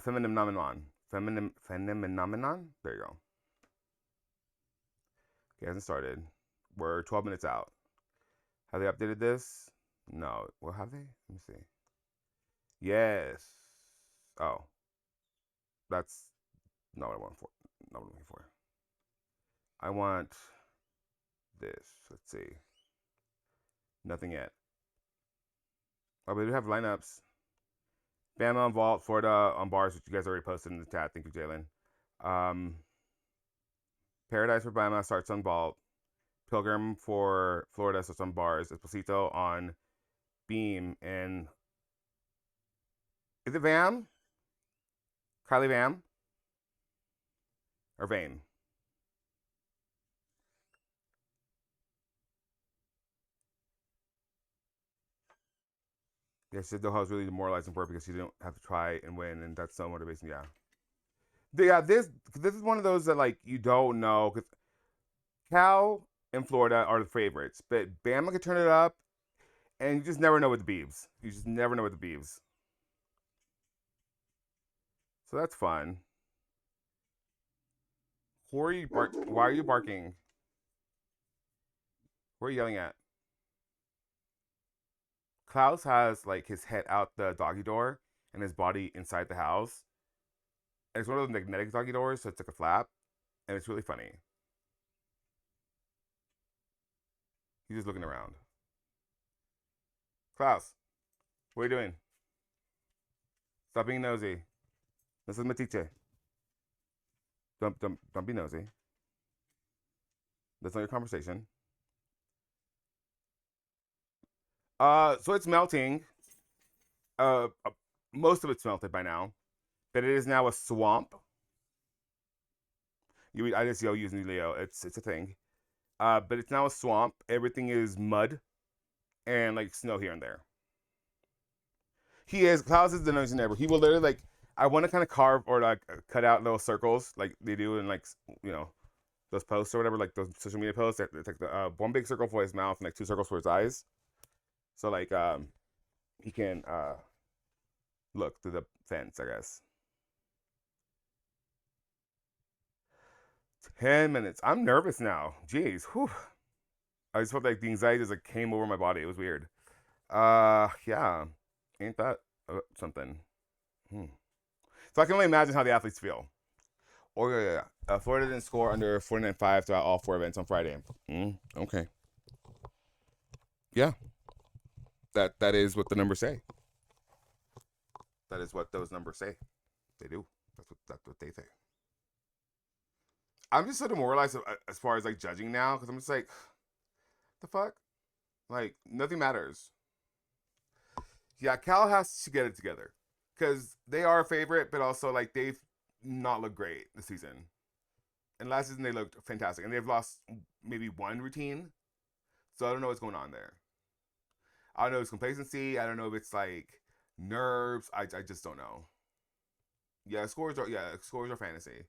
phenomenon. Phenomenon. There you go. Okay, hasn't started. We're 12 minutes out. Have they updated this? No. Well, have they? Let me see. Yes. Oh, that's not what I want for. Not what I'm looking for. I want this. Let's see. Nothing yet. Oh, we do have lineups. Bama on Vault, Florida on bars, which you guys already posted in the chat. Thank you, Jalen. Um, Paradise for Bama starts on Vault. Pilgrim for Florida starts on bars. Esposito on Beam. And is it Vam? Kylie Vam? Or Vane? Yeah, she said Doha was really demoralizing for her because she didn't have to try and win, and that's so motivation. Yeah. Yeah, this is one of those that like you don't know because Cal and Florida are the favorites, but Bama could turn it up, and you just never know with the Beavs. You just never know with the Beavs. So that's fun. Why are you barking? Who are you yelling at? Klaus has like his head out the doggy door and his body inside the house. And it's one of those magnetic doggy doors, so it's like a flap, and it's really funny. He's just looking around. Klaus, what are you doing? Stop being nosy. This is Matiche. Don't be nosy. That's not your conversation. So it's melting. Most of it's melted by now. But it is now a swamp. You read IDSO using Leo. It's a thing. But it's now a swamp. Everything is mud and like snow here and there. He is Klaus is the nosy neighbor. He will literally like I want to kind of carve or like cut out little circles like they do in like those posts or whatever, like those social media posts. It's like the one big circle for his mouth and like two circles for his eyes. So like he can look through the fence, I guess. 10 minutes. I'm nervous now. Jeez. Whew. I just felt like the anxiety just like came over my body. It was weird. Yeah. Ain't that something? Hmm. So I can only imagine how the athletes feel. Oh yeah. Florida didn't score under 49.5 throughout all four events on Friday. Okay. Yeah. That is what the numbers say. That is what those numbers say. They do. That's what they say. I'm just so demoralized as far as like judging now because I'm just like, the fuck, like nothing matters. Yeah, Cal has to get it together because they are a favorite, but also like they've not looked great this season. And last season they looked fantastic, and they've lost maybe one routine. So I don't know what's going on there. I don't know if it's complacency. I don't know if it's like nerves. I just don't know. Scores are fantasy.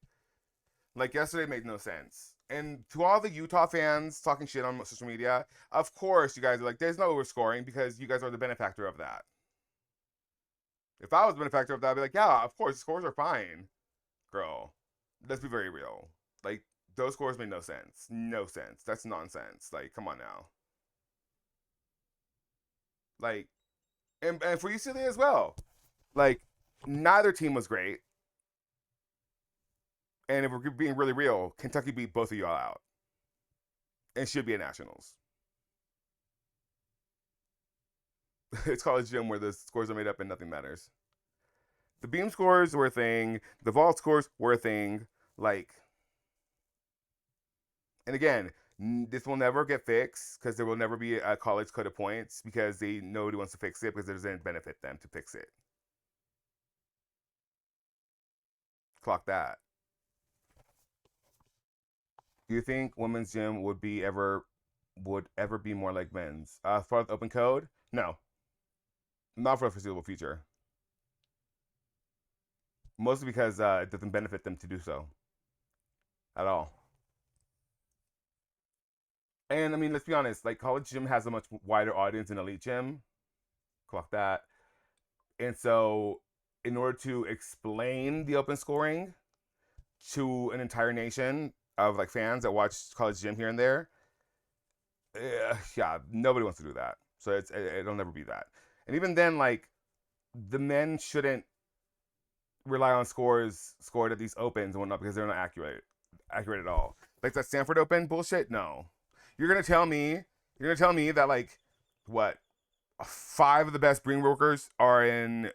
Like yesterday made no sense. And to all the Utah fans talking shit on social media, of course you guys are like, there's no overscoring because you guys are the benefactor of that. If I was the benefactor of that, I'd be like, yeah, of course, scores are fine. Girl, let's be very real. Like, those scores made no sense. No sense. That's nonsense. Like, come on now. Like, and for UCLA as well. Like, neither team was great. And if we're being really real, Kentucky beat both of y'all out and should be at nationals. It's college gym where the scores are made up and nothing matters. The beam scores were a thing. The vault scores were a thing. Like, and again, this will never get fixed because there will never be a college code of points because nobody wants to fix it because it doesn't benefit them to fix it. Clock that. Do you think women's gym would ever be more like men's? As far as open code, no, not for the foreseeable future. Mostly because it doesn't benefit them to do so at all. And I mean, let's be honest. Like college gym has a much wider audience than elite gym. Clock that. And so in order to explain the open scoring to an entire nation of like fans that watch College Gym here and there, yeah, nobody wants to do that. So it'll never be that. And even then, like the men shouldn't rely on scores scored at these opens and whatnot because they're not accurate at all. Like that Stanford Open bullshit. No, you're gonna tell me that like what 5 of the best green workers are in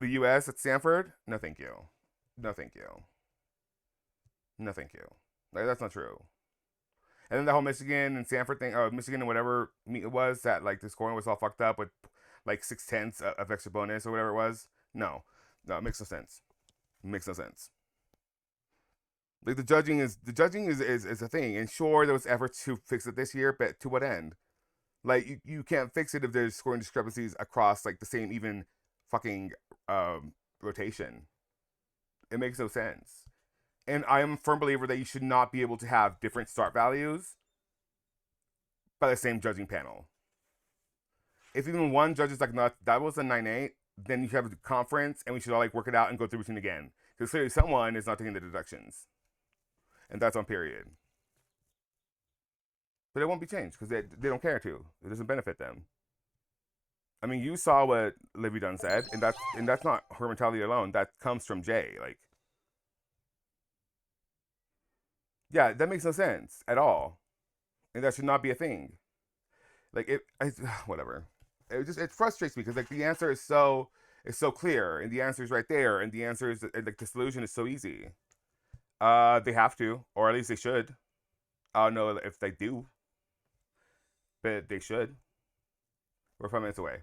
the U.S. at Stanford? No, thank you. No, thank you. No, thank you. Like that's not true. And then the whole Michigan and Stanford thing, or Michigan and whatever meet it was, that like the scoring was all fucked up with like 6/10 of extra bonus or whatever it was. No, no, it makes no sense. It makes no sense. Like the judging is a thing, and sure there was efforts to fix it this year, but to what end? Like you can't fix it if there's scoring discrepancies across like the same even fucking rotation. It makes no sense. And I am a firm believer that you should not be able to have different start values by the same judging panel. If even one judge is like, no, that was a 9-8, then you have a conference and we should all like work it out and go through routine again. Because clearly someone is not taking the deductions. And that's on period. But it won't be changed because they don't care to. It doesn't benefit them. I mean, you saw what Livy Dunn said, and that's not her mentality alone. That comes from Jay. Like, yeah, that makes no sense at all, and that should not be a thing. Like, whatever. It frustrates me because like the answer is so clear, and the answer is right there, and the answer is like the solution is so easy. They have to, or at least they should. I don't know if they do, but they should. We're 5 minutes away.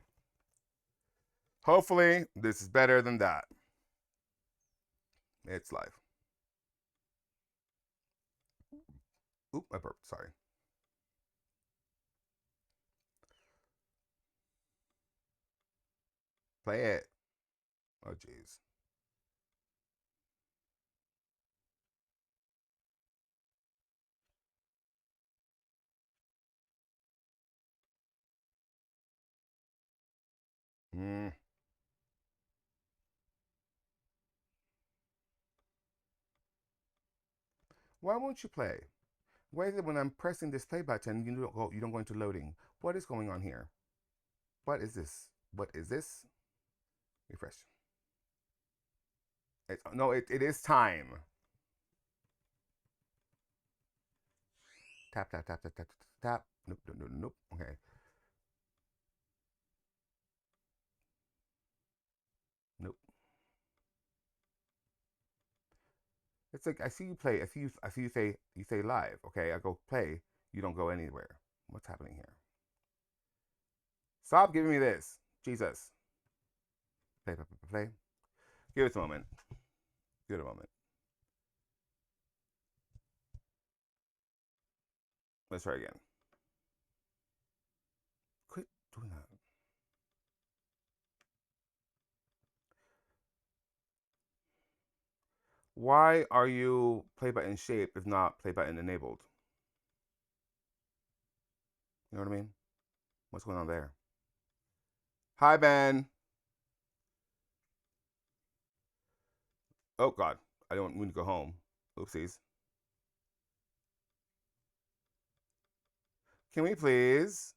Hopefully, this is better than that. It's live. Oop, I burped. Sorry. Play it. Oh, jeez. Mm. Why won't you play? Why is it when I'm pressing this play button, you don't go into loading? What is going on here? What is this? What is this? Refresh. No, it is time. Tap, tap, tap, tap, tap, tap, tap. Nope, nope, nope, nope. Okay. Nope. It's like I see you play. I see you say live. Okay, I go play. You don't go anywhere. What's happening here? Stop giving me this. Jesus. Play, play, play, play. Give it a moment. Give it a moment. Let's try again. Quit doing that. Why are you play button shape if not play button enabled? You know what I mean? What's going on there? Hi, Ben. Oh, God. I don't want to go home. Oopsies. Can we please?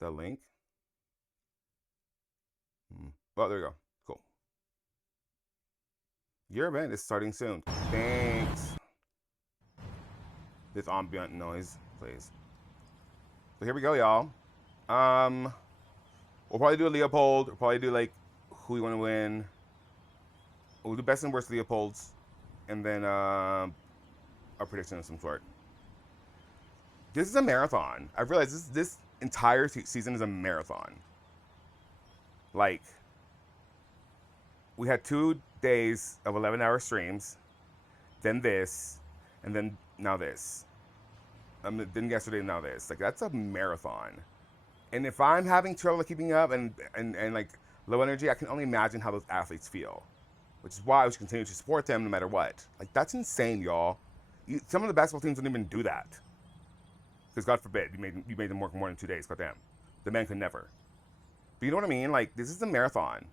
The link. Oh, there we go. Cool. Your event is starting soon. Thanks. This ambient noise, please. So here we go, y'all. We'll probably do a Leopold. We'll probably do like who we want to win. We'll do best and worst Leopolds, and then our prediction of some sort. This is a marathon. I've realized this entire season is a marathon. Like, we had 2 days of 11-hour streams, then this, and then now this. Then yesterday, now this. Like, that's a marathon. And if I'm having trouble keeping up and like low energy, I can only imagine how those athletes feel. Which is why I should continue to support them no matter what. Like, that's insane, y'all. Some of the basketball teams don't even do that. Because God forbid you made them work more than 2 days. Goddamn, the men could never. But you know what I mean? Like, this is a marathon.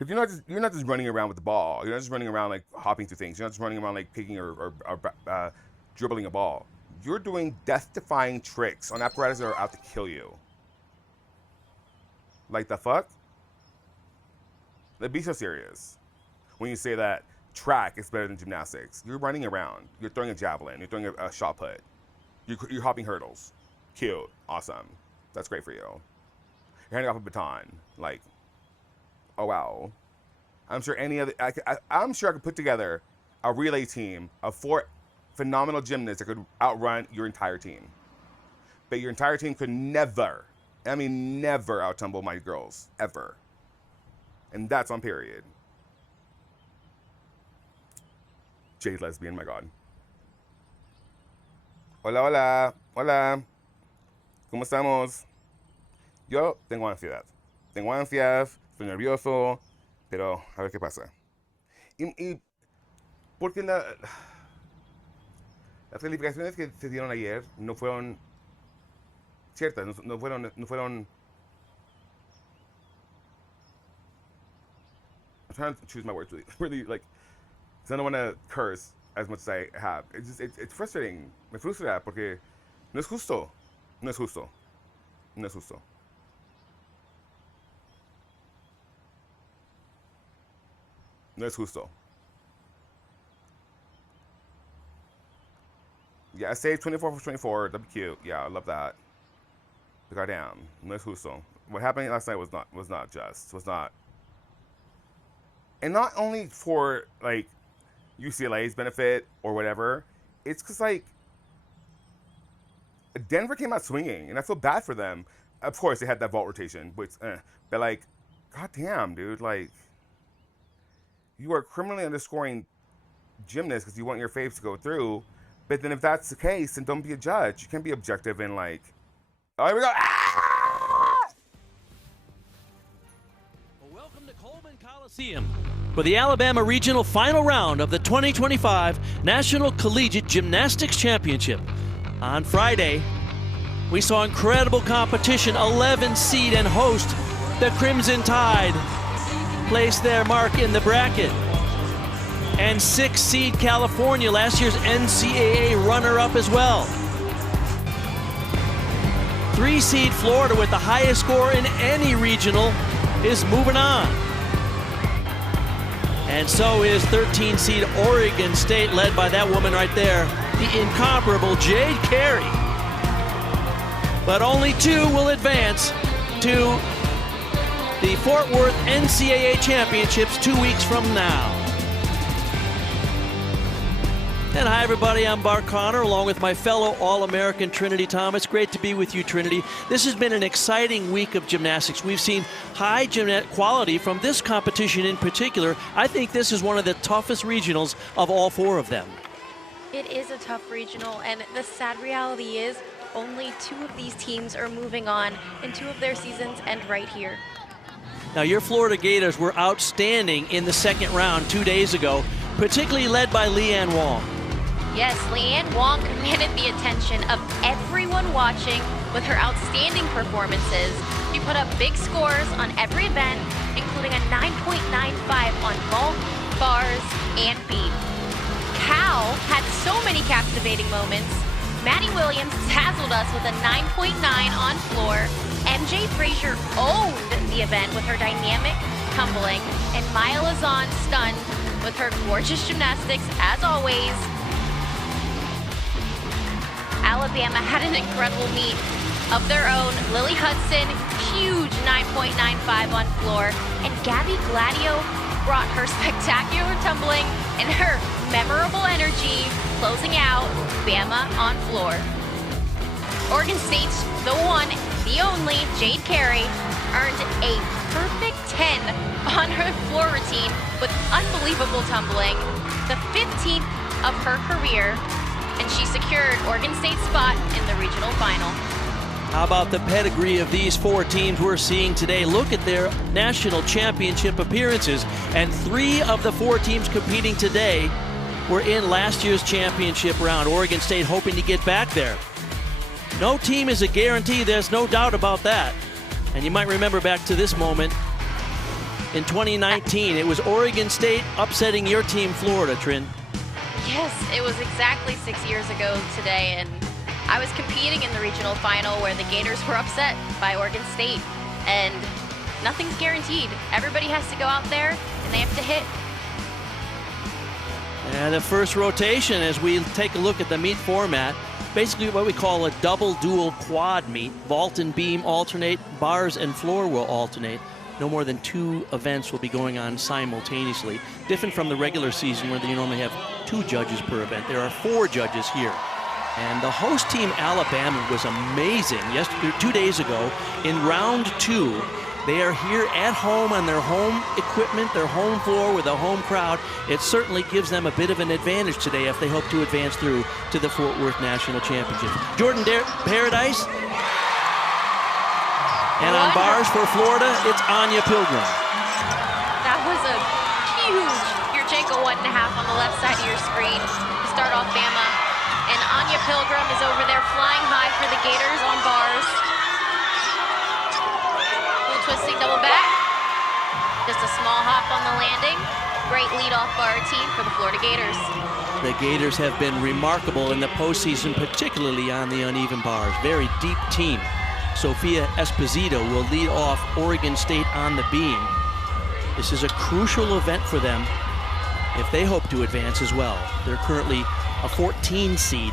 Because you're not just running around with the ball. You're not just running around like hopping through things. You're not just running around like picking or dribbling a ball. You're doing death-defying tricks on apparatus that are out to kill you. Like the fuck? Like, be so serious when you say that track is better than gymnastics. You're running around. You're throwing a javelin. You're throwing a shot put. You're hopping hurdles. Cute. Awesome. That's great for you. You're handing off a baton. Like, oh wow. I'm sure I'm sure I could put together a relay team of 4 phenomenal gymnasts that could outrun your entire team. But your entire team could never out-tumble my girls. Ever. And that's on period. Jade lesbian, my God. Hola, hola. Hola. ¿Cómo estamos? Yo tengo ansiedad. Tengo ansias, estoy nervioso, pero a ver qué pasa. Y porque las calificaciones que se dieron ayer no fueron ciertas, no fueron. I'm trying to choose my words really like, because I don't want to curse as much as I have. It's frustrating. Me frustra porque no es justo. No es justo. No es justo. No es justo. Yeah, I saved 24 for 24. That'd be cute. Yeah, I love that. But goddamn, no es justo. What happened last night was not just. Was not. And not only for like UCLA's benefit or whatever. It's because like Denver came out swinging, and I feel bad for them. Of course, they had that vault rotation, which, but like, goddamn, dude, like, you are criminally underscoring gymnasts because you want your faves to go through. But then if that's the case, then don't be a judge. You can't be objective and like, oh, here we go. Ah! Welcome to Coleman Coliseum for the Alabama Regional Final Round of the 2025 National Collegiate Gymnastics Championship. On Friday, we saw incredible competition. 11 seed and host, the Crimson Tide, placed their mark in the bracket. And 6 seed California, last year's NCAA runner-up as well. 3 seed Florida, with the highest score in any regional, is moving on. And so is 13 seed Oregon State, led by that woman right there, the incomparable Jade Carey. But only 2 will advance to the Fort Worth NCAA Championships 2 weeks from now. And hi everybody, I'm Bart Connor along with my fellow All-American Trinity Thomas. Great to be with you, Trinity. This has been an exciting week of gymnastics. We've seen high gymnastic quality from this competition in particular. I think this is one of the toughest regionals of all 4 of them. It is a tough regional, and the sad reality is only 2 of these teams are moving on, and 2 of their seasons end right here. Now, your Florida Gators were outstanding in the second round 2 days ago, particularly led by Leanne Wong. Yes, Leanne Wong commanded the attention of everyone watching with her outstanding performances. She put up big scores on every event, including a 9.95 on vault, bars, and beam. Cal had so many captivating moments. Maddie Williams dazzled us with a 9.9 on floor. MJ Frazier owned the event with her dynamic tumbling, and Maya Lazan stunned with her gorgeous gymnastics as always. Alabama had an incredible meet of their own. Lily Hudson, huge 9.95 on floor, and Gabby Gladio brought her spectacular tumbling and her memorable energy, closing out Bama on floor. Oregon State's the one, the only, Jade Carey, earned a perfect 10 on her floor routine with unbelievable tumbling, the 15th of her career, and she secured Oregon State's spot in the regional final. How about the pedigree of these 4 teams we're seeing today? Look at their national championship appearances, and 3 of the 4 teams competing today were in last year's championship round. Oregon State hoping to get back there. No team is a guarantee, there's no doubt about that. And you might remember back to this moment in 2019. It was Oregon State upsetting your team, Florida, Trin. Yes, it was exactly 6 years ago today, and I was competing in the regional final where the Gators were upset by Oregon State, and nothing's guaranteed. Everybody has to go out there and they have to hit. And the first rotation, as we take a look at the meet format, basically what we call a double dual quad meet. Vault and beam alternate, bars and floor will alternate. No more than 2 events will be going on simultaneously. Different from the regular season where you normally have 2 judges per event. There are 4 judges here. And the host team, Alabama, was amazing. 2 days ago in round 2. They are here at home on their home equipment, their home floor with a home crowd. It certainly gives them a bit of an advantage today if they hope to advance through to the Fort Worth National Championship. Jordan Paradise. And on bars for Florida, it's Anya Pilgrim. That was a huge Yurchenko 1.5 on the left side of your screen to start off Bama. And Anya Pilgrim is over there flying high for the Gators on bars. Twisting double back. Just a small hop on the landing. Great leadoff bar team for the Florida Gators. The Gators have been remarkable in the postseason, particularly on the uneven bars. Very deep team. Sophia Esposito will lead off Oregon State on the beam. This is a crucial event for them if they hope to advance as well. They're currently a 14 seed.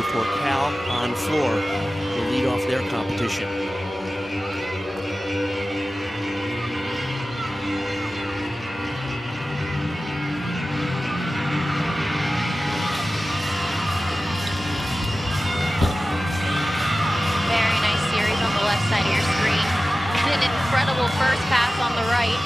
For Cal on floor will lead off their competition. Very nice series on the left side of your screen. And an incredible first pass on the right.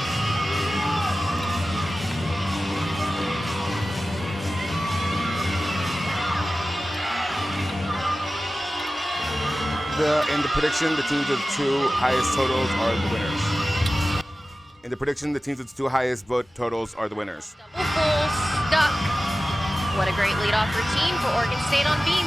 In the prediction, the teams with the 2 highest totals are the winners. In the prediction, the teams with the 2 highest vote totals are the winners. Double full stuck. What a great leadoff routine for Oregon State on beam.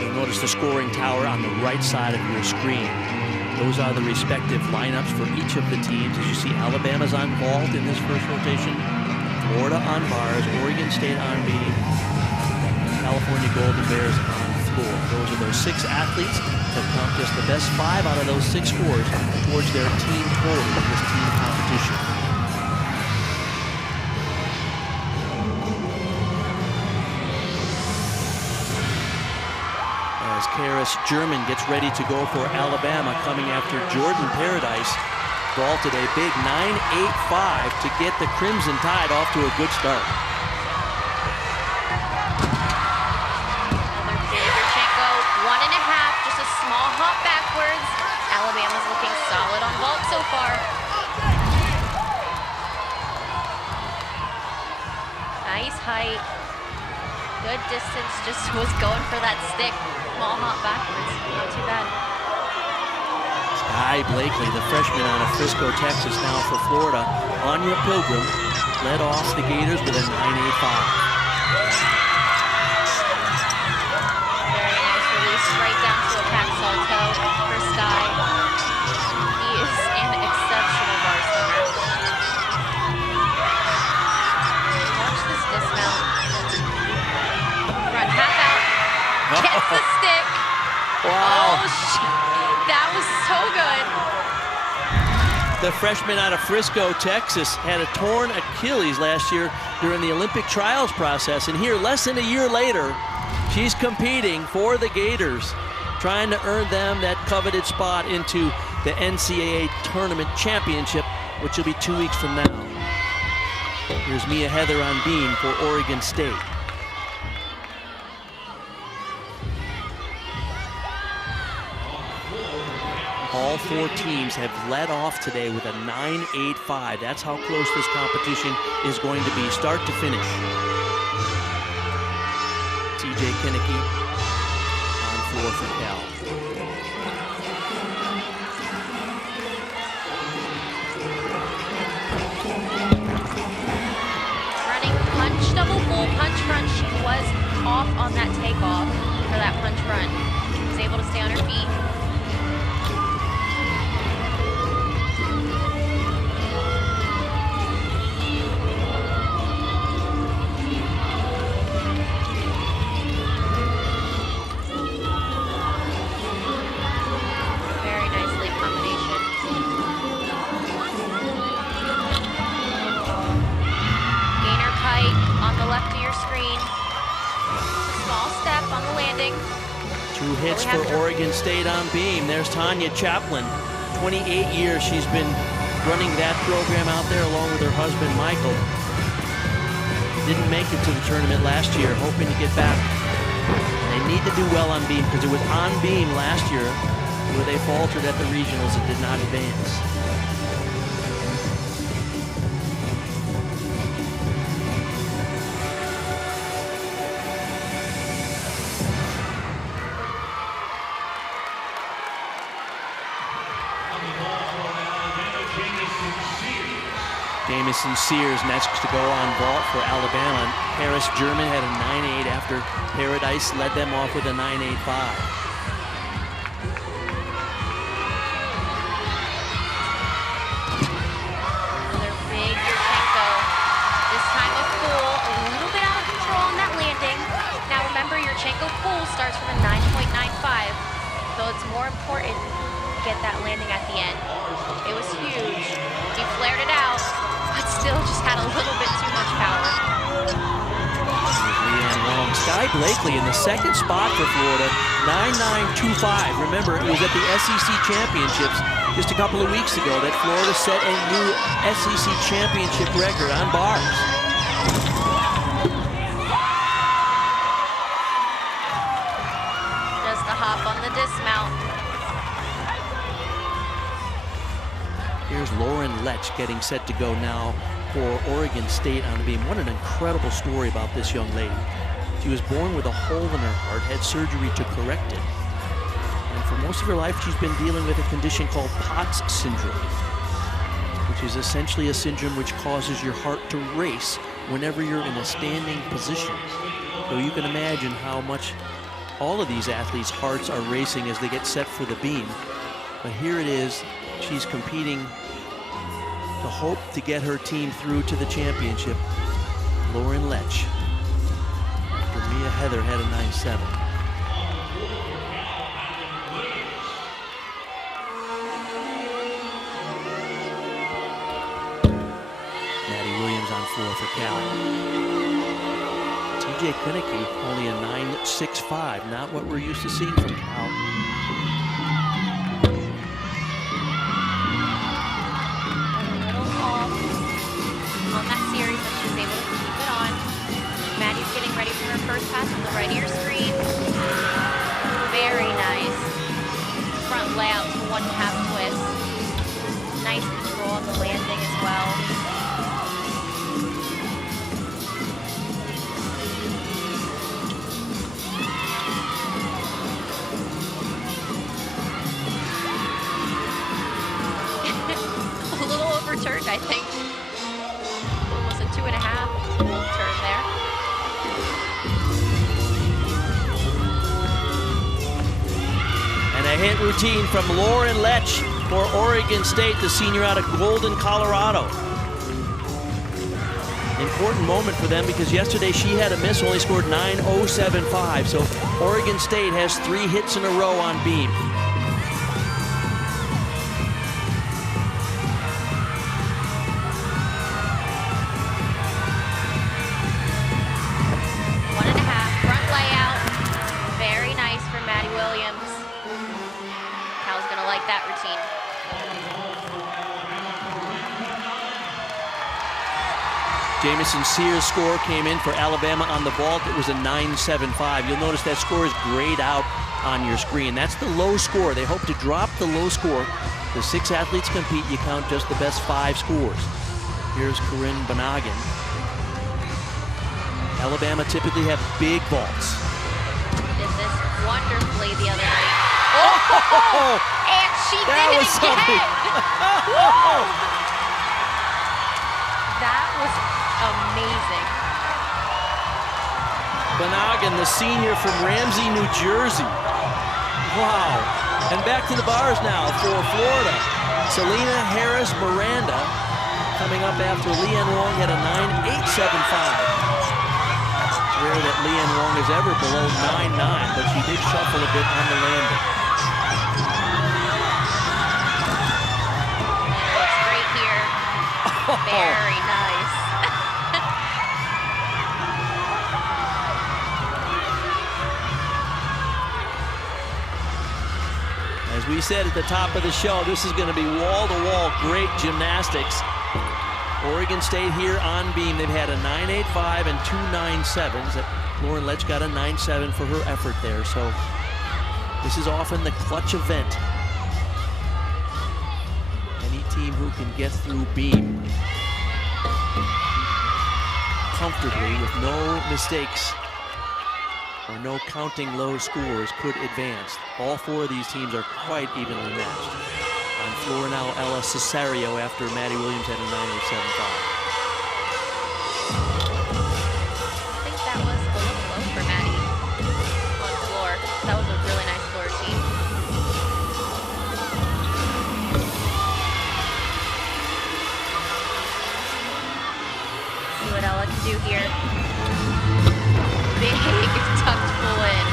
You'll notice the scoring tower on the right side of your screen. Those are the respective lineups for each of the teams. As you see, Alabama's on vault in this first rotation. Florida on bars, Oregon State on beam, California Golden Bears on floor. Those are those 6 athletes that count just the best 5 out of those 6 scores towards their team total in this team competition. As Karis German gets ready to go for Alabama, coming after Jordan Paradise. Vaulted a big 9.85 to get the Crimson Tide off to a good start. Another big Yurchenko 1.5, just a small hop backwards. Alabama's looking solid on vault so far. Nice height. Good distance, just was going for that stick. Small hop backwards, not too bad. Sky Blakely, the freshman out of Frisco, Texas, now for Florida. Anya Pilgrim led off the Gators with a 9.85. Very nice release, right down to a hacksaw toe for Sky. He is an exceptional bar swimmer. Watch this dismount. Front half out. Gets the stick. Wow. Oh, that was so good. The freshman out of Frisco, Texas, had a torn Achilles last year during the Olympic trials process. And here, less than a year later, she's competing for the Gators, trying to earn them that coveted spot into the NCAA Tournament Championship, which will be 2 weeks from now. Here's Mia Heather on beam for Oregon State. All 4 teams have led off today with a 9.85. That's how close this competition is going to be, start to finish. TJ Kinnicky on floor for Cal. that takeoff for that punch run. She was able to stay on her feet. Very nice leap combination. Gainer kite on the left of your screen. Small step on the landing. 2 hits for Oregon State on beam. There's Tanya Chaplin. 28 years she's been running that program out there along with her husband, Michael. Didn't make it to the tournament last year, hoping to get back. They need to do well on beam because it was on beam last year where they faltered at the regionals and did not advance. Jamison Sears next to go on vault for Alabama. Paris German had a 9.8 after Paradise led them off with a 9.85. Another big Yurchenko. This time a full, a little bit out of control on that landing. Now remember, Yurchenko full starts from a 9.95, so it's more important to get that landing at the end. It was huge. He flared it out, but still just had a little bit too much power. Leanne Long. Sky Blakely in the second spot for Florida, 9.925. Remember, it was at the SEC Championships just a couple of weeks ago that Florida set a new SEC Championship record on bars. Just a hop on the dismount. Here's Lauren Letch getting set to go now for Oregon State on the beam. What an incredible story about this young lady. She was born with a hole in her heart, had surgery to correct it. And for most of her life, she's been dealing with a condition called POTS syndrome, which is essentially a syndrome which causes your heart to race whenever you're in a standing position. So you can imagine how much all of these athletes' hearts are racing as they get set for the beam. But here it is, she's competing to hope to get her team through to the championship. Lauren Letch. After Mia Heather had a 9.7. Maddie Williams on floor for Cal. TJ Klinicki only a 9.65, not what we're used to seeing from Cal. On that series, but she was able to keep it on. Maddie's getting ready for her first pass on the right of your screen. Very nice. Front layout to 1.5 twist. Nice control on the landing as well. A little overturned, I think. Almost a 2.5 turn there. And a hit routine from Lauren Letch for Oregon State, the senior out of Golden, Colorado. Important moment for them because yesterday she had a miss, only scored 9.075. So Oregon State has 3 hits in a row on beam. That routine. Jamison Sears' score came in for Alabama on the vault. It was a 9.75. You'll notice that score is grayed out on your screen. That's the low score. They hope to drop the low score. The 6 athletes compete. You count just the best 5 scores. Here's Corinne Bonagin. Alabama typically have big vaults. Did this wonderfully the other night. Oh! And she did it again! That was amazing. Banogun, the senior from Ramsey, New Jersey. Wow. And back to the bars now for Florida. Selena Harris Miranda coming up after Leanne Wong at a 9.875. Rare that Leanne Wong is ever below 9.9, but she did shuffle a bit on the landing. Looks great here. Very nice. As we said at the top of the show, this is going to be wall-to-wall great gymnastics. Oregon State here on beam. They've had a 9.85 and 2 9.7s. Lauren Letch got a 9.7 for her effort there. So this is often the clutch event. Any team who can get through beam comfortably with no mistakes or no counting low scores could advance. All four of these teams are quite evenly matched. On floor now, Ella Cesario after Maddie Williams had a 9.875. I think that was a little low for Maddie on floor. That was a really nice floor routine. See what Ella can do here. Big tucked pull in.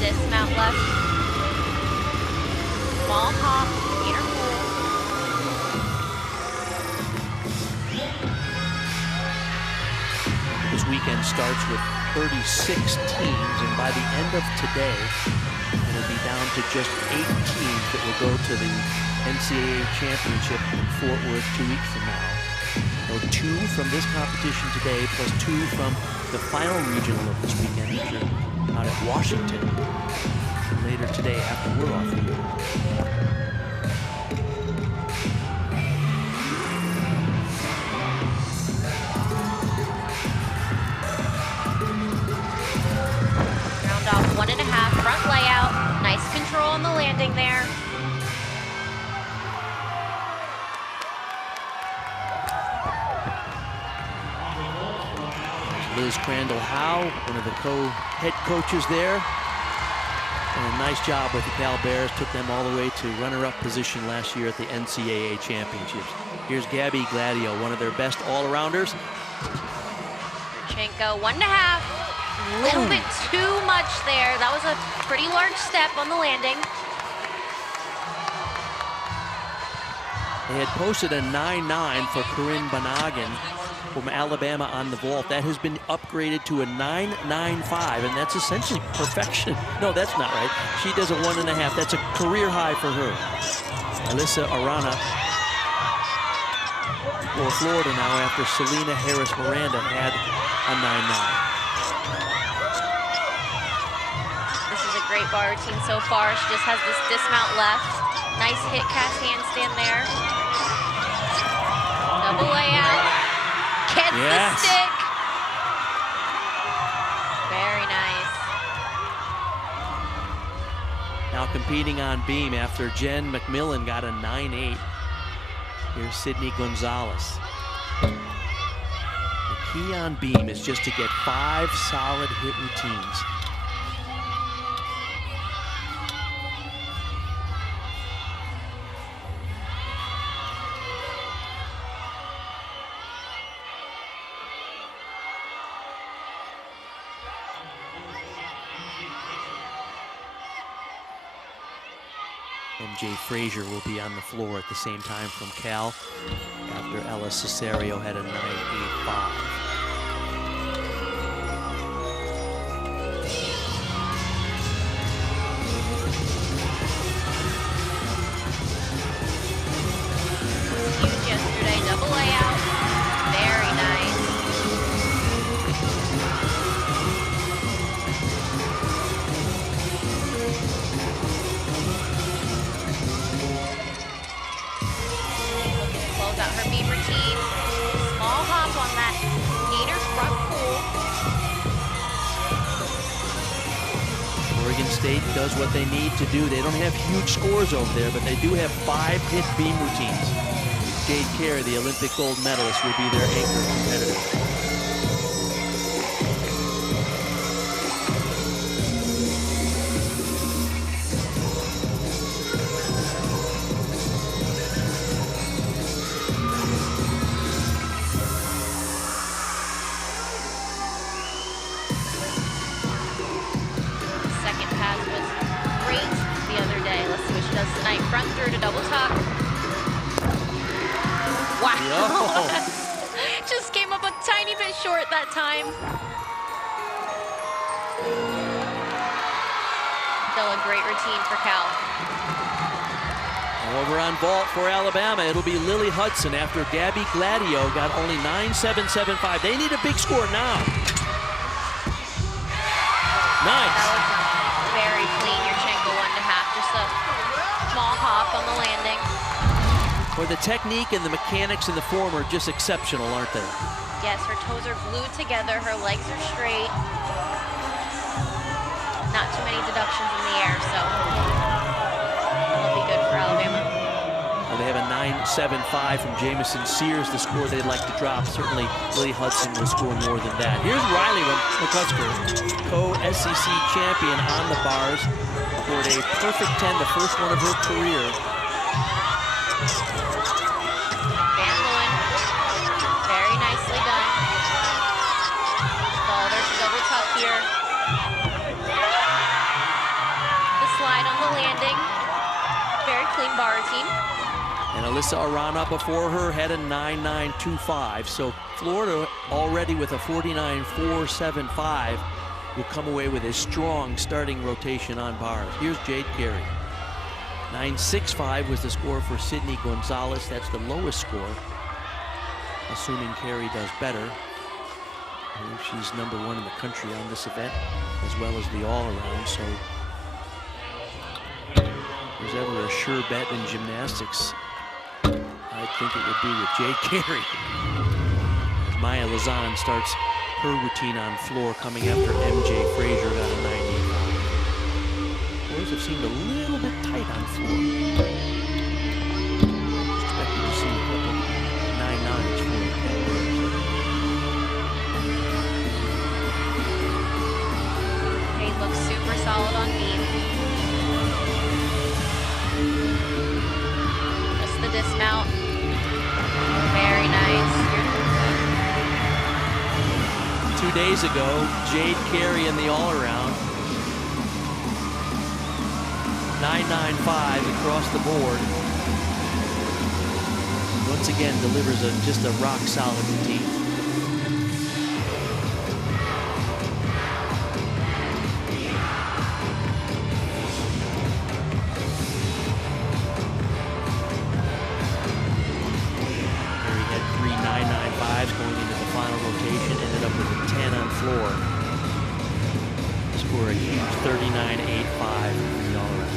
Dismount left. Small hop, inner pull. This weekend starts with 36 teams, and by the end of today, it'll be down to just 8 teams that will go to the NCAA Championship in Fort Worth 2 weeks from now. So 2 from this competition today, plus 2 from the final regional of this weekend, which are out at Washington later today after we're off the air. Round off 1.5, front layout. Nice control on the landing there. Liz Crandall Howe, one of the co-head coaches there. And a nice job with the Cal Bears. Took them all the way to runner-up position last year at the NCAA Championships. Here's Gabby Gladio, one of their best all-arounders. Marchenko, 1.5. A little bit too much there. That was a pretty large step on the landing. They had posted a 9.9 for Corinne Banogun from Alabama on the vault. That has been upgraded to a 9.95, and that's essentially perfection. No, that's not right. She does a 1.5. That's a career high for her. Alyssa Arana for Florida now after Selena Harris Miranda had a 9.9. This is a great bar routine so far. She just has this dismount left. Nice hit cast handstand there. Double layout. Gets the stick. Very nice. Now competing on beam after Jen McMillan got a 9.8. Here's Sydney Gonzalez. The key on beam is just to get 5 solid hit routines. MJ Frazier will be on the floor at the same time from Cal after Ella Cesario had a 9.85. Huge yesterday, double layout. Very nice. Looking to close out her beam routine. Small hop on that State does what they need to do. They don't have huge scores over there, but they do have 5 hit beam routines. Jade Carey, the Olympic gold medalist, will be their anchor competitor. Front through to double tuck. Wow. Just came up a tiny bit short that time. Still a great routine for Cal. Over on vault for Alabama, it'll be Lily Hudson after Gabby Gladio got only 9.775. They need a big score now. Nice. That was very clean. Yurchenko 1.5. Just a small hop on the landing. Well, the technique and the mechanics in the form are just exceptional, aren't they? Yes, her toes are glued together, her legs are straight. Not too many deductions in the air, so that'll be good for Alabama. Well, they have a 9.75 from Jamison Sears, the score they'd like to drop. Certainly, Lily Hudson will score more than that. Here's Riley McCusker, co-SEC champion on the bars. Scored a perfect 10, the first one of her career. Van Leeuwen, very nicely done. Ball, there's a double tuck here. The slide on the landing. Very clean bar routine. And Alyssa Arana before her had a 9.925. So Florida already with a 49.475 will come away with a strong starting rotation on bars. Here's Jade Carey. 9.65 was the score for Sydney Gonzalez. That's the lowest score, assuming Carey does better. I believe she's #1 in the country on this event, as well as the all-around. So if there's ever a sure bet in gymnastics, I think it would be with Jade Carey. As Maya Lazan starts her routine on floor, coming after MJ Frazier got a 9.85. Scores have seemed a little bit tight on floor. Expected to see a couple 9.9s for Jade looks super solid on beam. Just the dismount. Very nice. 2 days ago, Jade Carey in the all-around. 9.95 across the board. Once again, delivers just a rock-solid routine. Carey had 3 9.95s going into the final rotation, ended up with a 10 on floor. Score a huge 39.85 in the all-around.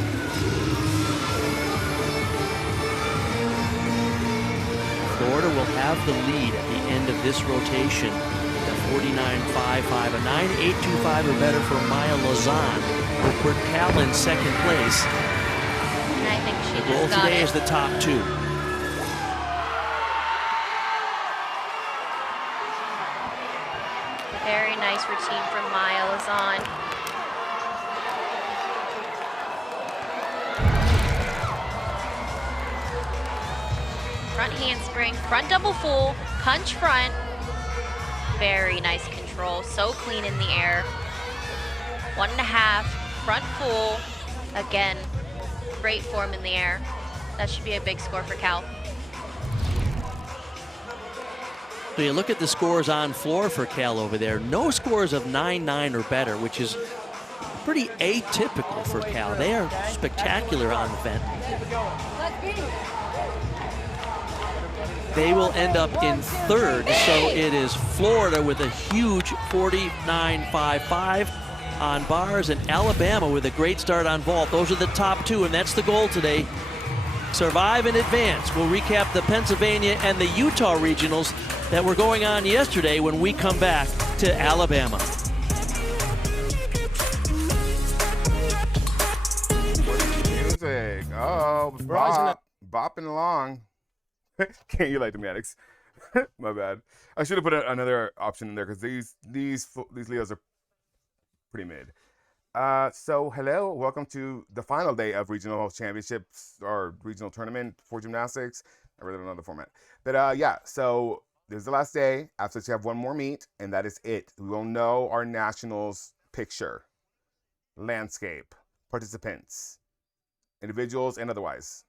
Florida will have the lead at the end of this rotation. The 49.55, a 9.825 or better for Maya Lazan, who put Cal in second place. And I think she The goal just got today it. is the top 2. Very nice routine from Maya Lazan. Front handspring, front double full, punch front. Very nice control, so clean in the air. 1.5, front full. Again, great form in the air. That should be a big score for Cal. So you look at the scores on floor for Cal over there. No scores of 9.9 or better, which is pretty atypical for Cal. They are spectacular on the event. They will end up in third, so it is Florida with a huge 49.55 on bars, and Alabama with a great start on vault. Those are the top 2, and that's the goal today. Survive and advance. We'll recap the Pennsylvania and the Utah regionals that were going on yesterday when we come back to Alabama. like, oh, bopping along. Can't you like the Matics? My bad. I should have put another option in there because these Leos are pretty mid. So hello, welcome to the final day of regional championships or regional tournament for gymnastics. I really don't know the format, but yeah. So this is the last day. After this, we have one more meet, and that is it. We will know our nationals picture, landscape, participants, individuals, and otherwise.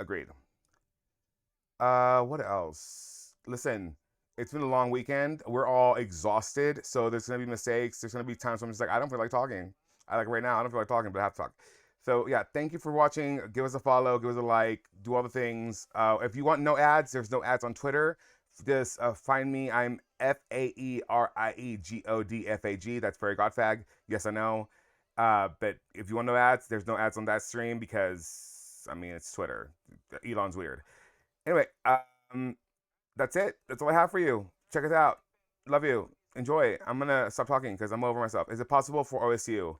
Agreed. What else? Listen, it's been a long weekend. We're all exhausted, so there's gonna be mistakes. There's gonna be times when I'm just like, I don't feel like talking. Right now, I don't feel like talking, but I have to talk. So yeah, thank you for watching. Give us a follow, give us a like, do all the things. If you want no ads, there's no ads on Twitter. Just find me. I'm FAERIEGODFAG. That's Fairy Godfag. Yes, I know. But if you want no ads, there's no ads on that stream because, I mean, it's Twitter. Elon's weird. Anyway, that's it. That's all I have for you. Check us out. Love you. Enjoy. I'm going to stop talking because I'm over myself. Is it possible for OSU?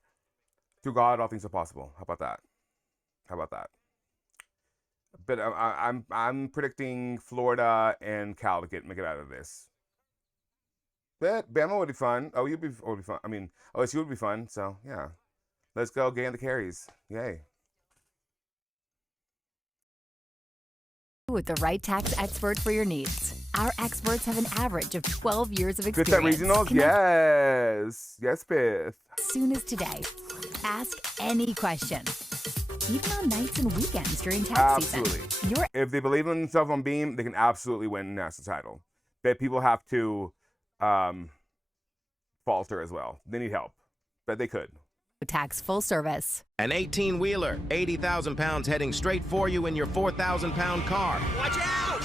Through God, all things are possible. How about that? How about that? But I'm predicting Florida and Cal to make it out of this. But Bama would be fun. OU would be fun. I mean, OSU would be fun. So yeah, let's go gain the carries. Yay! With the right tax expert for your needs. Our experts have an average of 12 years of experience. Good at regionals? Yes. Yes, Beth. As soon as today. Ask any question. Even on nights and weekends during tax season. If they believe in themselves on Beam, they can absolutely win a national title. But people have to falter as well. They need help. But they could. Tax full service. An 18-wheeler, 80,000 pounds heading straight for you in your 4,000-pound car. Watch out!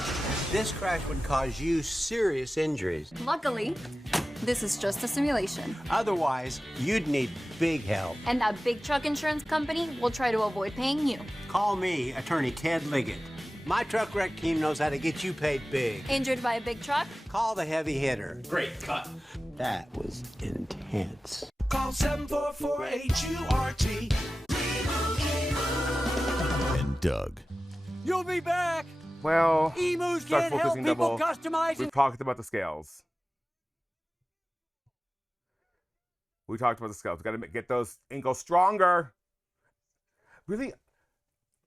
This crash would cause you serious injuries. Luckily, this is just a simulation. Otherwise, you'd need big help. And that big truck insurance company will try to avoid paying you. Call me, attorney Ted Liggett. My truck wreck team knows how to get you paid big. Injured by a big truck? Call the heavy hitter. Great, cut. That was intense. Call 744-HURT. And Doug. You'll be back. Well, Emus start can't help focusing people double. customizing. We talked about the scales. We got to get those ankles stronger. Really?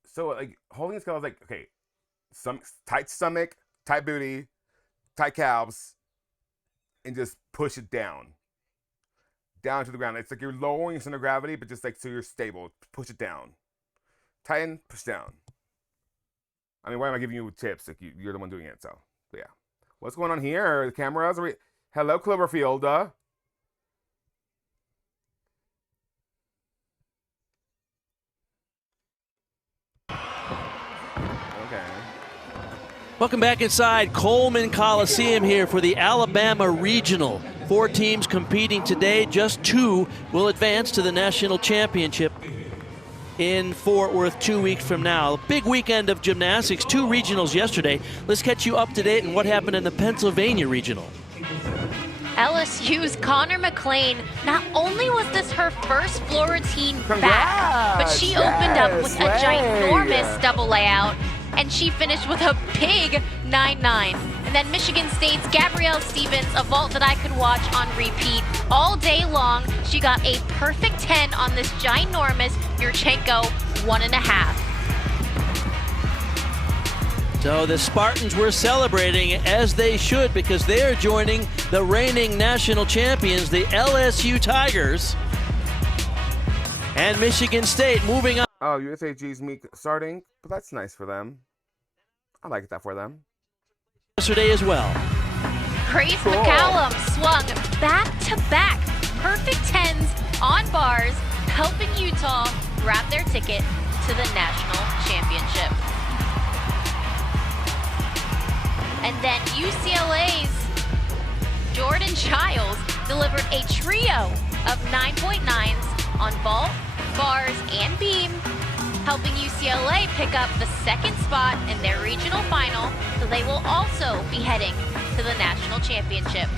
So, like, holding a scale is like, okay, some tight stomach, tight booty, tight calves, and just push it down to the ground. It's like you're lowering center of gravity, but just like so you're stable. Push it down. Tighten, push down. I mean, why am I giving you tips? Like you're the one doing it. So, but yeah. What's going on here? The cameras are. Hello, Cloverfield. Okay. Welcome back inside Coleman Coliseum here for the Alabama Regional. 4 teams competing today. Just 2 will advance to the national championship in Fort Worth 2 weeks from now. Big weekend of gymnastics, 2 regionals yesterday. Let's catch you up to date on what happened in the Pennsylvania Regional. LSU's Connor McLean, not only was this her first floor routine back, but she opened up with a ginormous double layout, and she finished with a big 9-9. And then Michigan State's Gabrielle Stevens, a vault that I could watch on repeat all day long. She got a perfect 10 on this ginormous Yurchenko 1.5. So the Spartans were celebrating, as they should, because they are joining the reigning national champions, the LSU Tigers. And Michigan State moving on. Oh, USAG's meet starting, but that's nice for them. I like that for them. Yesterday as well. Grace McCallum swung back-to-back perfect 10s on bars, helping Utah grab their ticket to the national championship. And then UCLA's Jordan Childs delivered a trio of 9.9s on vault, bars, and beam, helping UCLA pick up the 2nd spot in their regional final, so they will also be heading to the national championship.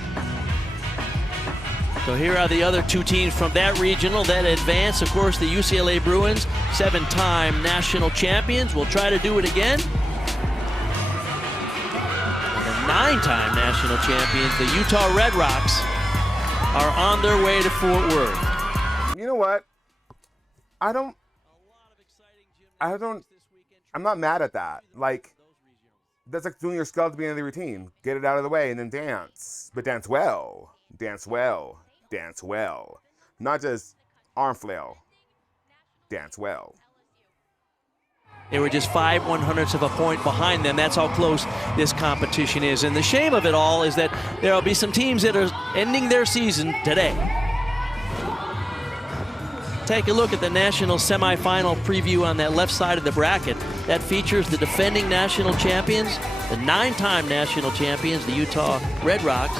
So here are the other two teams from that regional that advance. Of course, the UCLA Bruins, 7-time national champions, will try to do it again. And the 9-time national champions, the Utah Red Rocks, are on their way to Fort Worth. You know what? I'm not mad at that. Like, that's like doing your skull at the beginning of the routine. Get it out of the way and then dance. But dance well. Dance well. Dance well. Not just arm flail. Dance well. They were just 5/100ths of a point behind them. That's how close this competition is. And the shame of it all is that there will be some teams that are ending their season today. Take a look at the national semifinal preview on that left side of the bracket. That features the defending national champions, the 9-time national champions, the Utah Red Rocks.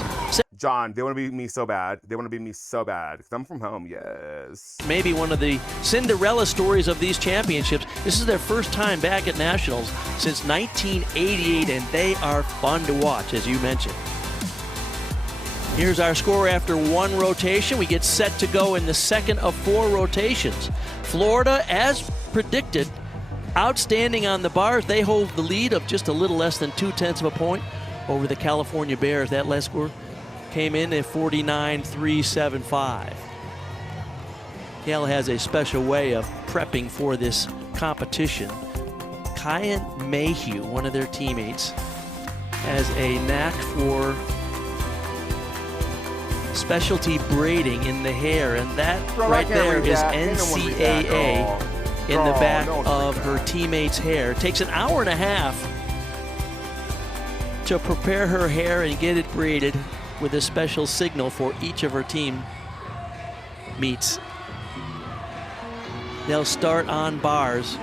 John, they want to beat me so bad. They want to beat me so bad. Because I'm from home, yes. Maybe one of the Cinderella stories of these championships. This is their first time back at nationals since 1988, and they are fun to watch, as you mentioned. Here's our score after one rotation. We get set to go in the second of 4 rotations. Florida, as predicted, outstanding on the bars. They hold the lead of just a little less than 0.2 of a point over the California Bears. That last score came in at 49-375. Cal has a special way of prepping for this competition. Kyan Mayhew, one of their teammates, has a knack for specialty braiding in the hair, and that right there is NCAA in the back of her teammate's hair. It takes an hour and a half to prepare her hair and get it braided with a special signal for each of her team meets. They'll start on bars.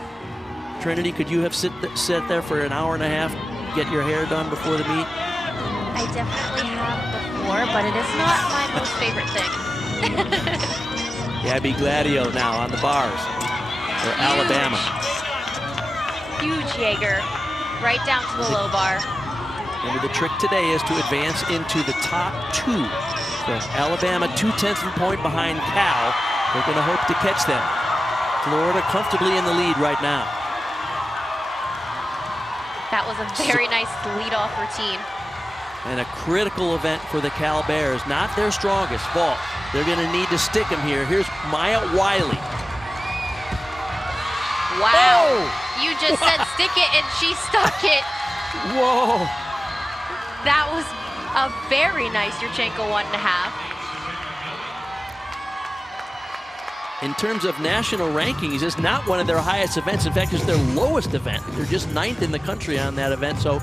Trinity, could you have sit there for an hour and a half, get your hair done before the meet? I definitely have before, but it is not my most favorite thing. Gabby Gladio now on the bars for Alabama. Huge Jaeger, right down to the low bar. Remember, the trick today is to advance into the top 2. So Alabama 0.2 of a point behind Cal. They're going to hope to catch them. Florida comfortably in the lead right now. That was a very nice lead-off routine. And a critical event for the Cal Bears. Not their strongest vault. They're going to need to stick them here. Here's Maya Wiley. Wow. Oh! You just said stick it, and she stuck it. Whoa. That was a very nice Yurchenko 1.5. In terms of national rankings, it's not one of their highest events. In fact, it's their lowest event. They're just 9th in the country on that event. So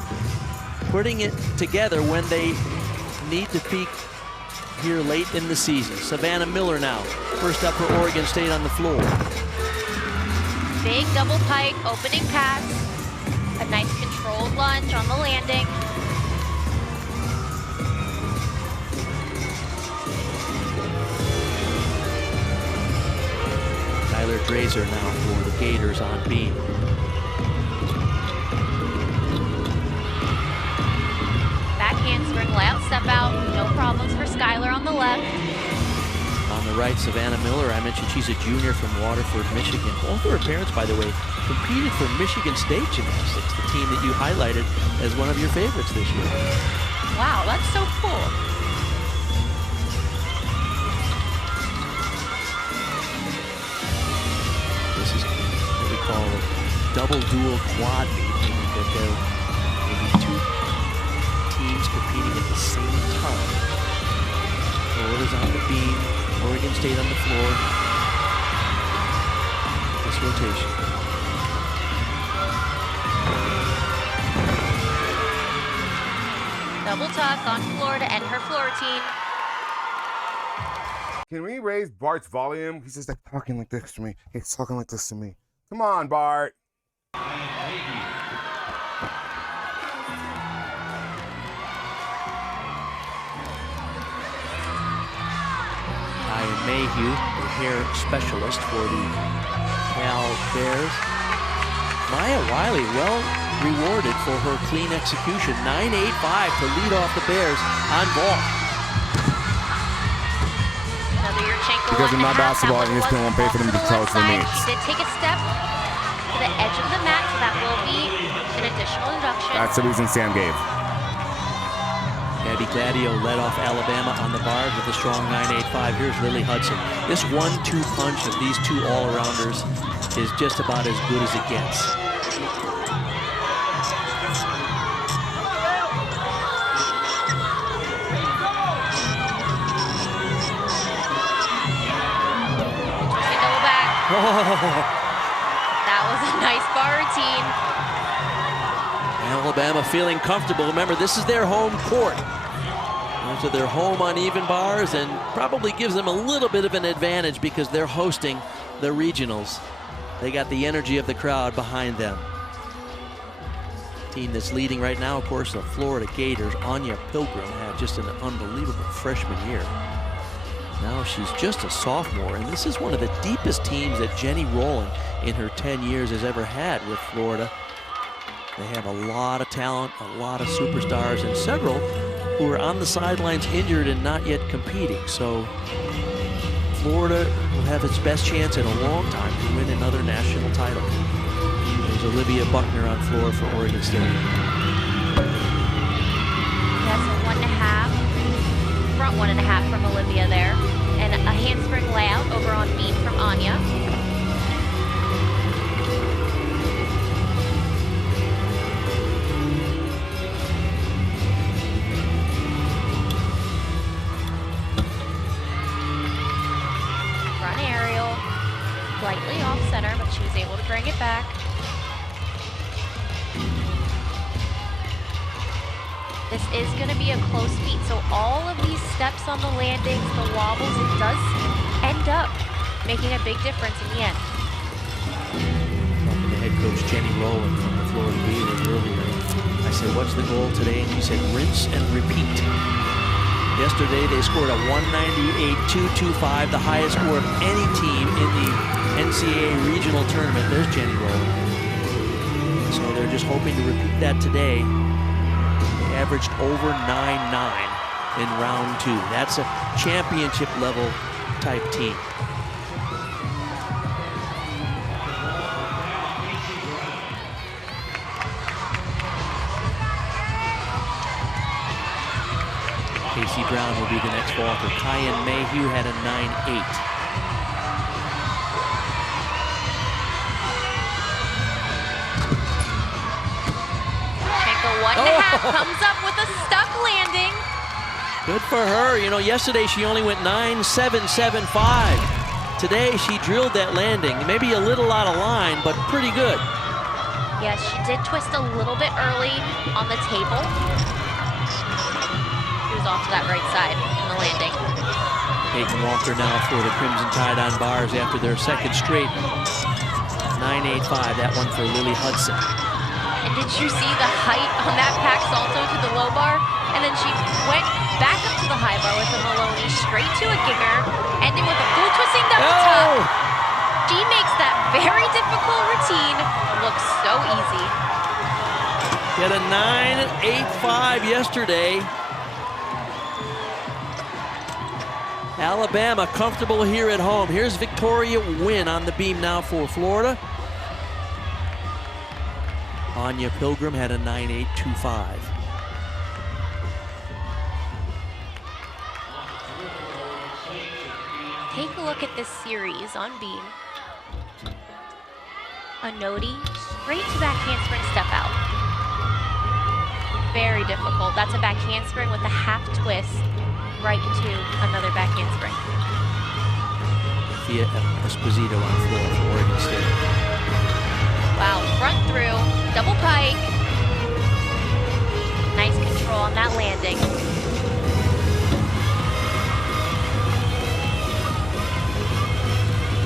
putting it together when they need to peak here late in the season. Savannah Miller now, first up for Oregon State on the floor. Big double pike, opening pass. A nice controlled lunge on the landing. Tyler Drazer now for the Gators on beam. Back handspring, layout step out. No problems for Skylar on the left. On the right, Savannah Miller. I mentioned she's a junior from Waterford, Michigan. Both of her parents, by the way, competed for Michigan State Gymnastics, the team that you highlighted as one of your favorites this year. Wow, that's so cool. This is what we call a double dual quad meet, meaning that there will be 2 teams competing at the same time. Florida's on the beam, Oregon State on the floor. This rotation. Double tuck on floor to end her floor routine. Can we raise Bart's volume? He's just like talking like this to me. He's talking like this to me. Come on, Bart. Kyan Mayhew, the hair specialist for the Cal Bears. Maya Wiley, well rewarded for her clean execution. 9.85 to lead off the Bears on ball. Another Yurchenko Because in my 1.5. basketball, That one ESPN won't was pay for them off to the charge left for side. meets. She did take a step to the edge of the mat, so that will be an additional deduction. That's the reason Sam gave. Gabby Gladio led off Alabama on the bars with a strong 9.85. Here's Lily Hudson. This 1-2 punch of these two all-arounders is just about as good as it gets. Double back. That was a nice bar routine. Alabama feeling comfortable. Remember, this is their home court. So they're home on even bars, and probably gives them a little bit of an advantage because they're hosting the regionals. They got the energy of the crowd behind them. Team that's leading right now, of course, the Florida Gators. Anya Pilgrim had just an unbelievable freshman year. Now she's just a sophomore, and this is one of the deepest teams that Jenny Rowland in her 10 years has ever had with Florida. They have a lot of talent, a lot of superstars, and several who are on the sidelines injured and not yet competing. So Florida will have its best chance in a long time to win another national title. There's Olivia Buckner on floor for Oregon State. That's a 1.5, front 1.5 from Olivia there. And a handspring layout over on beam from Anya. Front aerial, slightly off center, but she was able to bring it back. This is going to be a close feat, so all of these steps on the landings, the wobbles, it does end up making a big difference in the end. Talking to head coach Jenny Rowland from the Florida Gators earlier, I said, what's the goal today? And she said, rinse and repeat. Yesterday, they scored a 198.225, the highest score of any team in the NCAA regional tournament. There's Jenny Rowland. So they're just hoping to repeat that today. Averaged over 9.9 in round 2. That's a championship level type team. Casey Brown will be the next vaulter. Kyan Mayhew had a 9.8. Comes up with a stuck landing. Good for her. You know, yesterday she only went 9.775. Today she drilled that landing. Maybe a little out of line, but pretty good. Yes, she did twist a little bit early on the table. She was off to that right side in the landing. Peyton Walker now for the Crimson Tide on bars after their second straight. 9.85, that one for Lily Hudson. And did you see the height on that pack salto to the low bar? And then she went back up to the high bar with a Maloney, straight to a Ginger, ending with a full twisting double top. She makes that very difficult routine look so easy. She had a 9.85 yesterday. Alabama comfortable here at home. Here's Victoria Wynn on the beam now for Florida. Anya Pilgrim had a 9.825. Take a look at this series on beam. A Nodi, straight to back handspring step out. Very difficult. That's a back handspring with a half twist right into another back handspring. Via Esposito on floor for Oregon State. Wow, front through, double pike. Nice control on that landing.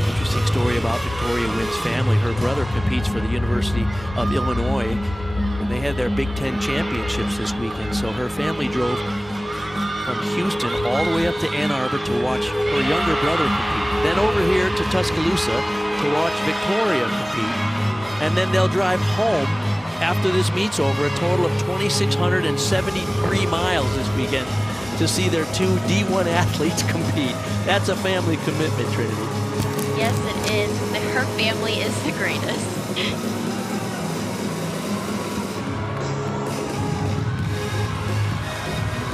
Interesting story about Victoria Wynn's family. Her brother competes for the University of Illinois, and they had their Big Ten championships this weekend. So her family drove from Houston all the way up to Ann Arbor to watch her younger brother compete. Then over here to Tuscaloosa to watch Victoria compete. And then they'll drive home after this meet's over, a total of 2,673 miles this weekend to see their two D1 athletes compete. That's a family commitment, Trinity. Yes, it is. Her family is the greatest.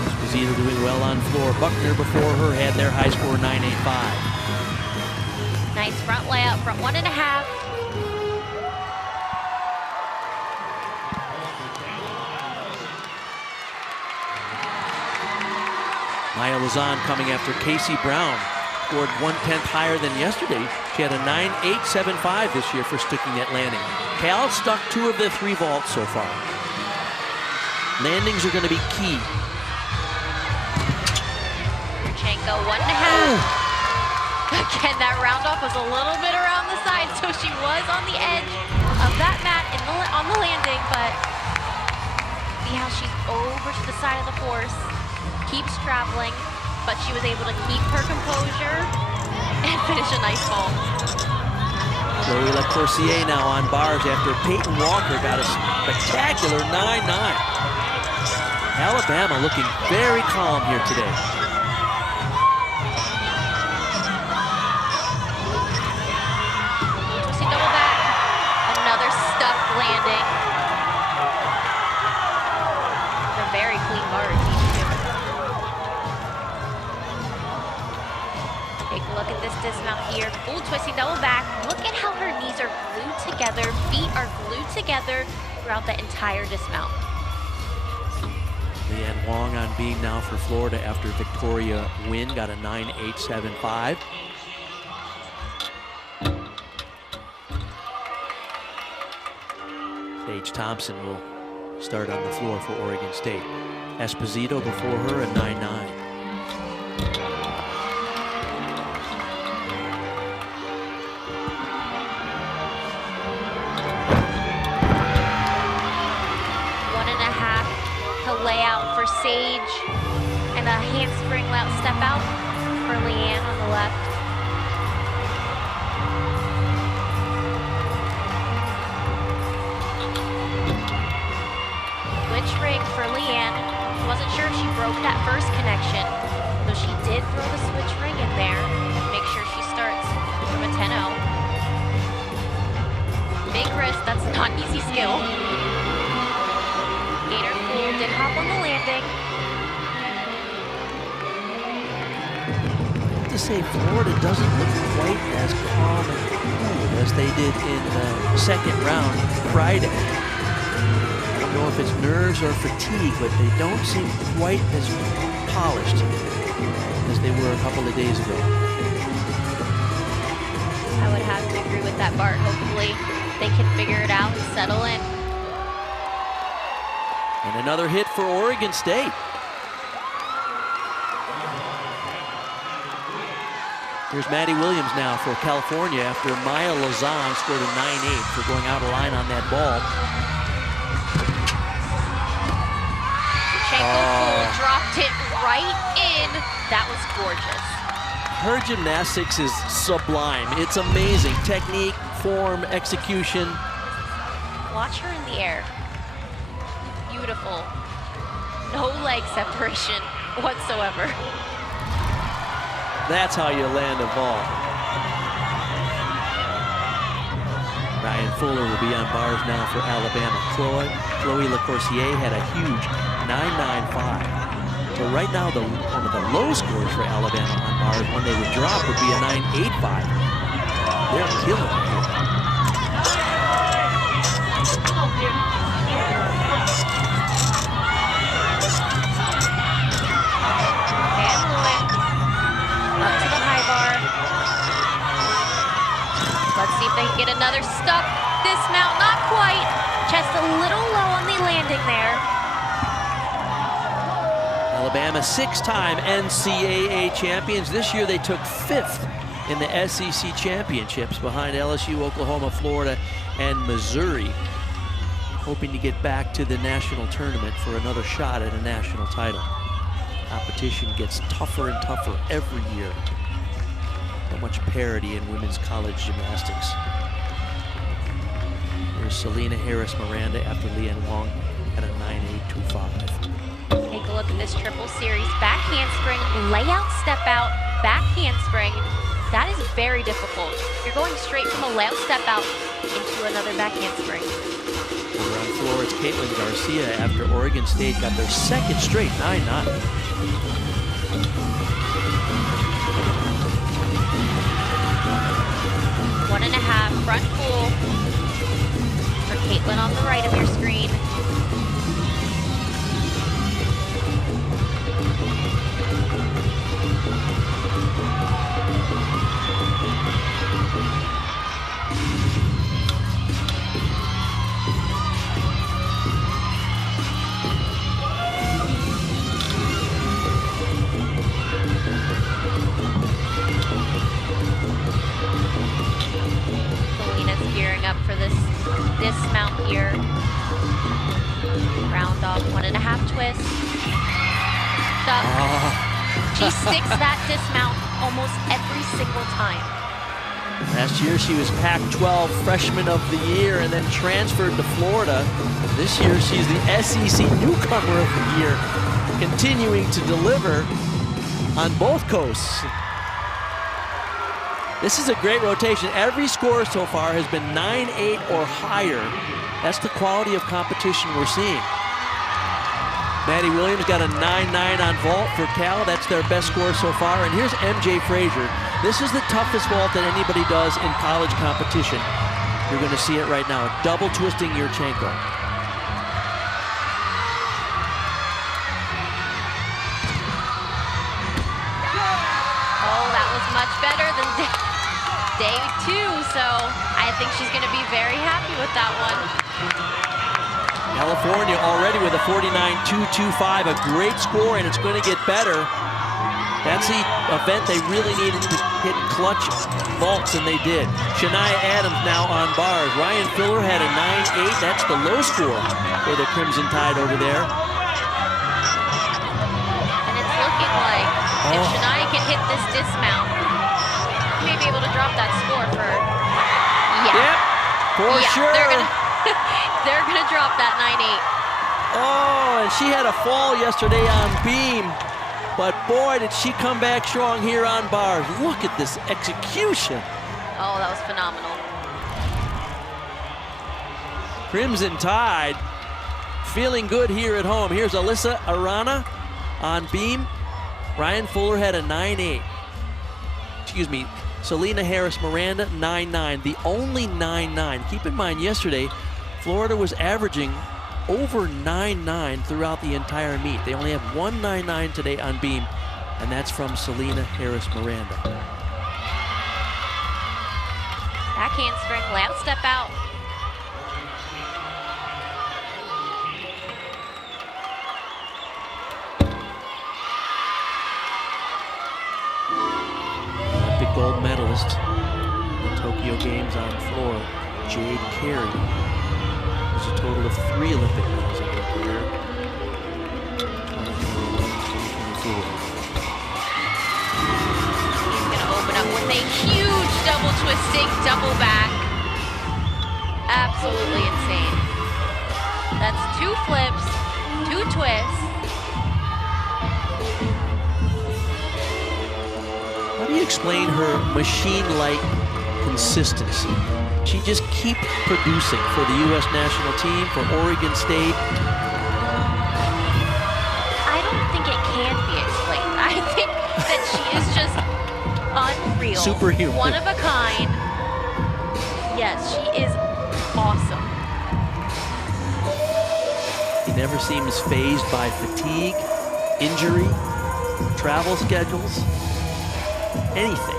Esposito doing well on floor. Buckner before her had their high score 9.85. Nice front layout, front 1.5. Maya Lazan coming after Casey Brown. Scored 1/10 higher than yesterday. She had a 9.875 this year for sticking that landing. Cal stuck 2 of the 3 vaults so far. Landings are going to be key. Yurchenko 1.5. Again, that round off was a little bit around the side, so she was on the edge of that mat on the landing, but see how she's over to the side of the horse, keeps traveling, but she was able to keep her composure and finish a nice ball. Chloe LaCourcier now on bars after Peyton Walker got a spectacular 9.9. Alabama looking very calm here today. Twisting double back, another stuck landing. They're very clean bars, each two. Take a look at this dismount here. Full twisting double back. Look at how her knees are glued together, feet are glued together throughout the entire dismount. Leanne Wong on beam now for Florida after Victoria Wynn got a 9.875. Paige Thompson will start on the floor for Oregon State. Esposito before her, a 9.9. Layout for Sage and a handspring layout step out for Leanne on the left. Switch ring for Leanne. Wasn't sure if she broke that first connection, so she did throw the switch ring in there and make sure she starts from a 10-0. Big wrist, that's not an easy skill. Gator Poole did hop on the landing. To say Florida doesn't look quite as calm and cool as they did in the second round Friday. I don't know if it's nerves or fatigue, but they don't seem quite as polished as they were a couple of days ago. I would have to agree with that, Bart. Hopefully they can figure it out and settle in. And another hit for Oregon State. Here's Maddie Williams now for California after Maya Lazan scored a 9.8 for going out of line on that ball. Yurchenko dropped it right in. That was gorgeous. Her gymnastics is sublime. It's amazing. Technique, form, execution. Watch her in the air. Beautiful. No leg separation whatsoever. That's how you land a ball. Ryan Fuller will be on bars now for Alabama. Chloe LaCourcier had a huge 9.95. So right now, one of the low scores for Alabama on bars when they would drop would be a 9.85. They're killing it here. Up to the high bar. Let's see if they can get another stuck dismount. Not quite. Just a little low on the landing there. Alabama, 6-time NCAA champions. This year they took 5th in the SEC championships behind LSU, Oklahoma, Florida, and Missouri. Hoping to get back to the national tournament for another shot at a national title. Competition gets tougher and tougher every year. So much parity in women's college gymnastics. Here's Selena Harris-Miranda after Leanne Wong at a 9.825. Take a look at this triple series. Back handspring, layout, step out, back handspring. That is very difficult. You're going straight from a layout step out into another back handspring. Over on the floor, it's Caitlin Garcia after Oregon State got their second straight 9-9. 1.5 front pull for Caitlin on the right of your screen. Selena's gearing up for this dismount here. Round off 1.5 twist. Stuck. She sticks that dismount almost every single time. Last year she was Pac-12 Freshman of the Year and then transferred to Florida. This year she's the SEC Newcomer of the Year, continuing to deliver on both coasts. This is a great rotation. Every score so far has been 9-8 or higher. That's the quality of competition we're seeing. Maddie Williams got a 9-9 on vault for Cal. That's their best score so far. And here's MJ Frazier. This is the toughest vault that anybody does in college competition. You're going to see it right now. Double twisting Yurchenko. Oh, that was much better than day 2, so I think she's going to be very happy with that one. California already with a 49.225, a great score, and it's going to get better. That's the event they really needed to hit clutch vaults, and they did. Shania Adams now on bars. Ryan Filler had a 9.8. That's the low score for the Crimson Tide over there. And it's looking like if Shania can hit this dismount, she may be able to drop that score for, Yep, for sure. They're gonna drop that 9.8. Oh, and she had a fall yesterday on beam. But boy, did she come back strong here on bars. Look at this execution. Oh, that was phenomenal. Crimson Tide feeling good here at home. Here's Alyssa Arana on beam. Ryan Fuller had a 9.8. Excuse me, Selena Harris Miranda, 9.9. The only 9.9. Keep in mind, yesterday, Florida was averaging over 9.9 throughout the entire meet. They only have one 9.9 today on beam, and that's from Selena Harris Miranda. Back handspring, layout step out. Olympic gold medalist in the Tokyo Games on floor, Jade Carey. There's a total of 3 Olympic medals in her career. 2021, 2024. He's gonna open up with a huge double twisting, double back. Absolutely insane. That's 2 flips, 2 twists. How do you explain her machine-like consistency? She just keeps producing for the U.S. national team, for Oregon State. I don't think it can be explained. I think that she is just unreal. Superhuman. One of a kind. Yes, she is awesome. He never seems fazed by fatigue, injury, travel schedules, anything.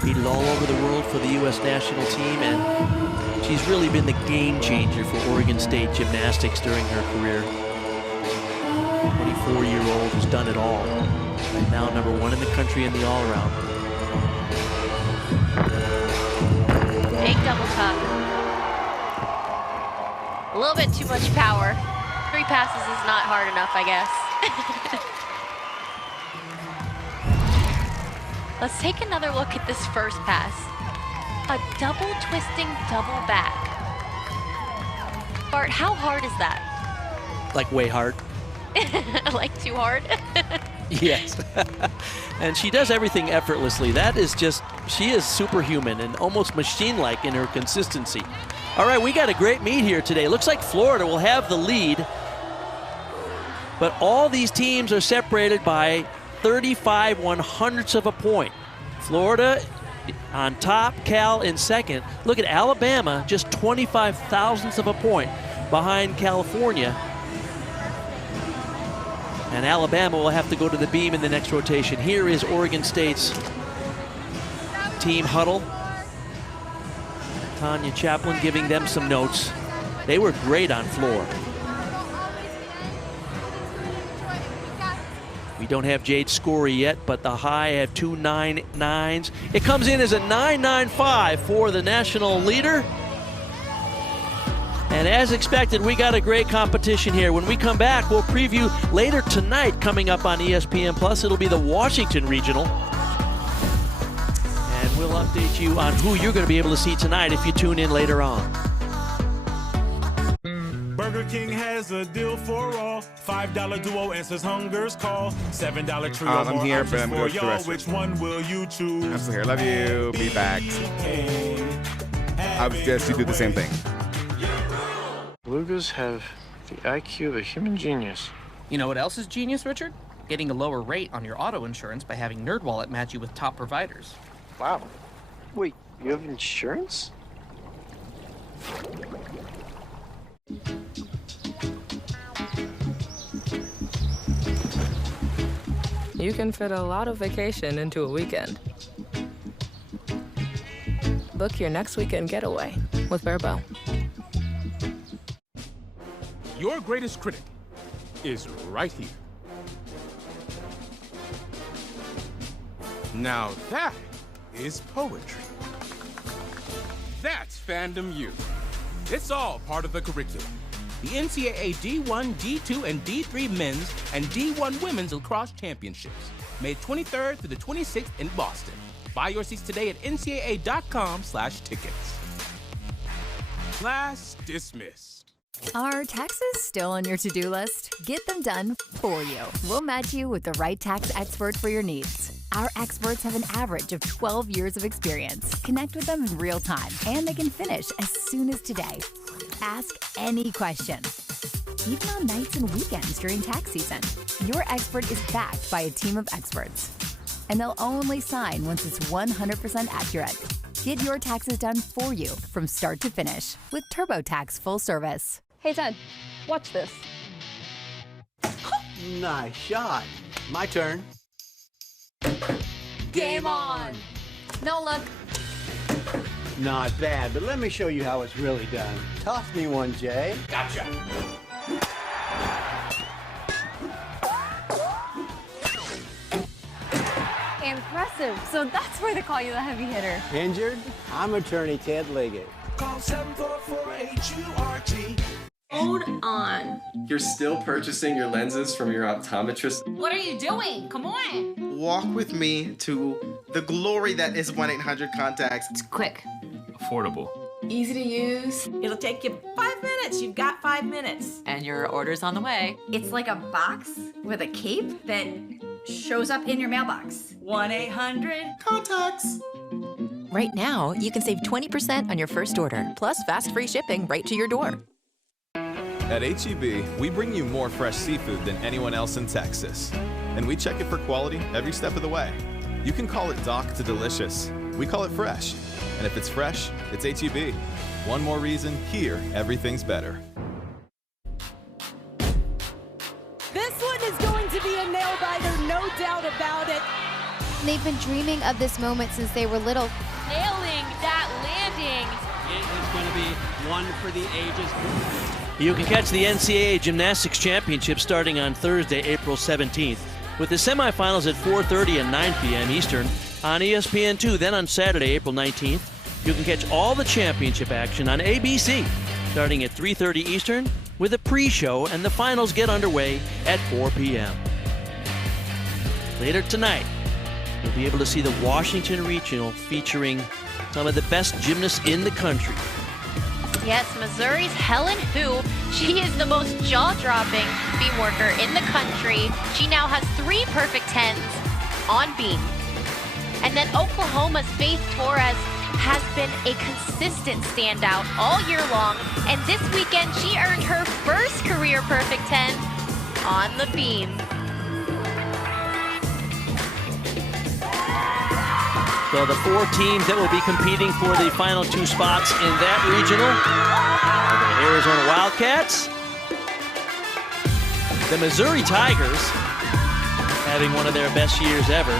Competed all over the world for the U.S. national team, and she's really been the game changer for Oregon State gymnastics during her career. 24-year-old who's done it all, and now #1 in the country in the all-around. Big double tuck. A little bit too much power. 3 passes is not hard enough, I guess. Let's take another look at this first pass. A double twisting double back. Bart, how hard is that? Like way hard. Like too hard? Yes. And she does everything effortlessly. That is just, she is superhuman and almost machine-like in her consistency. All right, we got a great meet here today. Looks like Florida will have the lead, but all these teams are separated by 35 100ths of a point. Florida on top, Cal in second. Look at Alabama, just 25 thousandths of a point behind California. And Alabama will have to go to the beam in the next rotation. Here is Oregon State's team huddle. Tanya Chaplin giving them some notes. They were great on floor. We don't have Jade Scory yet, but the high have 2 9.9s. It comes in as a 9.95 for the national leader. And as expected, we got a great competition here. When we come back, we'll preview later tonight coming up on ESPN Plus. It'll be the Washington Regional. And we'll update you on who you're going to be able to see tonight if you tune in later on. Burger King has a deal for all. $5 duo answers hunger's call. $7 trio I'm more here, but options I'm for going to the y'all. restroom. Which one will you choose? I'm still here. Love you. Be back. I guess you do the same thing. Belugas have the IQ of a human genius. You know what else is genius, Richard? Getting a lower rate on your auto insurance by having NerdWallet match you with top providers. Wow. Wait, you have insurance? You can fit a lot of vacation into a weekend. Book your next weekend getaway with Vrbo. Your greatest critic is right here. Now that is poetry. That's Fandom U. It's all part of the curriculum. The NCAA D1, D2, and D3 men's and D1 women's lacrosse championships. May 23rd through the 26th in Boston. Buy your seats today at ncaa.com/tickets. Class dismissed. Are taxes still on your to-do list? Get them done for you. We'll match you with the right tax expert for your needs. Our experts have an average of 12 years of experience. Connect with them in real time, and they can finish as soon as today. Ask any question, even on nights and weekends during tax season. Your expert is backed by a team of experts, and they'll only sign once it's 100% accurate. Get your taxes done for you from start to finish with TurboTax Full Service. Hey, Ted, watch this. Nice shot. My turn. Game on. No look. Not bad, but let me show you how it's really done. Toss me one, Jay. Gotcha. Impressive. So that's why they call you the heavy hitter. Injured? I'm attorney Ted Liggett. Call 744-HURT. Hold on. You're still purchasing your lenses from your optometrist? What are you doing? Come on. Walk with me to the glory that is 1-800-CONTACTS. It's quick. Affordable. Easy to use. It'll take you 5 minutes. You've got 5 minutes. And your order's on the way. It's like a box with a cape that shows up in your mailbox. 1-800-CONTACTS. Right now, you can save 20% on your first order, plus fast free shipping right to your door. At H-E-B, we bring you more fresh seafood than anyone else in Texas. And we check it for quality every step of the way. You can call it dock to delicious. We call it fresh. And if it's fresh, it's H-E-B. One more reason, here, everything's better. This one is going to be a nail-biter, no doubt about it. They've been dreaming of this moment since they were little. Nailing that landing. It is going to be one for the ages. You can catch the NCAA Gymnastics Championship starting on Thursday, April 17th, with the semifinals at 4:30 and 9 p.m. Eastern on ESPN2. Then on Saturday, April 19th, you can catch all the championship action on ABC starting at 3:30 Eastern with a pre-show, and the finals get underway at 4 p.m. Later tonight, you'll be able to see the Washington Regional featuring some of the best gymnasts in the country. Yes, Missouri's Helen Hu. She is the most jaw-dropping beam worker in the country. She now has 3 perfect 10s on beam. And then Oklahoma's Faith Torres has been a consistent standout all year long. And this weekend, she earned her first career perfect 10 on the beam. So the 4 teams that will be competing for the final 2 spots in that regional are the Arizona Wildcats, the Missouri Tigers, having one of their best years ever,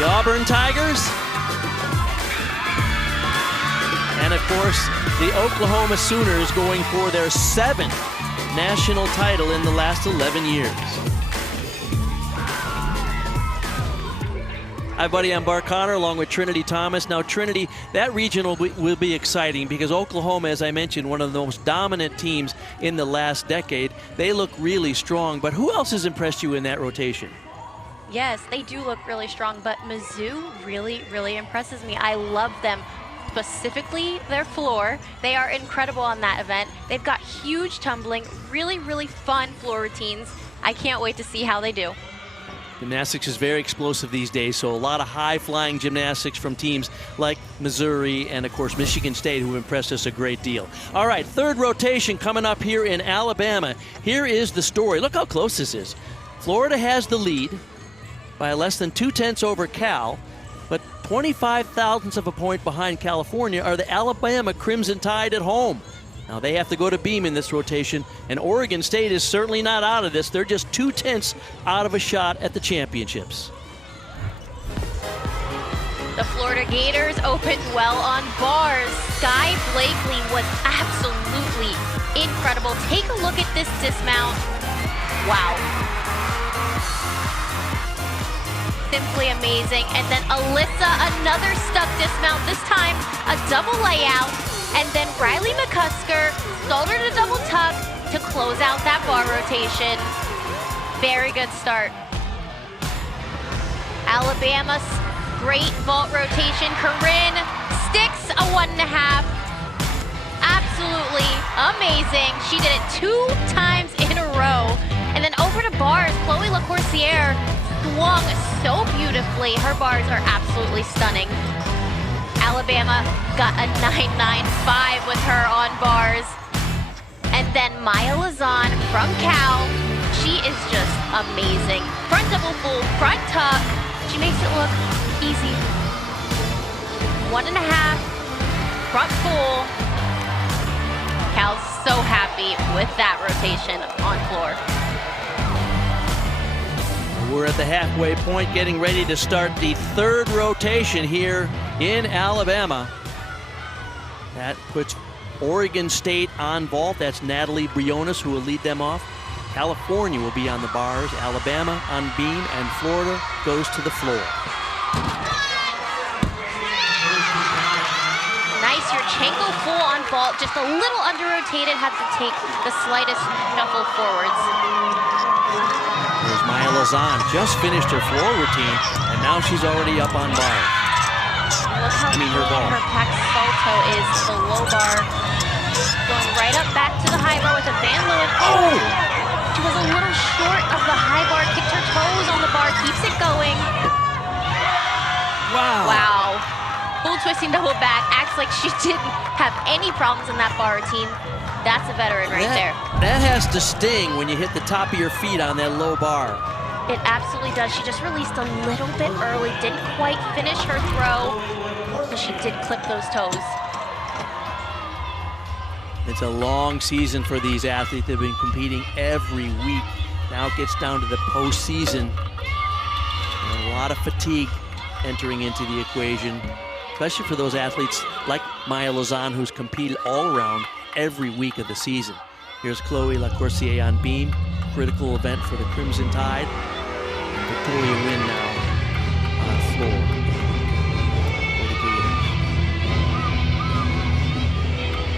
the Auburn Tigers, and of course, the Oklahoma Sooners going for their 7th national title in the last 11 years. Hi, buddy. I'm Bart Connor along with Trinity Thomas. Now, Trinity, that regional will be exciting because Oklahoma, as I mentioned, one of the most dominant teams in the last decade. They look really strong, but who else has impressed you in that rotation? Yes, they do look really strong, but Mizzou really, really impresses me. I love them, specifically their floor. They are incredible on that event. They've got huge tumbling, really, really fun floor routines. I can't wait to see how they do. Gymnastics is very explosive these days, so a lot of high-flying gymnastics from teams like Missouri and, of course, Michigan State, who impressed us a great deal. All right, 3rd rotation coming up here in Alabama. Here is the story. Look how close this is. Florida has the lead by less than 2/10 over Cal, but 25 thousandths of a point behind California are the Alabama Crimson Tide at home. Now they have to go to beam in this rotation, and Oregon State is certainly not out of this. They're just 2/10 out of a shot at the championships. The Florida Gators opened well on bars. Sky Blakely was absolutely incredible. Take a look at this dismount. Wow. Simply amazing. And then Alyssa, another stuck dismount, this time a double layout. And then Riley McCusker shoulder to double tuck to close out that bar rotation. Very good start. Alabama's great vault rotation. Corinne sticks a 1.5. Absolutely amazing. She did it 2 times in a row. And then over to bars, Chloe LaCourciere swung so beautifully. Her bars are absolutely stunning. Alabama got a 9.95 with her on bars. And then Maya Lazan from Cal. She is just amazing. Front double full, front tuck. She makes it look easy. 1.5, front full. Cal's so happy with that rotation on floor. We're at the halfway point, getting ready to start the 3rd rotation here in Alabama. That puts Oregon State on vault. That's Natalie Briones, who will lead them off. California will be on the bars, Alabama on beam, and Florida goes to the floor. Nice, Yurchenko full on vault, just a little under-rotated, had to take the slightest shuffle forwards. There's Maya Lazan, just finished her floor routine, and now she's already up on bars. Look how her ball. Her pack salto is the low bar. Going right up back to the high bar with a Van Leeuwen. Oh! She was a little short of the high bar, kicked her toes on the bar, keeps it going. Wow. Wow. Full twisting double back, acts like she didn't have any problems in that bar routine. That's a veteran right there. That has to sting when you hit the top of your feet on that low bar. It absolutely does. She just released a little bit early, didn't quite finish her throw, but she did clip those toes. It's a long season for these athletes. They've been competing every week. Now it gets down to the postseason. A lot of fatigue entering into the equation, especially for those athletes like Maya Lazan, who's competed all around every week of the season. Here's Chloe LaCourciere on beam. Critical event for the Crimson Tide. And Victoria Wynn now on floor.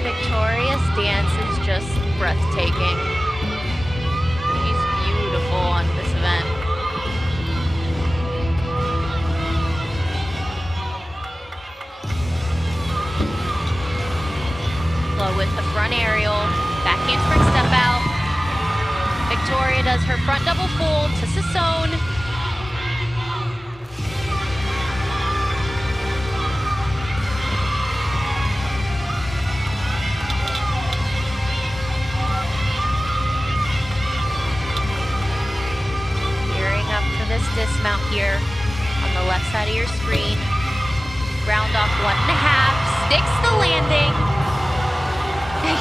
Victoria's dance is just breathtaking. She's beautiful on this event. does her front double full to Sissone. Gearing up for this dismount here on the left side of your screen. Round off 1.5, sticks the landing.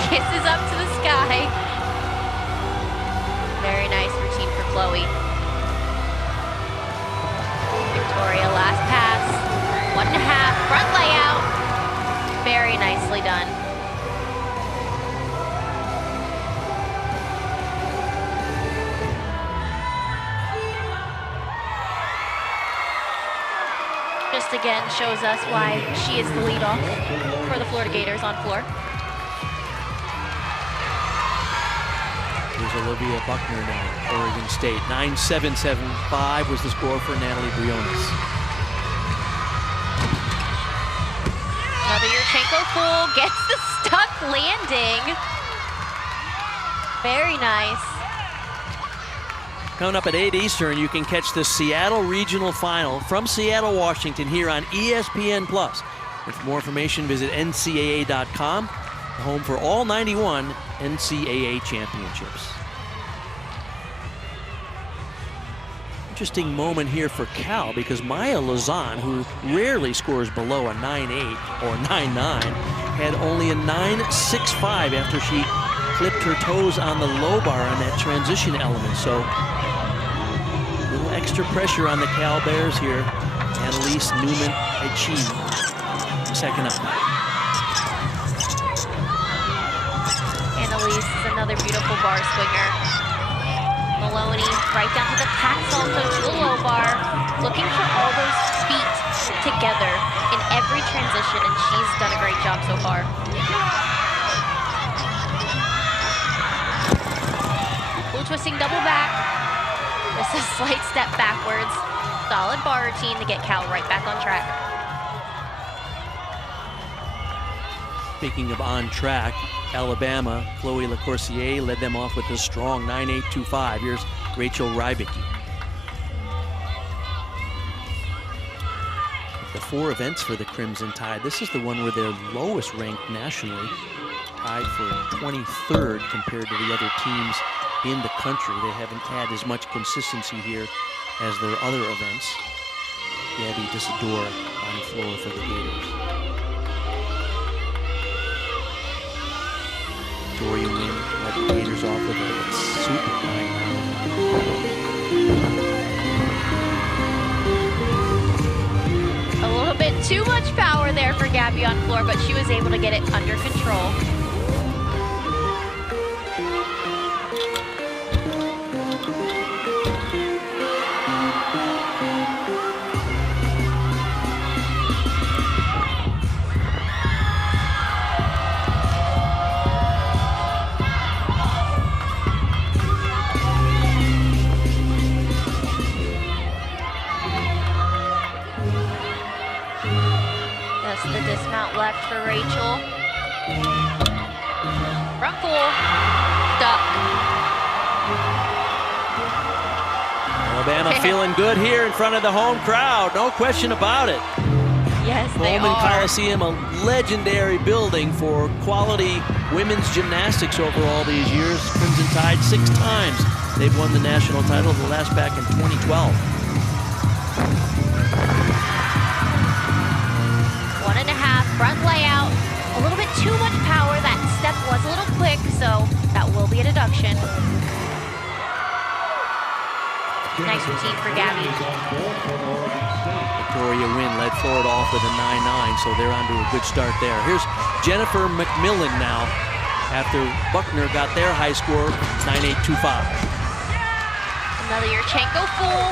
Kisses up to the sky. Very nice routine for Chloe. Victoria, last pass. 1.5, front layout. Very nicely done. Just again shows us why she is the leadoff for the Florida Gators on floor. Here's Olivia Buckner now, Oregon State. 9.775 was the score for Natalie Briones. Another Yurchenko full, gets the stuck landing. Very nice. Coming up at 8 Eastern, you can catch the Seattle Regional Final from Seattle, Washington here on ESPN+. For more information, visit ncaa.com, the home for all 91 NCAA championships. Interesting moment here for Cal because Maya Lazan, who rarely scores below a 9.8 or 9.9, had only a 9.65 after she clipped her toes on the low bar on that transition element. So a little extra pressure on the Cal Bears here. Annalise Newman-Echi, second up. Annalise is another beautiful bar swinger. Maloney right down to the tack salto to the low bar, looking for all those feet together in every transition, and she's done a great job so far. Blue twisting double back. This is a slight step backwards. Solid bar routine to get Cal right back on track. Speaking of on track, Alabama, Chloe LaCourcier led them off with a strong 9.825. Here's Rachel Rybicki. The 4 events for the Crimson Tide. This is the one where they're lowest ranked nationally, tied for 23rd compared to the other teams in the country. They haven't had as much consistency here as their other events. Gabby Disadora on the floor for the Gators. Victoria Wynn led the Gators off with a super high. A little bit too much power there for Gabby on floor, but she was able to get it under control. The dismount left for Rachel. Front full, stuck. Alabama feeling good here in front of the home crowd, no question about it. Yes, they Coleman are. Coliseum, a legendary building for quality women's gymnastics over all these years. Crimson Tide 6 times. They've won the national title, the last back in 2012. 1.5 front layout. A little bit too much power. That step was a little quick, so that will be a deduction. Nice routine for Gabby. Victoria Wynn led Florida off with a 9.9, so they're on to a good start there. Here's Jennifer McMillan now, after Buckner got their high score, 9.825. Another Yurchenko full.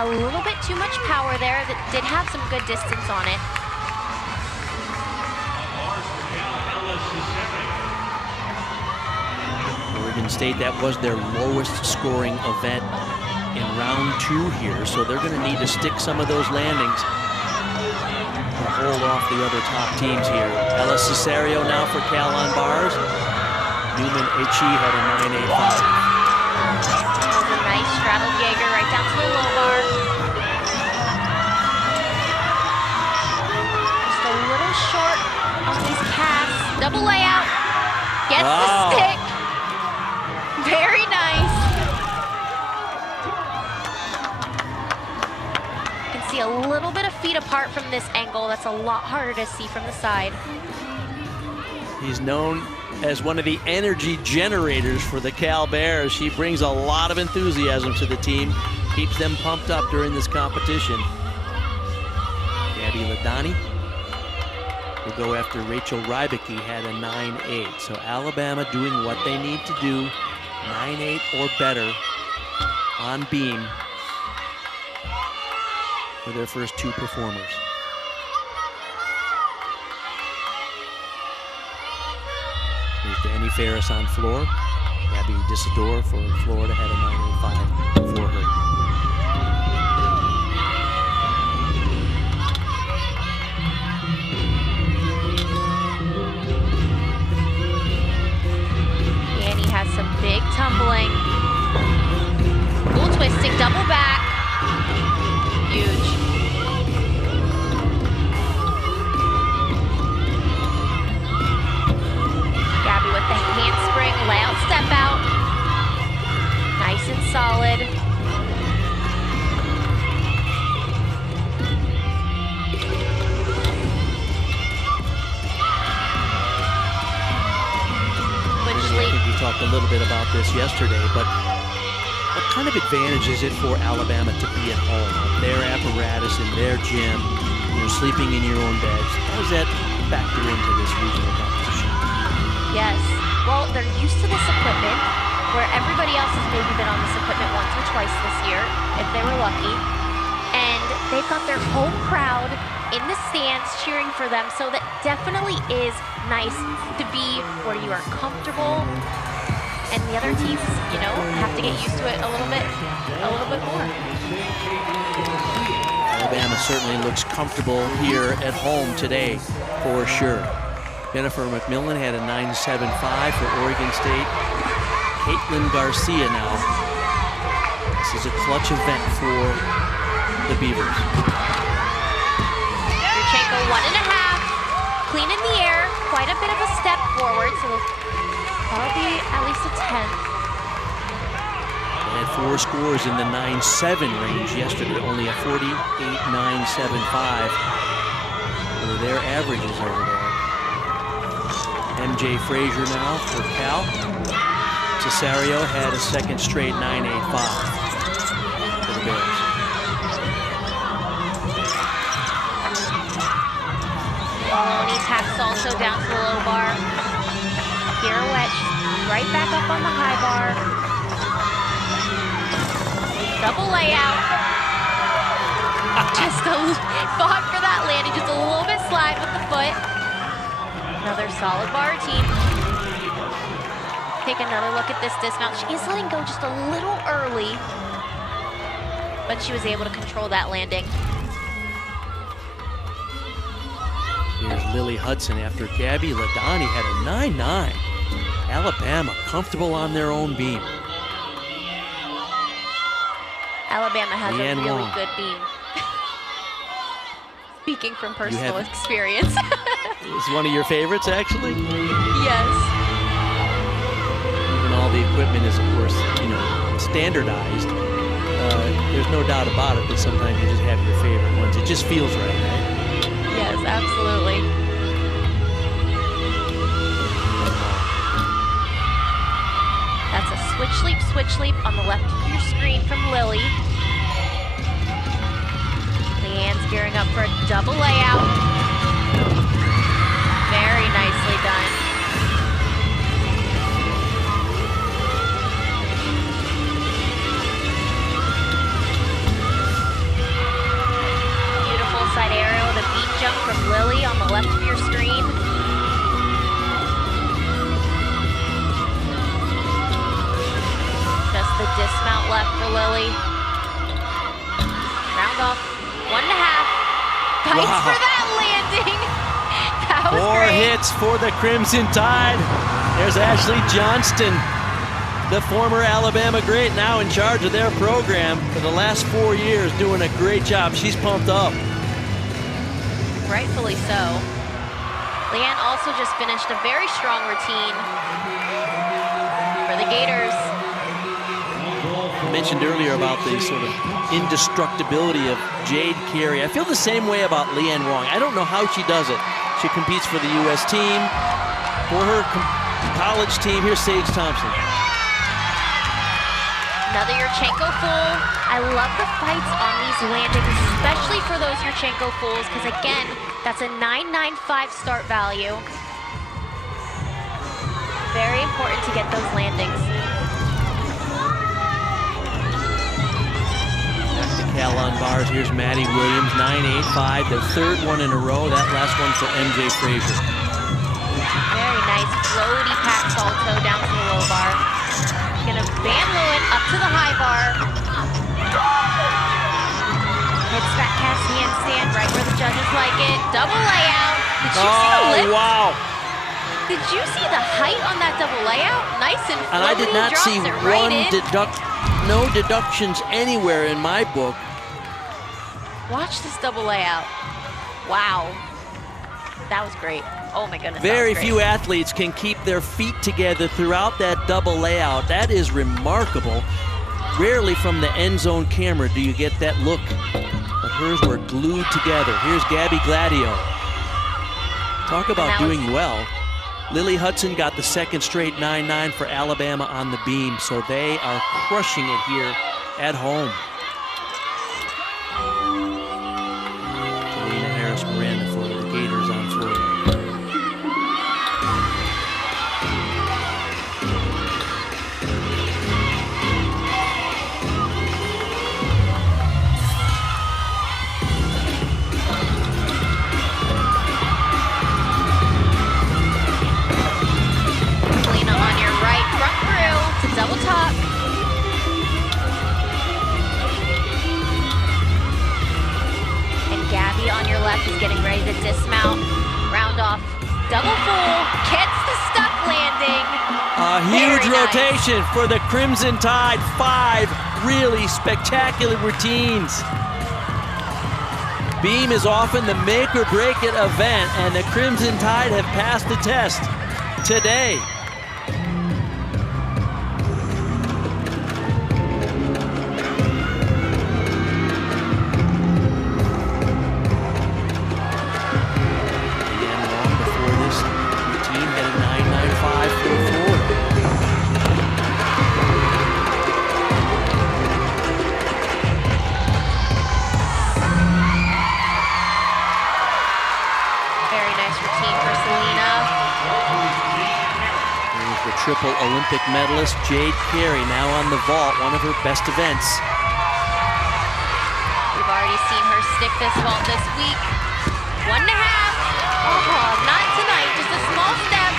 A little bit too much power there. That did have some good distance on it. Oregon State, that was their lowest scoring event in round 2 here, so they're going to need to stick some of those landings to hold off the other top teams here. Ella Cesario now for Cal on bars. Newman-Echi had a 9.85. straddled Jaeger right down to the low bar. Just a little short on these casts. Double layout. Gets the stick. Very nice. You can see a little bit of feet apart from this angle. That's a lot harder to see from the side. He's known as one of the energy generators for the Cal Bears. He brings a lot of enthusiasm to the team, keeps them pumped up during this competition. Gabby Ladani will go after Rachel Rybicki, had a 9.8. So Alabama doing what they need to do, 9.8 or better on beam for their first two performers. Here's Danny Ferris on floor. Gabby Disador for Florida had a 9.85 for her. Danny has some big tumbling. Full twisting, double back. Huge. With the handspring, layout step out. Nice and solid. I think we talked a little bit about this yesterday, but what kind of advantage is it for Alabama to be at home? Their apparatus in their gym, you're sleeping in your own beds. How does that factor into this regional competition? Yes. Well, they're used to this equipment, where everybody else has maybe been on this equipment once or twice this year, if they were lucky. And they've got their home crowd in the stands cheering for them, so that definitely is nice to be where you are comfortable. And the other teams, you know, have to get used to it a little bit more. Alabama certainly looks comfortable here at home today, for sure. Jennifer McMillan had a 9.75 for Oregon State. Caitlin Garcia now. This is a clutch event for the Beavers. Yurchenko 1.5. Clean in the air. Quite a bit of a step forward, so that'll be at least a 10. They had 4 scores in the 9.7 range yesterday. Only a 48.975. What are their averages over there? MJ Frazier now for Cal. Cesario had a second straight 9.85 for the Bears. Maloney tacks also down to the low bar. Pirouette right back up on the high bar. Double layout. Just fought for that landing, just a little bit slide with the foot. Another solid bar routine. Take another look at this dismount. She is letting go just a little early, but she was able to control that landing. Here's Lily Hudson after Gabby Ladani had a 9.9. Alabama comfortable on their own beam. Alabama has Leanne a really Wong. good beam. Speaking from personal experience. It's one of your favorites, actually? Yes. Even all the equipment is, of course, you know, standardized. There's no doubt about it that sometimes you just have your favorite ones. It just feels right, right? Yes, absolutely. That's a switch leap on the left of your screen from Lily. Leanne's gearing up for a double layout. Very nicely done. Beautiful side aerial with a beat jump from Lily on the left of your screen. Just the dismount left for Lily. Round off. 1.5. Fights for that landing. That was 4 great. hits for the Crimson Tide. There's Ashley Johnston The former Alabama great, now in charge of their program for the last 4 years, doing a great job. She's pumped up. Rightfully so. Leanne also just finished a very strong routine for the Gators. I mentioned earlier about the sort of indestructibility of Jade Carey. I feel the same way about Leanne Wong. I don't know how she does it. She competes for the U.S. team, for her college team. Here's Sage Thompson. Another Yurchenko full. I love the fights on these landings, especially for those Yurchenko fulls, because again, that's a 995 start value. Very important to get those landings. Back to Cal on bars. Here's Maddie Williams, 985, the third one in a row. That last one for MJ Frazier. Very nice floaty pack salto down to the low bar. Gonna Van Leeuwen up to the high bar. Hits that cast handstand right where the judges like it. Double layout. Did you see the lift? Wow. Did you see the height on that double layout? Nice and floaty. And I did not see right no deductions anywhere in my book. Watch this double layout. Wow. That was great. Oh my goodness. Very few athletes can keep their feet together throughout that double layout. That is remarkable. Rarely from the end zone camera do you get that look. But hers were glued together. Here's Gabby Gladio. Talk about doing well. Lily Hudson got the second straight 9-9 for Alabama on the beam, so they are crushing it here at home. Selena Harris-Miranda for the Gators on Florida. Double top. And Gabby on your left is getting ready to dismount. Round off. Double full. Gets the stuck landing. A huge rotation for the Crimson Tide. 5 really spectacular routines. Beam is often the make or break it event, and the Crimson Tide have passed the test today. Triple Olympic medalist Jade Carey now on the vault, one of her best events. We've already seen her stick this vault this week. 1.5. Oh, not tonight, just a small step.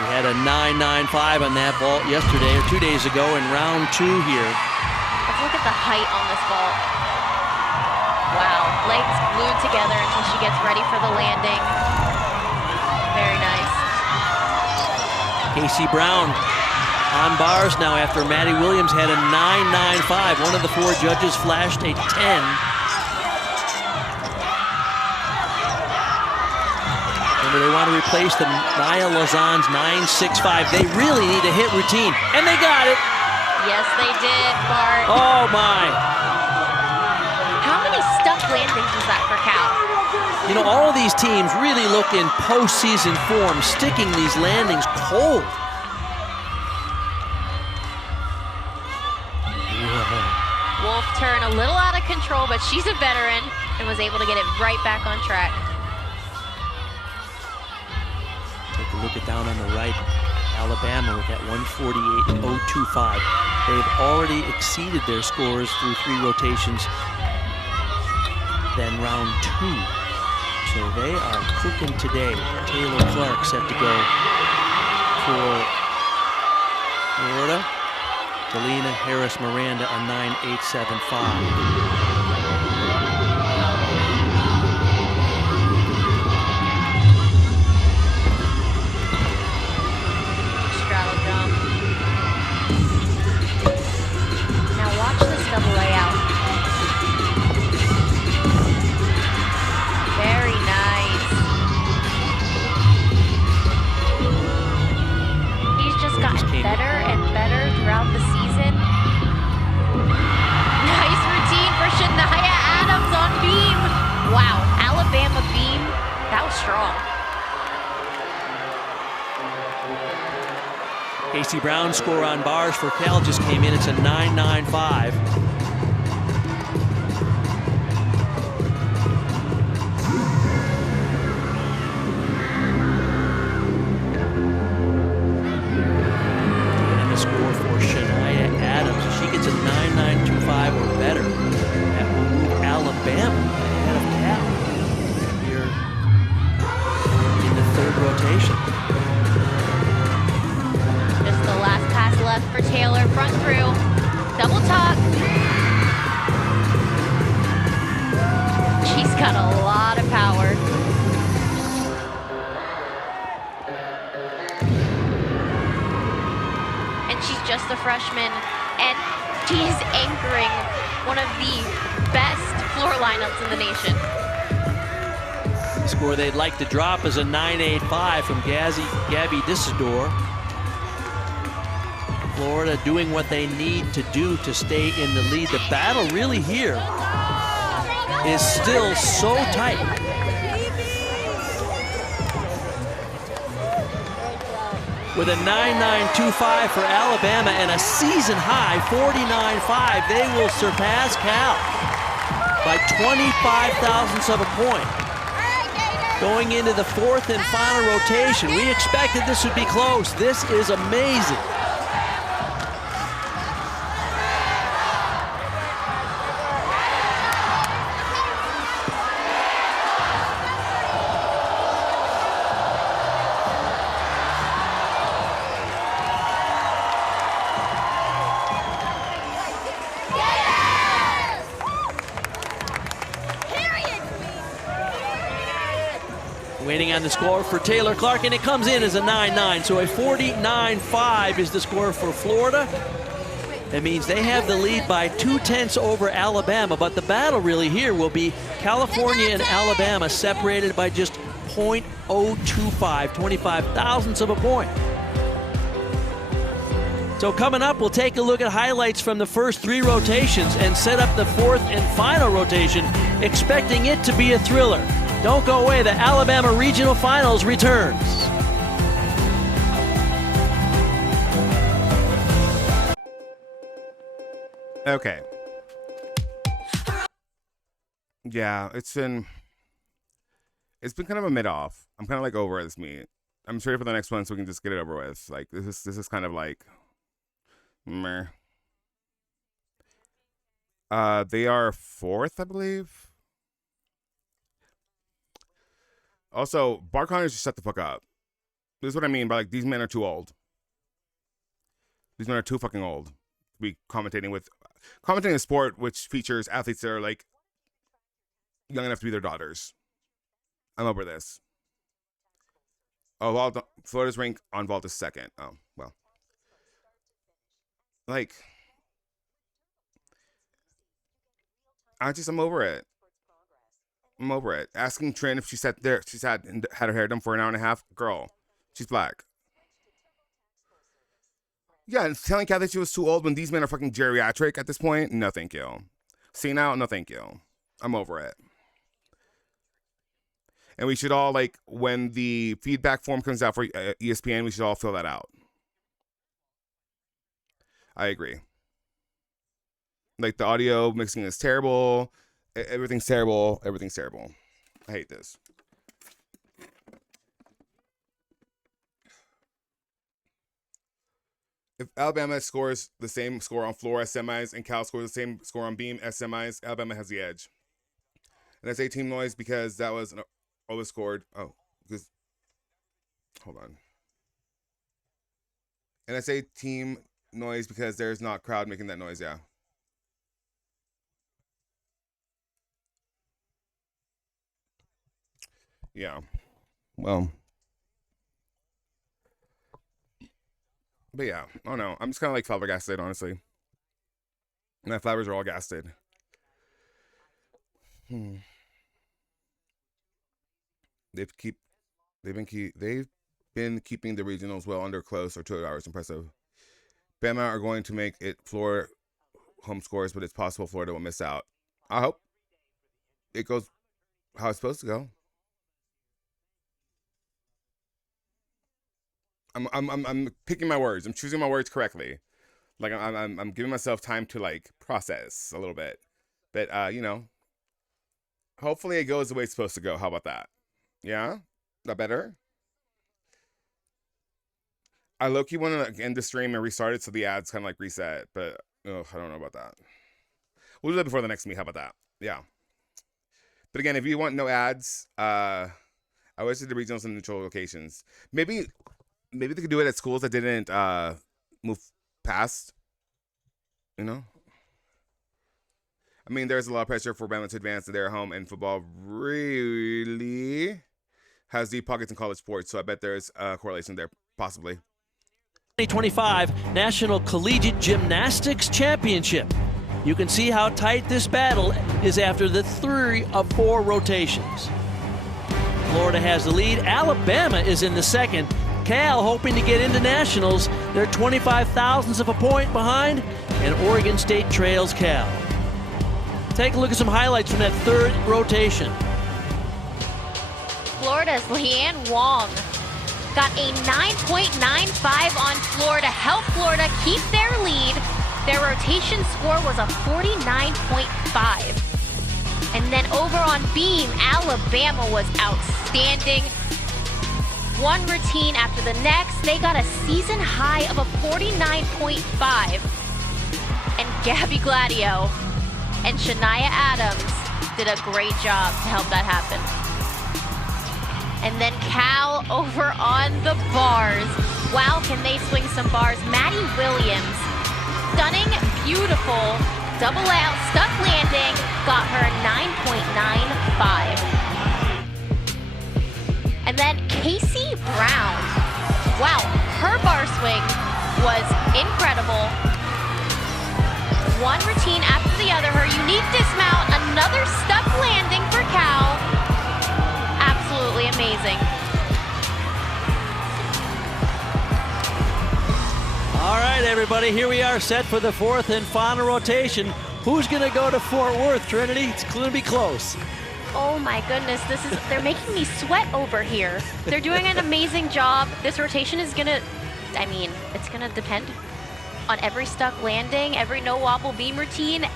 We had a 9.95 on that vault yesterday or 2 days ago in round 2 here. Let's look at the height on this vault. Wow, legs glued together until she gets ready for the landing. Very nice. Casey Brown on bars now after Maddie Williams had a 9.95. One of the 4 judges flashed a 10. Remember, they want to replace the Nia Lozanne's 9.65. They really need a hit routine, and they got it. Yes, they did, Bart. Oh, my. How many stuck landings was that for Cal? You know, all of these teams really look in postseason form, sticking these landings cold. Wolf turn a little out of control, but she's a veteran and was able to get it right back on track. Take a look at down on the right. Alabama with that 148.025. They've already exceeded their scores through 3 rotations. Then round 2. So they are cooking today. Taylor Clark set to go for Florida. Selena Harris-Miranda on 9.875. Casey Brown's score on bars for Cal just came in. It's a 9.95. And the score for Shania Adams. She gets a 9.925 or better. That will move Alabama ahead of Cal here in the third rotation. Just the last pass left for Taylor, front through, double tuck. She's got a lot of power. And she's just a freshman, and she is anchoring one of the best floor lineups in the nation. The score they'd like to drop is a 9.85 from Gabby Disidor. Florida doing what they need to do to stay in the lead. The battle really here is still so tight. With a 9.925 for Alabama and a season high 49.5, they will surpass Cal by 25 thousandths of a point. Going into the fourth and final rotation, we expected this would be close. This is amazing. Waiting on the score for Taylor Clark, and it comes in as a 9.9. So a 49.5 is the score for Florida. That means they have the lead by 0.2 over Alabama, but the battle really here will be California and Alabama separated by just 0.025, 25 thousandths of a point. So coming up, we'll take a look at highlights from the first three rotations and set up the fourth and final rotation, expecting it to be a thriller. Don't go away, the Alabama Regional Finals returns. Okay. Yeah, it's been kind of a mid-off. I'm kind of like over this meet. I'm ready for the next one so we can just get it over with. Like this is kind of like meh. They are fourth, I believe. Also, Bar Connors, just shut the fuck up. This is what I mean by like these men are too old. These men are too fucking old to be commentating a sport which features athletes that are like young enough to be their daughters. I'm over this. Oh, Florida's rank on vault is second. Oh, well. Like, I'm over it. I'm over it. Asking Trin if she's had her hair done for an hour and a half. Girl, she's black. Yeah, and telling Kat that she was too old when these men are fucking geriatric at this point. No, thank you. See now? No, thank you. I'm over it. And we should all, like, when the feedback form comes out for ESPN, we should all fill that out. I agree. Like, the audio mixing is terrible. Everything's terrible. Everything's terrible. I hate this. If Alabama scores the same score on floor as semis and Cal scores the same score on beam as semis, Alabama has the edge. And I say team noise because that was an overscored. Oh, because hold on. And I say team noise because there's not crowd making that noise. Yeah. Yeah. Well. But yeah, oh no, I'm just kind of like flabbergasted, honestly. My flowers are all gasted. They've been keeping the regionals well under close or 2 hours. Impressive. Bama are going to make it floor home scores, but it's possible Florida will miss out. I hope it goes how it's supposed to go. I'm picking my words. I'm choosing my words correctly. Like I'm giving myself time to like process a little bit. But you know, hopefully it goes the way it's supposed to go. How about that? Yeah? That better? I low-key want to like, end the stream and restart it so the ads kind of like reset, but I don't know about that. We'll do that before the next meet. How about that? Yeah. But again, if you want no ads, I always did the regionals and neutral locations. Maybe they could do it at schools that didn't move past, you know? I mean, there's a lot of pressure for Bama to advance to their home, and football really has deep pockets in college sports, so I bet there's a correlation there, possibly. 2025 National Collegiate Gymnastics Championship. You can see how tight this battle is after the 3 of 4 rotations. Florida has the lead. Alabama is in the second. Cal hoping to get into nationals. They're 25 thousandths of a point behind, and Oregon State trails Cal. Take a look at some highlights from that 3rd rotation. Florida's Leanne Wong got a 9.95 on floor to help Florida keep their lead. Their rotation score was a 49.5. And then over on beam, Alabama was outstanding. One routine after the next, they got a season high of a 49.5. And Gabby Gladio and Shania Adams did a great job to help that happen. And then Cal over on the bars. Wow, can they swing some bars? Maddie Williams, stunning, beautiful, double out, stuck landing, got her 9.95. And then Casey Brown, wow, her bar swing was incredible. One routine after the other, her unique dismount, another stuck landing for Cal. Absolutely amazing. All right, everybody, here we are set for the 4th and final rotation. Who's going to go to Fort Worth, Trinity? It's going to be close. Oh my goodness, they're making me sweat over here. They're doing an amazing job. This rotation is gonna, it's gonna depend on every stuck landing, every no wobble beam routine,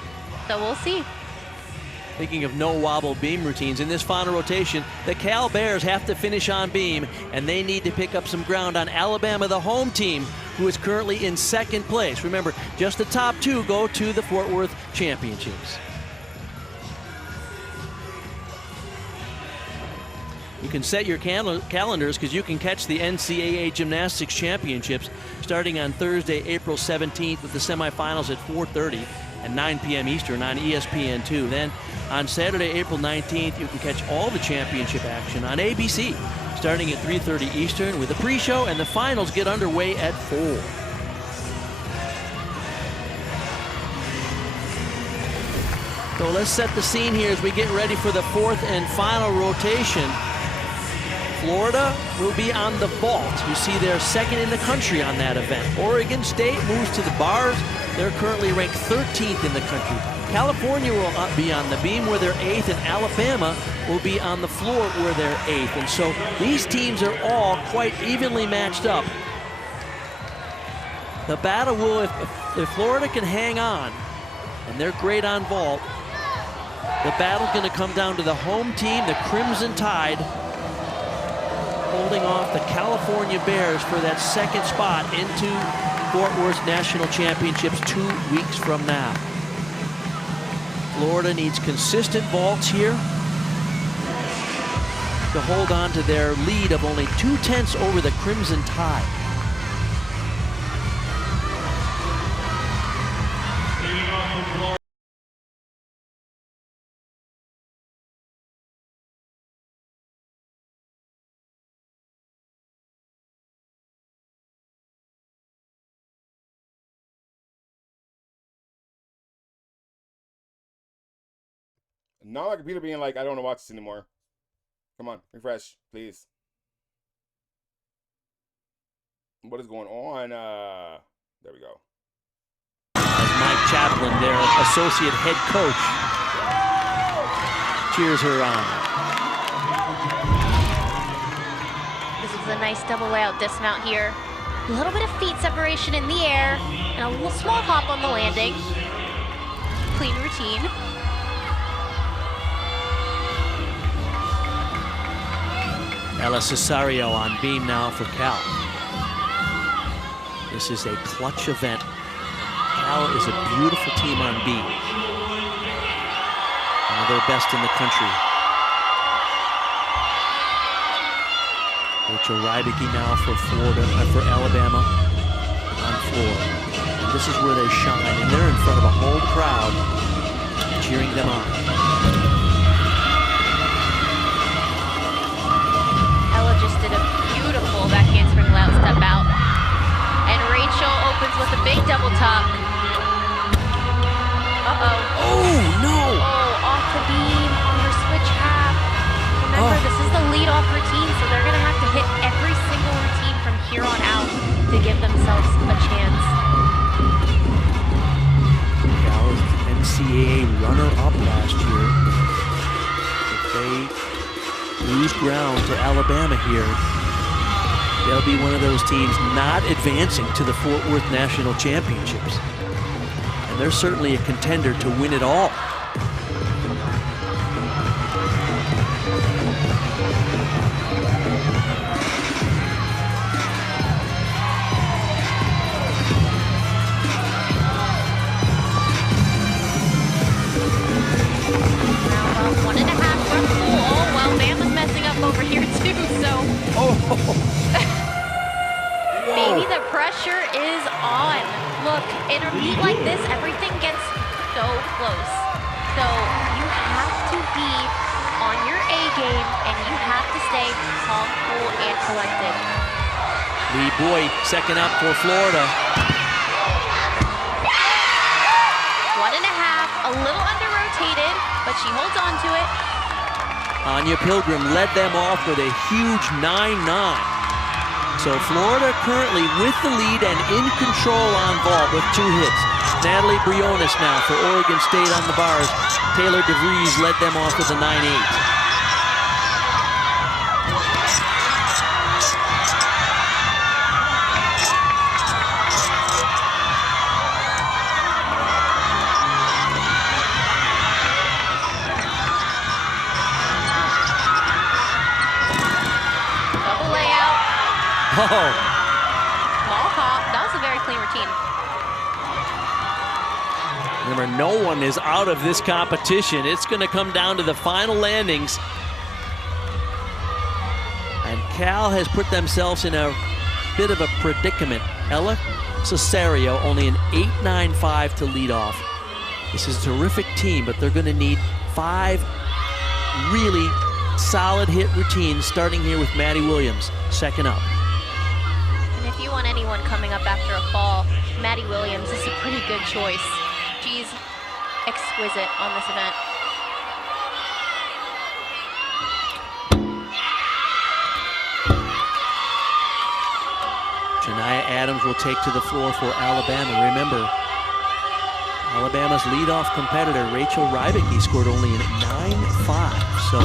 so we'll see. Speaking of no wobble beam routines, in this final rotation, the Cal Bears have to finish on beam, and they need to pick up some ground on Alabama, the home team, who is currently in 2nd place. Remember, just the top 2 go to the Fort Worth Championships. You can set your calendars because you can catch the NCAA Gymnastics Championships starting on Thursday, April 17th with the semifinals at 4:30 and 9 p.m. Eastern on ESPN2. Then on Saturday, April 19th, you can catch all the championship action on ABC starting at 3:30 Eastern with the pre-show, and the finals get underway at 4. So let's set the scene here as we get ready for the 4th and final rotation. Florida will be on the vault. You see they're 2nd in the country on that event. Oregon State moves to the bars. They're currently ranked 13th in the country. California will be on the beam where they're 8th, and Alabama will be on the floor where they're 8th. And so these teams are all quite evenly matched up. The battle will, if Florida can hang on, and they're great on vault, the battle's going to come down to the home team, the Crimson Tide, holding off the California Bears for that 2nd spot into Fort Worth National Championships 2 weeks from now. Florida needs consistent vaults here to hold on to their lead of only 0.2 over the Crimson Tide. Not my computer being like, I don't want to watch this anymore. Come on, refresh, please. What is going on? There we go. Mike Chaplin, their associate head coach, cheers her on. This is is a nice double layout dismount here. A little bit of feet separation in the air, and a little small hop on the landing. Clean routine. Ella Cesario on beam now for Cal. This is a clutch event. Cal is a beautiful team on beam. One of their best in the country. Rachel Rybicki now for for Alabama on floor. And this is where they shine, and they're in front of a home crowd cheering them on. Ella just did a beautiful back handspring layout step out. And Rachel opens with a big double top. Uh-oh. Oh, no! Oh, off the beam on her switch half. Remember, this is the lead-off routine, so they're going to have to hit every single routine from here on out to give themselves a chance. Cal is the NCAA runner-up last year. If they lose ground to Alabama here, they'll be one of those teams not advancing to the Fort Worth National Championships. And they're certainly a contender to win it all. Maybe the pressure is on. Look, in a meet like this, everything gets so close. So you have to be on your A game, and you have to stay calm, cool, and collected. Lee Boyd, second up for Florida. 1.5, a little under-rotated, but she holds on to it. Anya Pilgrim led them off with a huge 9-9. So Florida currently with the lead and in control on vault with 2 hits. Natalie Briones now for Oregon State on the bars. Taylor DeVries led them off with a 9-8. Oh. Ball hop. That was a very clean routine. Remember, no one is out of this competition. It's going to come down to the final landings. And Cal has put themselves in a bit of a predicament. Ella Cesario only an 8.95 to lead off. This is a terrific team, but they're going to need 5 really solid hit routines, starting here with Maddie Williams, second up. If you want anyone coming up after a fall, Maddie Williams is a pretty good choice. She's exquisite on this event. Shania Adams will take to the floor for Alabama. Remember, Alabama's leadoff competitor, Rachel Rybicki, scored only a 9.5. So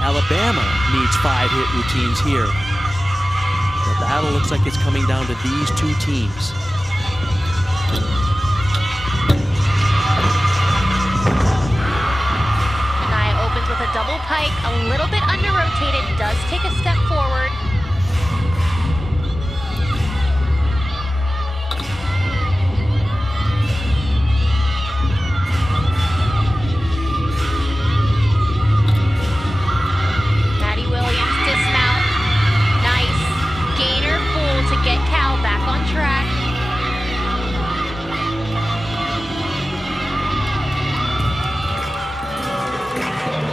Alabama needs 5 hit routines here. The battle looks like it's coming down to these 2 teams. Shania opens with a double pike, a little bit under-rotated, does take a step forward. Maddie Williams dismount. Nice. Gainer full to get Cal back on track.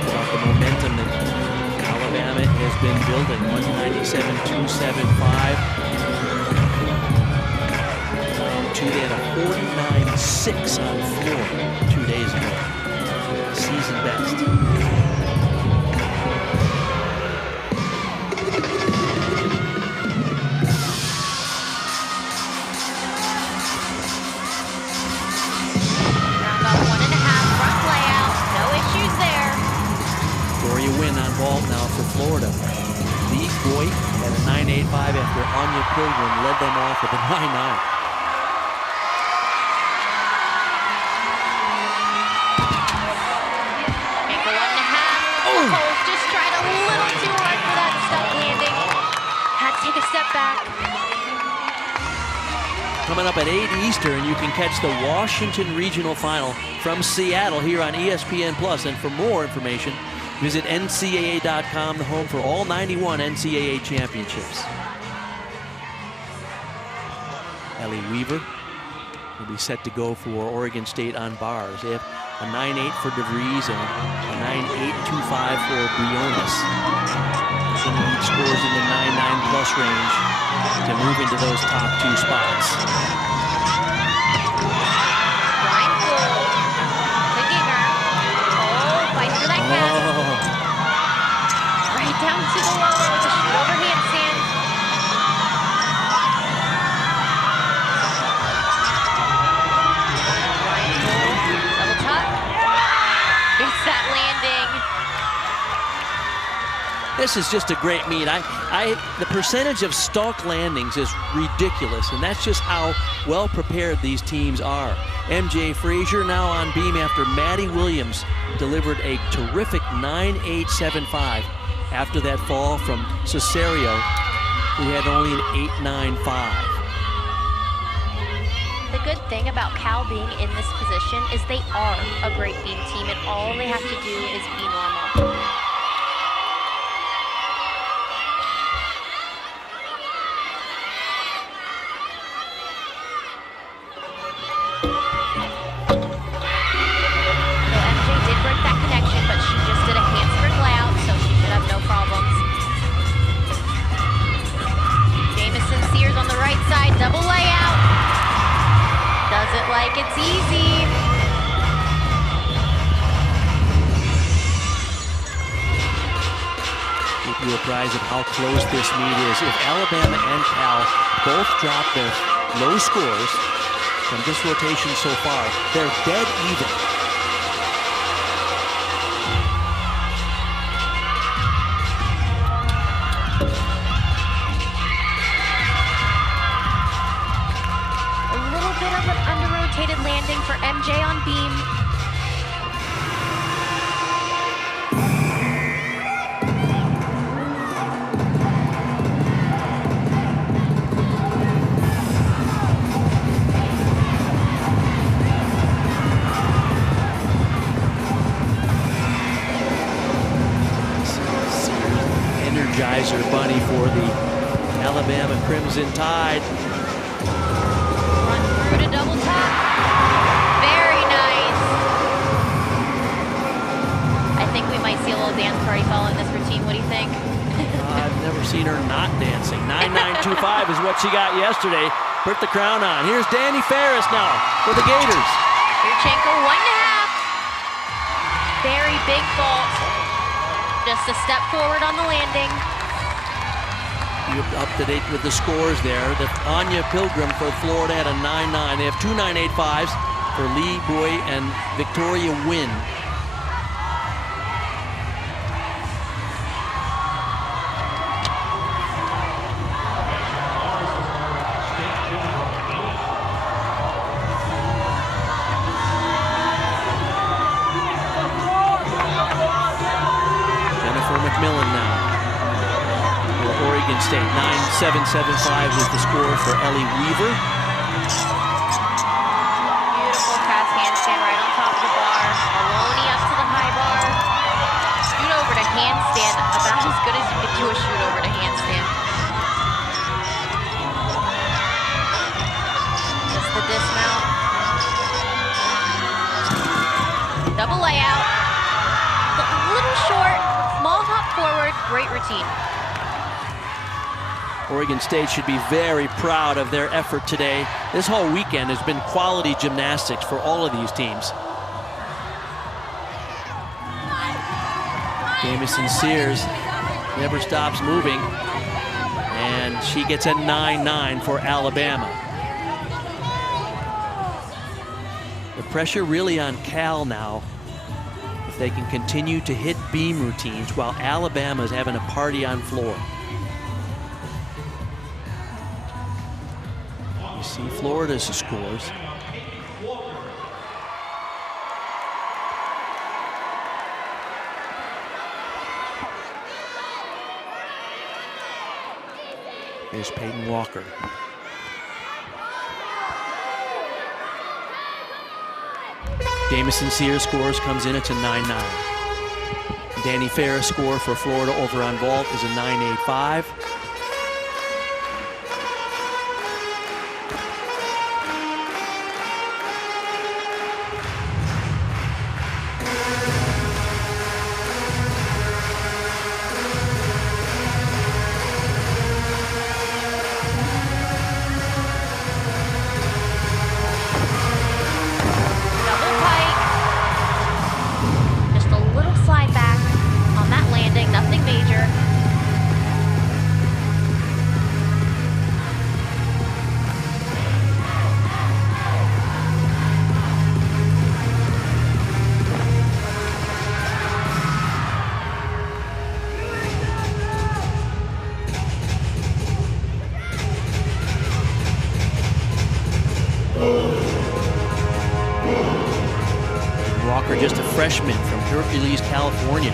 About the momentum that Alabama has been building. 197.275. And 2, they had a 49.6 on floor 2 days ago. Season best. Win on vault now for Florida. Lee Boyd at a 9.8 Pilgrim led them off with a 9-9. Coles just tried a little too hard for that stuck landing. Had to take a step back. Coming up at 8 Eastern, you can catch the Washington Regional Final from Seattle here on ESPN+. And for more information, visit NCAA.com, the home for all 91 NCAA championships. Ellie Weaver will be set to go for Oregon State on bars. They have a 9-8 for DeVries and a 9-8-2-5 for Briones. They're going to need scores in the 9-9 plus range to move into those top 2 spots. Ryan Cole, the Ginger. Oh, fighting for that catch. Right down to the lower with a shoot over handstand. Gets that landing. This is just a great meet. The percentage of stalk landings is ridiculous, and that's just how well prepared these teams are. MJ Frazier now on beam after Maddie Williams delivered a terrific 9-8-7-5 after that fall from Cesario, who had only an 8-9-5. The good thing about Cal being in this position is they are a great beam team, and all they have to do is be normal. So MJ did break that connection, but she just did a handspring layout, so she should have no problems. Jamison Sears on the right side, double layout. Does it like it's easy. Keep you apprised of how close this meet is. If Alabama and Cal both drop their low scores from this rotation so far, they're dead even. Landing for MJ on beam. Energizer bunny for the Alabama Crimson Tide. Run through to double top. Very nice. I think we might see a little dance party following this routine. What do you think? I've never seen her not dancing. 9-9-2-5 is what she got yesterday. Put the crown on. Here's Danny Ferris now for the Gators. Yurchenko 1.5. Very big fault. Just a step forward on the landing. You're up to date with the scores there. The Anya Pilgrim for Florida had a 9-9. They have two 9-8-5s for Lee Boy and Victoria Wynn. McMillan now for Oregon State. 9-7-7-5 is the score for Ellie Weaver. Beautiful pass handstand right on top of the bar. Maloney up to the high bar. Shoot over to handstand. About as good as you could do a shoot over to handstand. Just the dismount. Double layout. A little short. Small hop forward, great routine. Oregon State should be very proud of their effort today. This whole weekend has been quality gymnastics for all of these teams. Jamison Sears never stops moving, and she gets a 9-9 for Alabama. The pressure really on Cal now. They can continue to hit beam routines while Alabama's having a party on floor. You see Florida's scores. Here's Peyton Walker. Jamison Sears scores, comes in, it's a 9-9. Danny Ferris score for Florida over on vault is a 9.85. Walker, just a freshman from Hercules, California.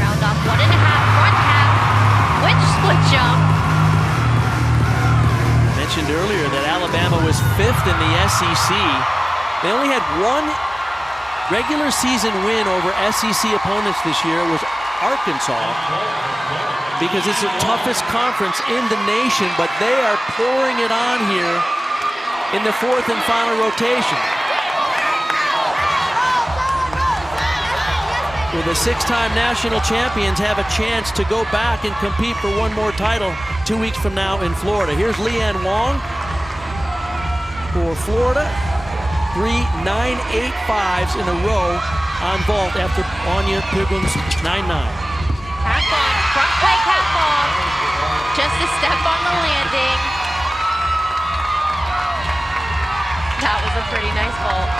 Round off 1.5, front half, switch, split jump. I mentioned earlier that Alabama was 5th in the SEC. They only had one regular season win over SEC opponents this year. Was Arkansas, because it's the toughest conference in the nation, but they are pouring it on here in the 4th and final rotation. Will the 6-time national champions have a chance to go back and compete for one more title 2 weeks from now in Florida? Here's Leanne Wong for Florida. 3 9.85s in a row on vault after Anya Pigham's 9.9. Half on, front pike half off. Just a step on the landing. That was a pretty nice vault.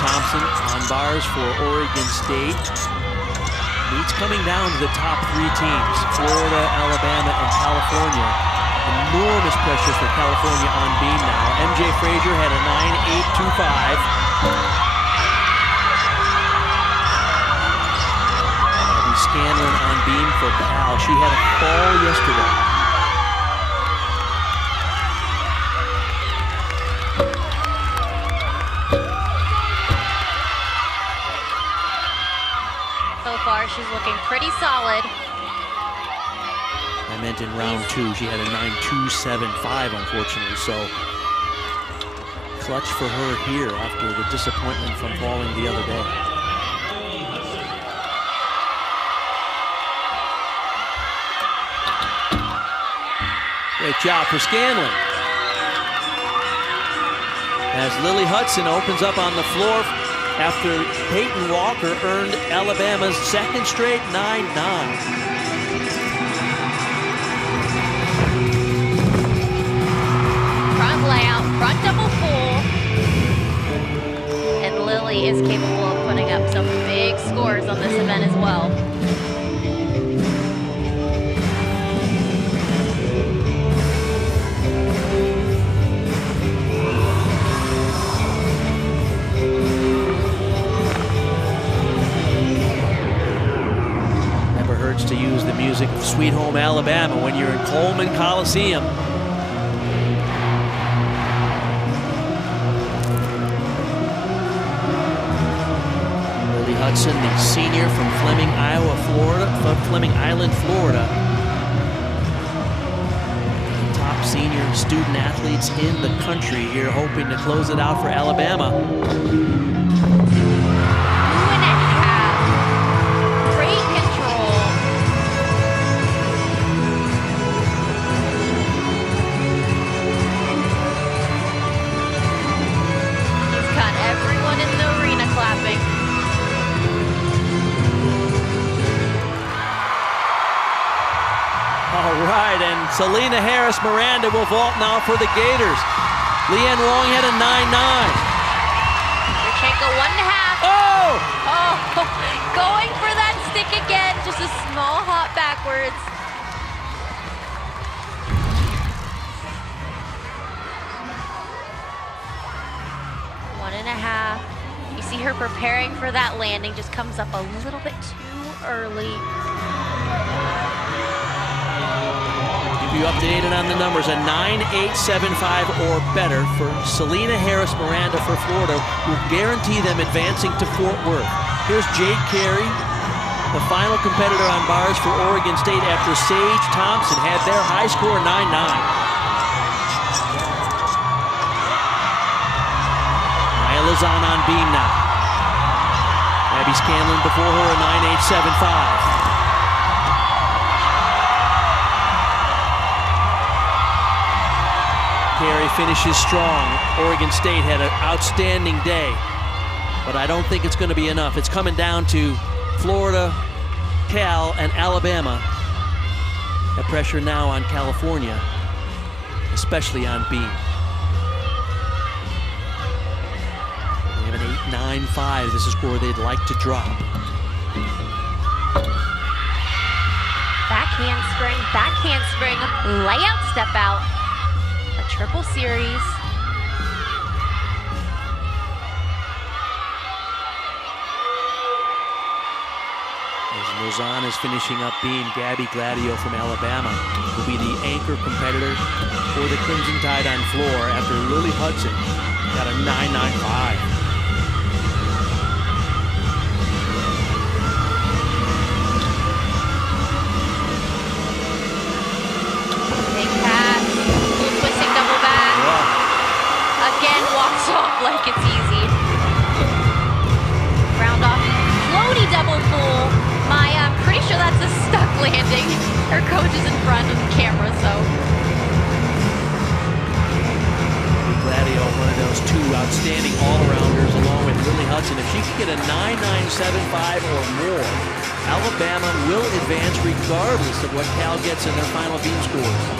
Thompson on bars for Oregon State. Meets coming down to the top 3 teams, Florida, Alabama, and California. Enormous pressure for California on beam now. MJ Frazier had a 9.825. Abby Scanlon on beam for Cal. She had a fall yesterday. She's looking pretty solid. I meant in round 2, she had a 9.275, unfortunately, so clutch for her here after the disappointment from falling the other day. Great job for Scanlon. As Lily Hudson opens up on the floor after Peyton Walker earned Alabama's 2nd straight 9.9. Front layout, front double full. And Lily is capable of putting up some big scores on this event as well. To use the music of Sweet Home Alabama when you're in Coleman Coliseum. Lily Hudson, the senior from Fleming Island, Florida. Top senior student athletes in the country here, hoping to close it out for Alabama. Selena Harris Miranda will vault now for the Gators. Leanne Wong had a 9.9. Yurchenko 1.5. Oh! Oh, going for that stick again. Just a small hop backwards. One and a half. You see her preparing for that landing, just comes up a little bit too early. Keep you updated on the numbers. A 9.875 or better for Selena Harris Miranda for Florida will guarantee them advancing to Fort Worth. Here's Jade Carey, the final competitor on bars for Oregon State after Sage Thompson had their high score 9.9. Lozon on beam now. Abby Scanlon before her, a 9.875. Carey finishes strong. Oregon State had an outstanding day, but I don't think it's going to be enough. It's coming down to Florida, Cal, and Alabama. The pressure now on California, especially on beam. 8.95 is a score they'd like to drop. Back handspring, layout step out. A triple series. As Lozon is finishing up beam, Gabby Gladio from Alabama will be the anchor competitor for the Crimson Tide on floor after Lily Hudson got a 9.95. Off like it's easy. Round off, floaty double full. Maya, I'm pretty sure that's a stuck landing. Her coach is in front of the camera, so. Gladio, one of those two outstanding all-arounders along with Lily Hudson. If she can get a 9.975 or more, Alabama will advance regardless of what Cal gets in their final beam scores.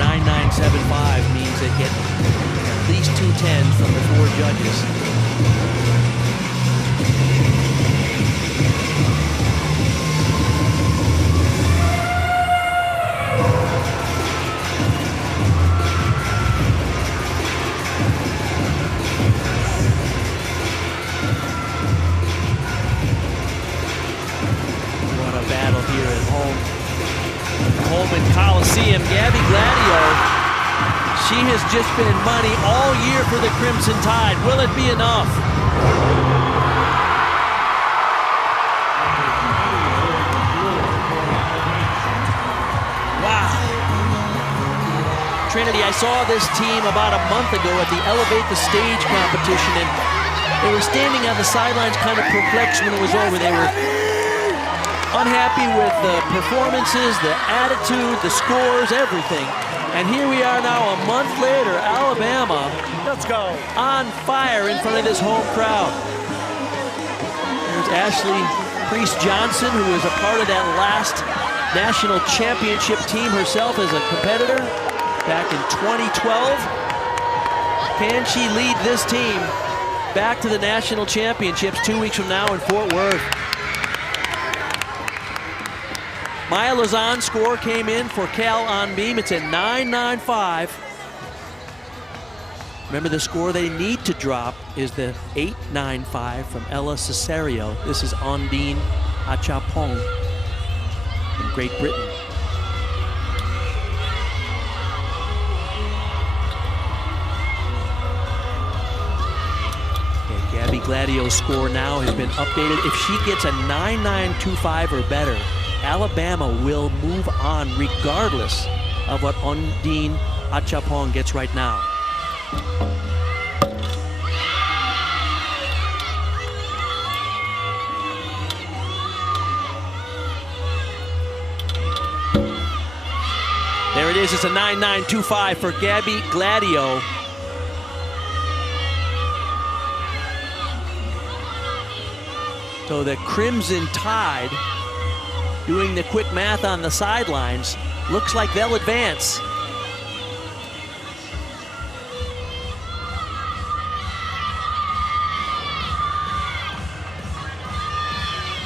9.975 means they get at least 2 10s from the 4 judges. What a battle here at home. Holman Coliseum. Gabby Gladio, she has just been money all year for the Crimson Tide. Will it be enough? Wow. Trinity, I saw this team about a month ago at the Elevate the Stage competition, and they were standing on the sidelines kind of perplexed when it was over. They were unhappy with the performances, the attitude, the scores, everything. And here we are now, a month later, Alabama, let's go, on fire in front of this home crowd. There's Ashley Priest-Johnson, who was a part of that last national championship team herself as a competitor back in 2012. Can she lead this team back to the national championships 2 weeks from now in Fort Worth? Maya Lozon's score came in for Cal on beam. It's a 9.95. Remember, the score they need to drop is the 8.95 from Ella Cesario. This is Ondine Achapong from Great Britain. Okay, Gabby Gladio's score now has been updated. If she gets a 9.925 or better, Alabama will move on regardless of what Ondine Achapong gets right now. There it is. It's a 9.925 for Gabby Gladio. So the Crimson Tide doing the quick math on the sidelines, looks like they'll advance.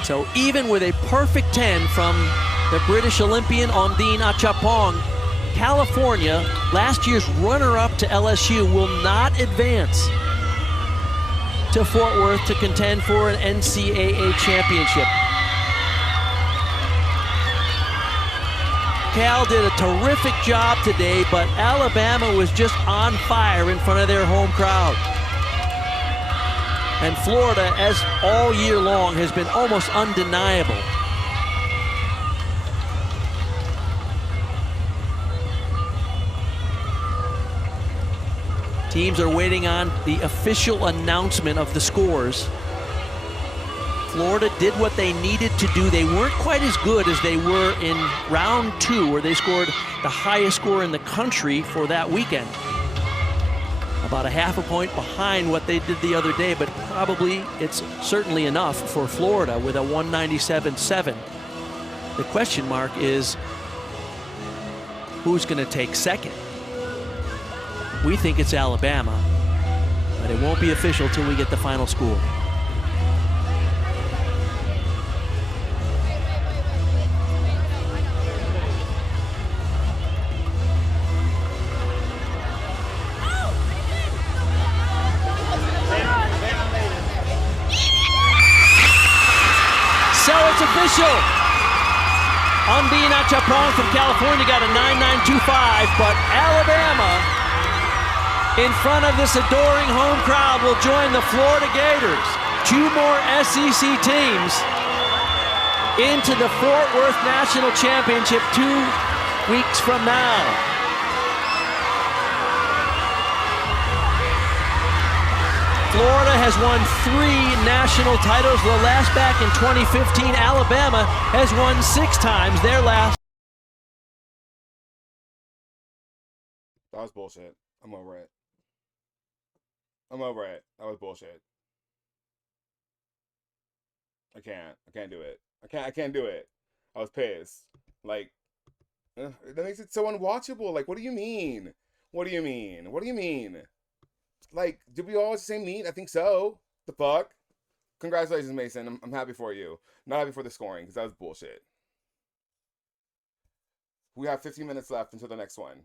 So even with a perfect 10 from the British Olympian Ondine Achapong, California, last year's runner-up to LSU, will not advance to Fort Worth to contend for an NCAA championship. Cal did a terrific job today, but Alabama was just on fire in front of their home crowd. And Florida, as all year long, has been almost undeniable. Teams are waiting on the official announcement of the scores. Florida did what they needed to do. They weren't quite as good as they were in round 2, where they scored the highest score in the country for that weekend. About a half a point behind what they did the other day, but probably it's certainly enough for Florida with a 197.7. The question mark is, who's going to take second? We think it's Alabama, but it won't be official till we get the final score. So it's official. Ondine Achapong from California got a 9.925, but Alabama, in front of this adoring home crowd, will join the Florida Gators. 2 more SEC teams into the Fort Worth National Championship 2 weeks from now. Florida has won 3 national titles, the last back in 2015. Alabama has won 6 times, their last. That was bullshit. I'm over it. I'm over it. That was bullshit. I can't do it. I can't do it. I was pissed. Like, that makes it so unwatchable. Like, what do you mean? What do you mean? What do you mean? Like, did we all have the same meat? I think so. The fuck? Congratulations, Mason. I'm happy for you. Not happy for the scoring, because that was bullshit. We have 15 minutes left until the next one.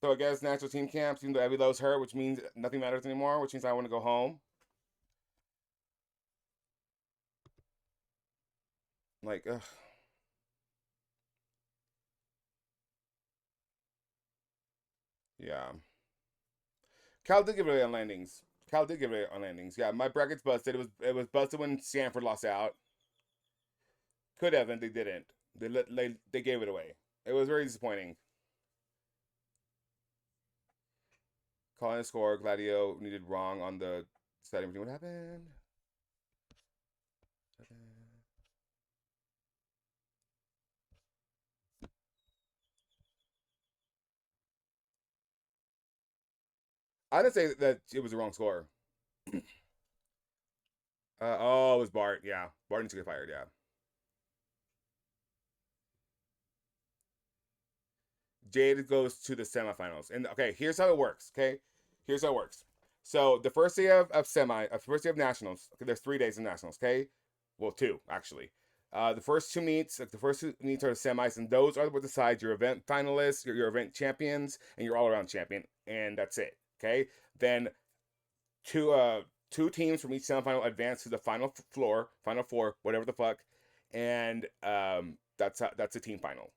So I guess national team camp, even though Abby Lowe's hurt, which means nothing matters anymore, which means I want to go home. Like, ugh. Yeah. Cal did give it away on landings. Yeah, my bracket's busted. It was busted when Stanford lost out. Could have, and they didn't. They gave it away. It was very disappointing. Calling a score, Gladio needed wrong on the setting. What happened? I didn't say that it was the wrong score. Oh, it was Bart. Yeah, Bart needs to get fired. Yeah. Jade goes to the semifinals, and okay, here's how it works. Okay, here's how it works. So the first day of first day of nationals. Okay, there's 3 days of nationals. Okay, well, 2 actually. The first 2 meets, are the semis, and those are what decide your event finalists, your event champions, and your all-around champion, and that's it. Okay, then two teams from each semifinal advance to the final four, whatever the fuck, and that's a team final.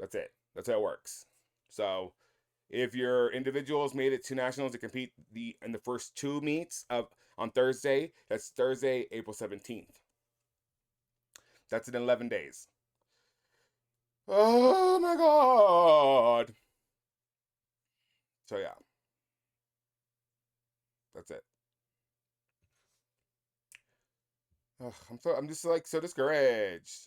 That's it. That's how it works. So, if your individuals made it to nationals to compete in the first 2 meets on Thursday, that's Thursday, April 17th. That's in 11 days. Oh my god. So yeah. That's it. Ugh, I'm just like so discouraged.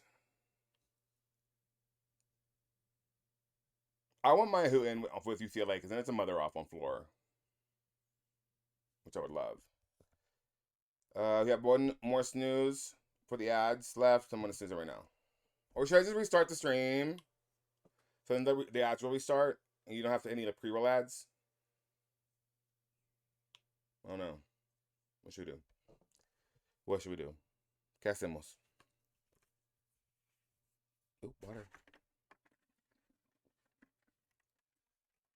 I want my Who in with UCLA because then it's a mother off on floor, which I would love. We have one more snooze for the ads left. I'm gonna snooze it right now. Or should I just restart the stream? So then the ads will restart, and you don't have to any of the pre-roll ads. Oh no. What should we do? What should we do? ¿Qué hacemos? Ooh, water.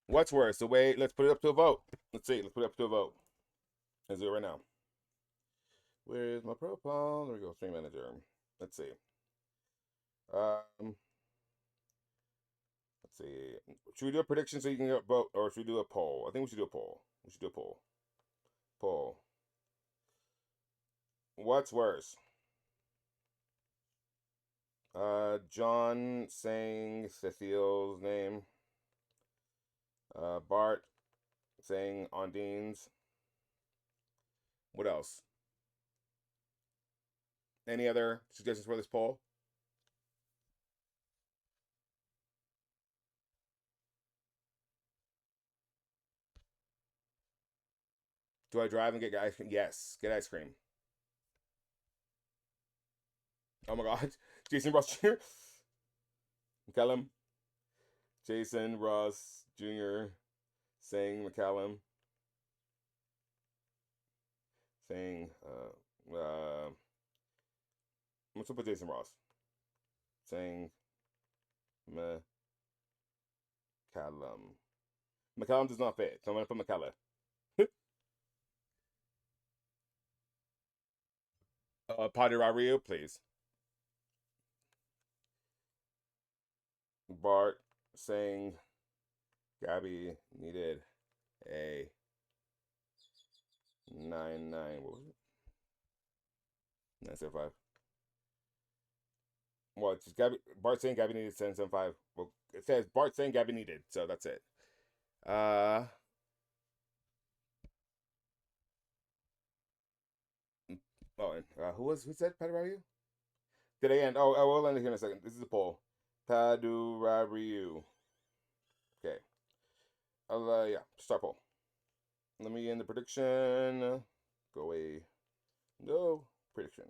What's worse? Let's put it up to a vote. Let's see. Let's put it up to a vote. Let's do it right now. Where's my profile? There we go. Stream manager. Let's see. Let's see. Should we do a prediction so you can vote, or should we do a poll? I think we should do a poll. We should do a poll. Poll. What's worse? John saying Cecile's name. Bart saying Ondine's. What else? Any other suggestions for this poll? Do I drive and get ice cream? Yes, get ice cream. Oh my God, Jason Ross Jr. McCallum. Jason Ross Jr. saying McCallum. Saying, what's up with Jason Ross? Saying McCallum. McCallum does not fit, so I'm going to put McCallum. Padre Rio, please. Bart saying Gabby needed a 9-9. What was it? 975. Well, it's just Bart saying Gabby needed 775. Well, it says Bart saying Gabby needed, so that's it. Who said Paduraru? Did I end? Oh, we'll end it here in a second. This is a poll. Paduraru. Okay. Yeah, start poll. Let me end the prediction. Go away. No prediction.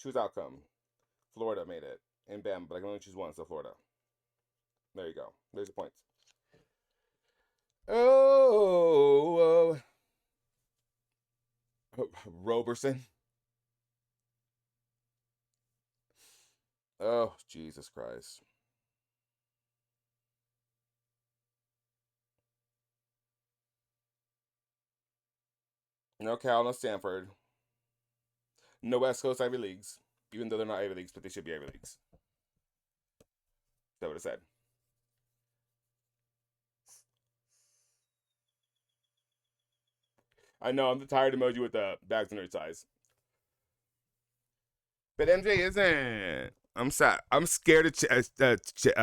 Choose outcome. Florida made it. And bam, but I can only choose one, so Florida. There you go. There's the points. Oh, Roberson. Oh, Jesus Christ. No Cal, no Stanford. No West Coast Ivy Leagues. Even though they're not Ivy Leagues, but they should be Ivy Leagues. That would have said. I know, I'm the tired emoji with the bags and nerd size. But MJ isn't. I'm sad. I'm scared to check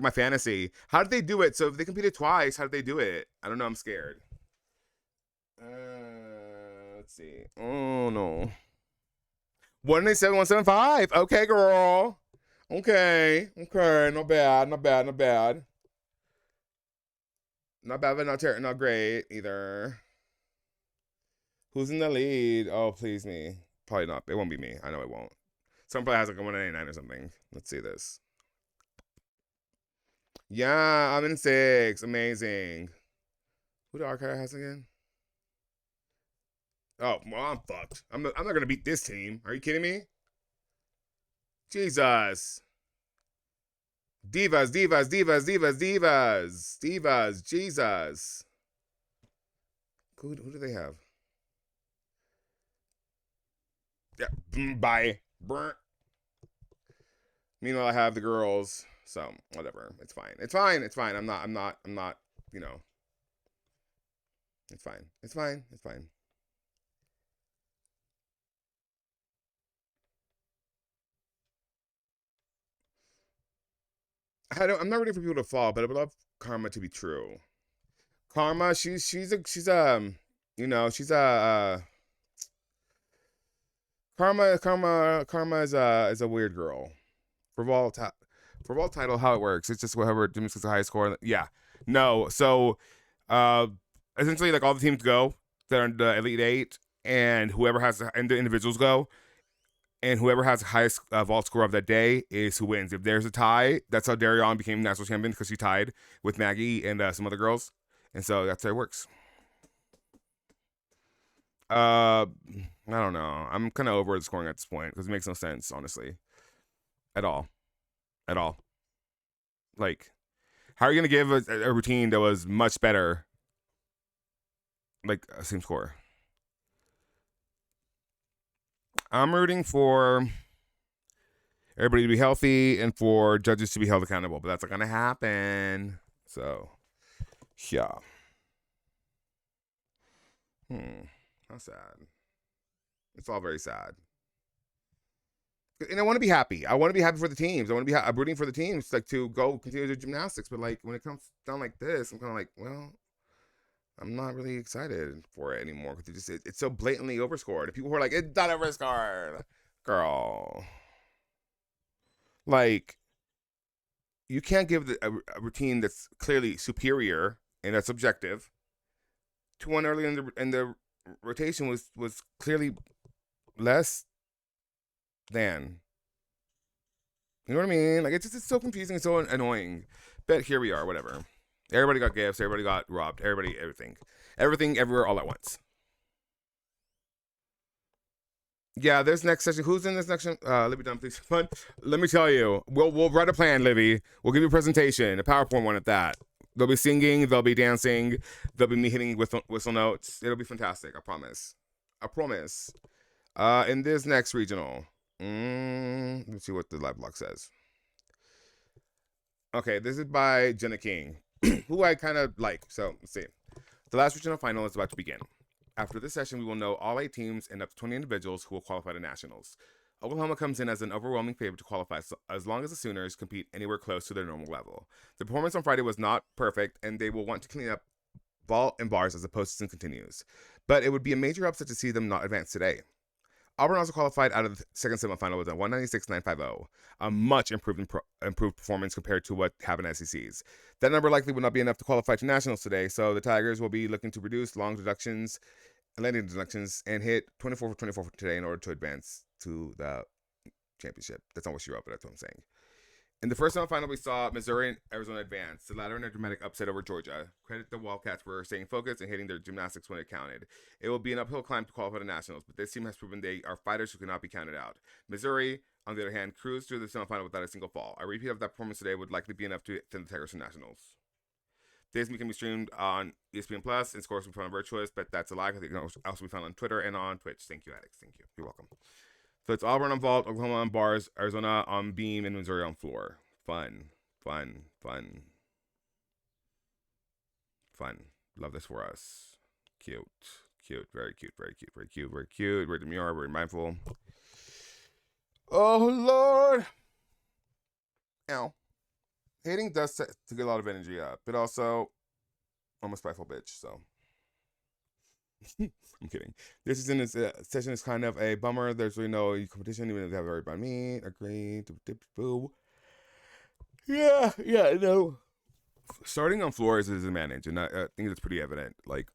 my fantasy. How did they do it? So if they competed twice, how did they do it? I don't know. I'm scared. Let's see. Oh no. 187, 175. Okay, girl. Okay. Not bad. Not bad, but not great either. Who's in the lead? Oh, please me. Probably not. It won't be me. I know it won't. Someone probably has like a 199 or something. Let's see this. Yeah, I'm in 6. Amazing. Who the archive has again? Oh, well, I'm fucked. I'm not gonna beat this team. Are you kidding me? Jesus. Divas. Jesus. Who do they have? Yeah, bye. Burnt. Meanwhile, I have the girls, so whatever. It's fine. I'm not, you know. It's fine. I'm not ready for people to fall, but I would love Karma to be true. Karma, she's a Karma is a weird girl. For vault title, how it works, it's just whoever demonstrates the highest score. Yeah, no. So, essentially, like all the teams go, they're in the Elite 8, and whoever has and the individuals go, and whoever has the highest vault score of that day is who wins. If there's a tie, that's how Darion became national champion, because she tied with Maggie and some other girls, and so that's how it works. I don't know. I'm kind of over the scoring at this point because it makes no sense, honestly, at all. Like, how are you gonna give a routine that was much better, like, a same score? I'm rooting for everybody to be healthy and for judges to be held accountable, but that's not gonna happen. So, yeah. How sad. It's all very sad. And I want to be happy. I want to be happy for the teams. I'm rooting for the teams, like, to go continue their gymnastics. But, like, when it comes down like this, I'm kind of like, well, I'm not really excited for it anymore, because it's so blatantly overscored. And people who are like, it's not overscored, girl. Like, you can't give a routine that's clearly superior and that's objective to one early in the rotation was clearly less than. You know what I mean? Like, it's so confusing and so annoying. But here we are, whatever. Everybody got gifts. Everybody got robbed. Everything, everywhere, all at once. Yeah, this next session. Who's in this next session? Libby Dunn, please. Fun. Let me tell you. We'll write a plan, Libby. We'll give you a presentation, a PowerPoint one at that. They'll be singing. They'll be dancing. They'll be me hitting whistle notes. It'll be fantastic. I promise. In this next regional, let's see what the live blog says. Okay, this is by Jenna King, who I kind of like. So let's see. The last regional final is about to begin. After this session, we will know all 8 teams and up to 20 individuals who will qualify to nationals. Oklahoma comes in as an overwhelming favorite to qualify as long as the Sooners compete anywhere close to their normal level. The performance on Friday was not perfect, and they will want to clean up vault and bars as the postseason continues. But it would be a major upset to see them not advance today. Auburn also qualified out of the second semifinal with a 196.950, a much improved performance compared to what happened at SECs. That number likely would not be enough to qualify to nationals today, so the Tigers will be looking to reduce long deductions and landing deductions and hit 24 for 24 for today in order to advance to the championship. That's not what she wrote, but that's what I'm saying. In the first semifinal, we saw Missouri and Arizona advance, the latter in a dramatic upset over Georgia. Credit the Wildcats for staying focused and hitting their gymnastics when it counted. It will be an uphill climb to qualify to nationals, but this team has proven they are fighters who cannot be counted out. Missouri, on the other hand, cruised through the semifinal without a single fall. A repeat of that performance today would likely be enough to send the Tigers to nationals. This can be streamed on ESPN Plus and scores will be found on Virtuous, but that's a lie because it can also be found on Twitter and on Twitch. Thank you, Alex. Thank you. You're welcome. So it's Auburn on vault, Oklahoma on bars, Arizona on beam, and Missouri on floor. Fun. Love this for us. Cute. Very cute. Very demure, very mindful. Oh, Lord. Ow. Hating does to get a lot of energy up, but also I'm a spiteful bitch, so. I'm kidding. This is in this session is kind of a bummer. There's really no competition, even if they have very bad me. Agree. Boo. Yeah, no. Starting on floor is an advantage, and I think it's pretty evident. Like,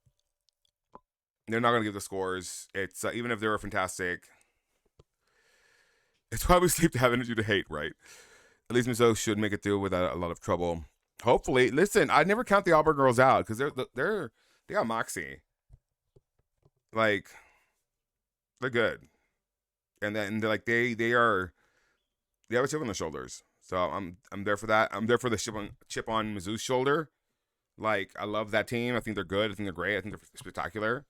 they're not going to give the scores. It's even if they were fantastic, it's probably sleep to have energy to hate, right? At least Mizzou should make it through without a lot of trouble. Hopefully. Listen, I never count the Auburn girls out because they got moxie. Like, they're good, and then they're like they have a chip on their shoulders. So I'm there for that. I'm there for the chip on Mizzou's shoulder. Like, I love that team. I think they're good. I think they're great. I think they're spectacular.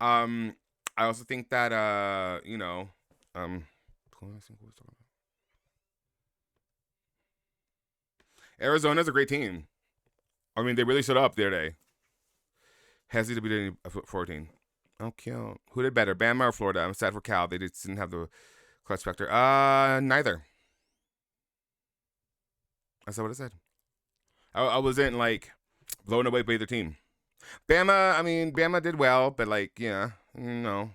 I also think that Arizona's a great team. I mean, they really showed up the other day. Hezzy to beat 14. Oh, cute. Who did better, Bama or Florida? I'm sad for Cal. They just didn't have the clutch factor. Neither. That's not what I said. I wasn't, like, blown away by either team. Bama did well, but, like, yeah. Yeah.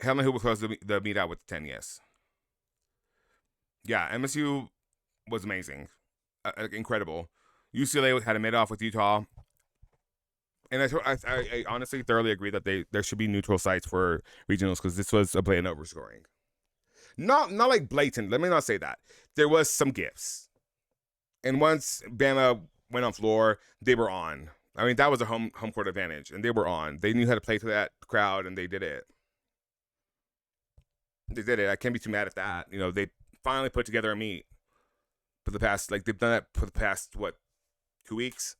Helmet Hoop was close to the meet out with the 10, yes. Yeah, MSU was amazing. Incredible. UCLA had a mid-off with Utah. And I honestly thoroughly agree that there should be neutral sites for regionals because this was a blatant overscoring. Not like blatant. Let me not say that. There was some gifts. And once Bama went on floor, they were on. I mean, that was a home court advantage, and they were on. They knew how to play to that crowd, and they did it. They did it. I can't be too mad at that. You know, they finally put together a meet for the past, like, they've done that for the past, 2 weeks?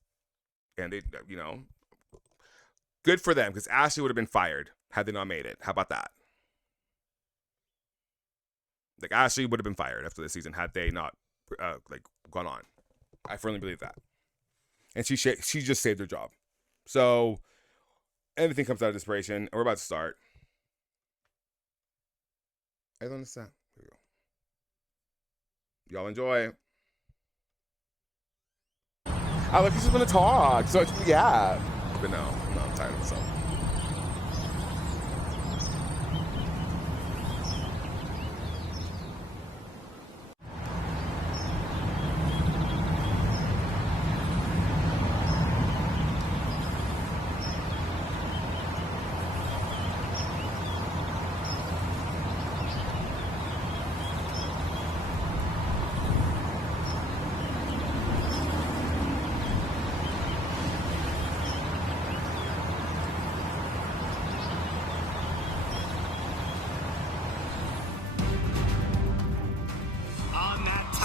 And they, you know, good for them, because Ashley would have been fired had they not made it. How about that? Like, Ashley would have been fired after the season had they not, gone on. I firmly believe that. And she just saved her job. So, anything comes out of desperation. We're about to start. I don't understand. Here we go. Y'all enjoy. Alex just want to talk. So, yeah. But no, I'm tired of myself.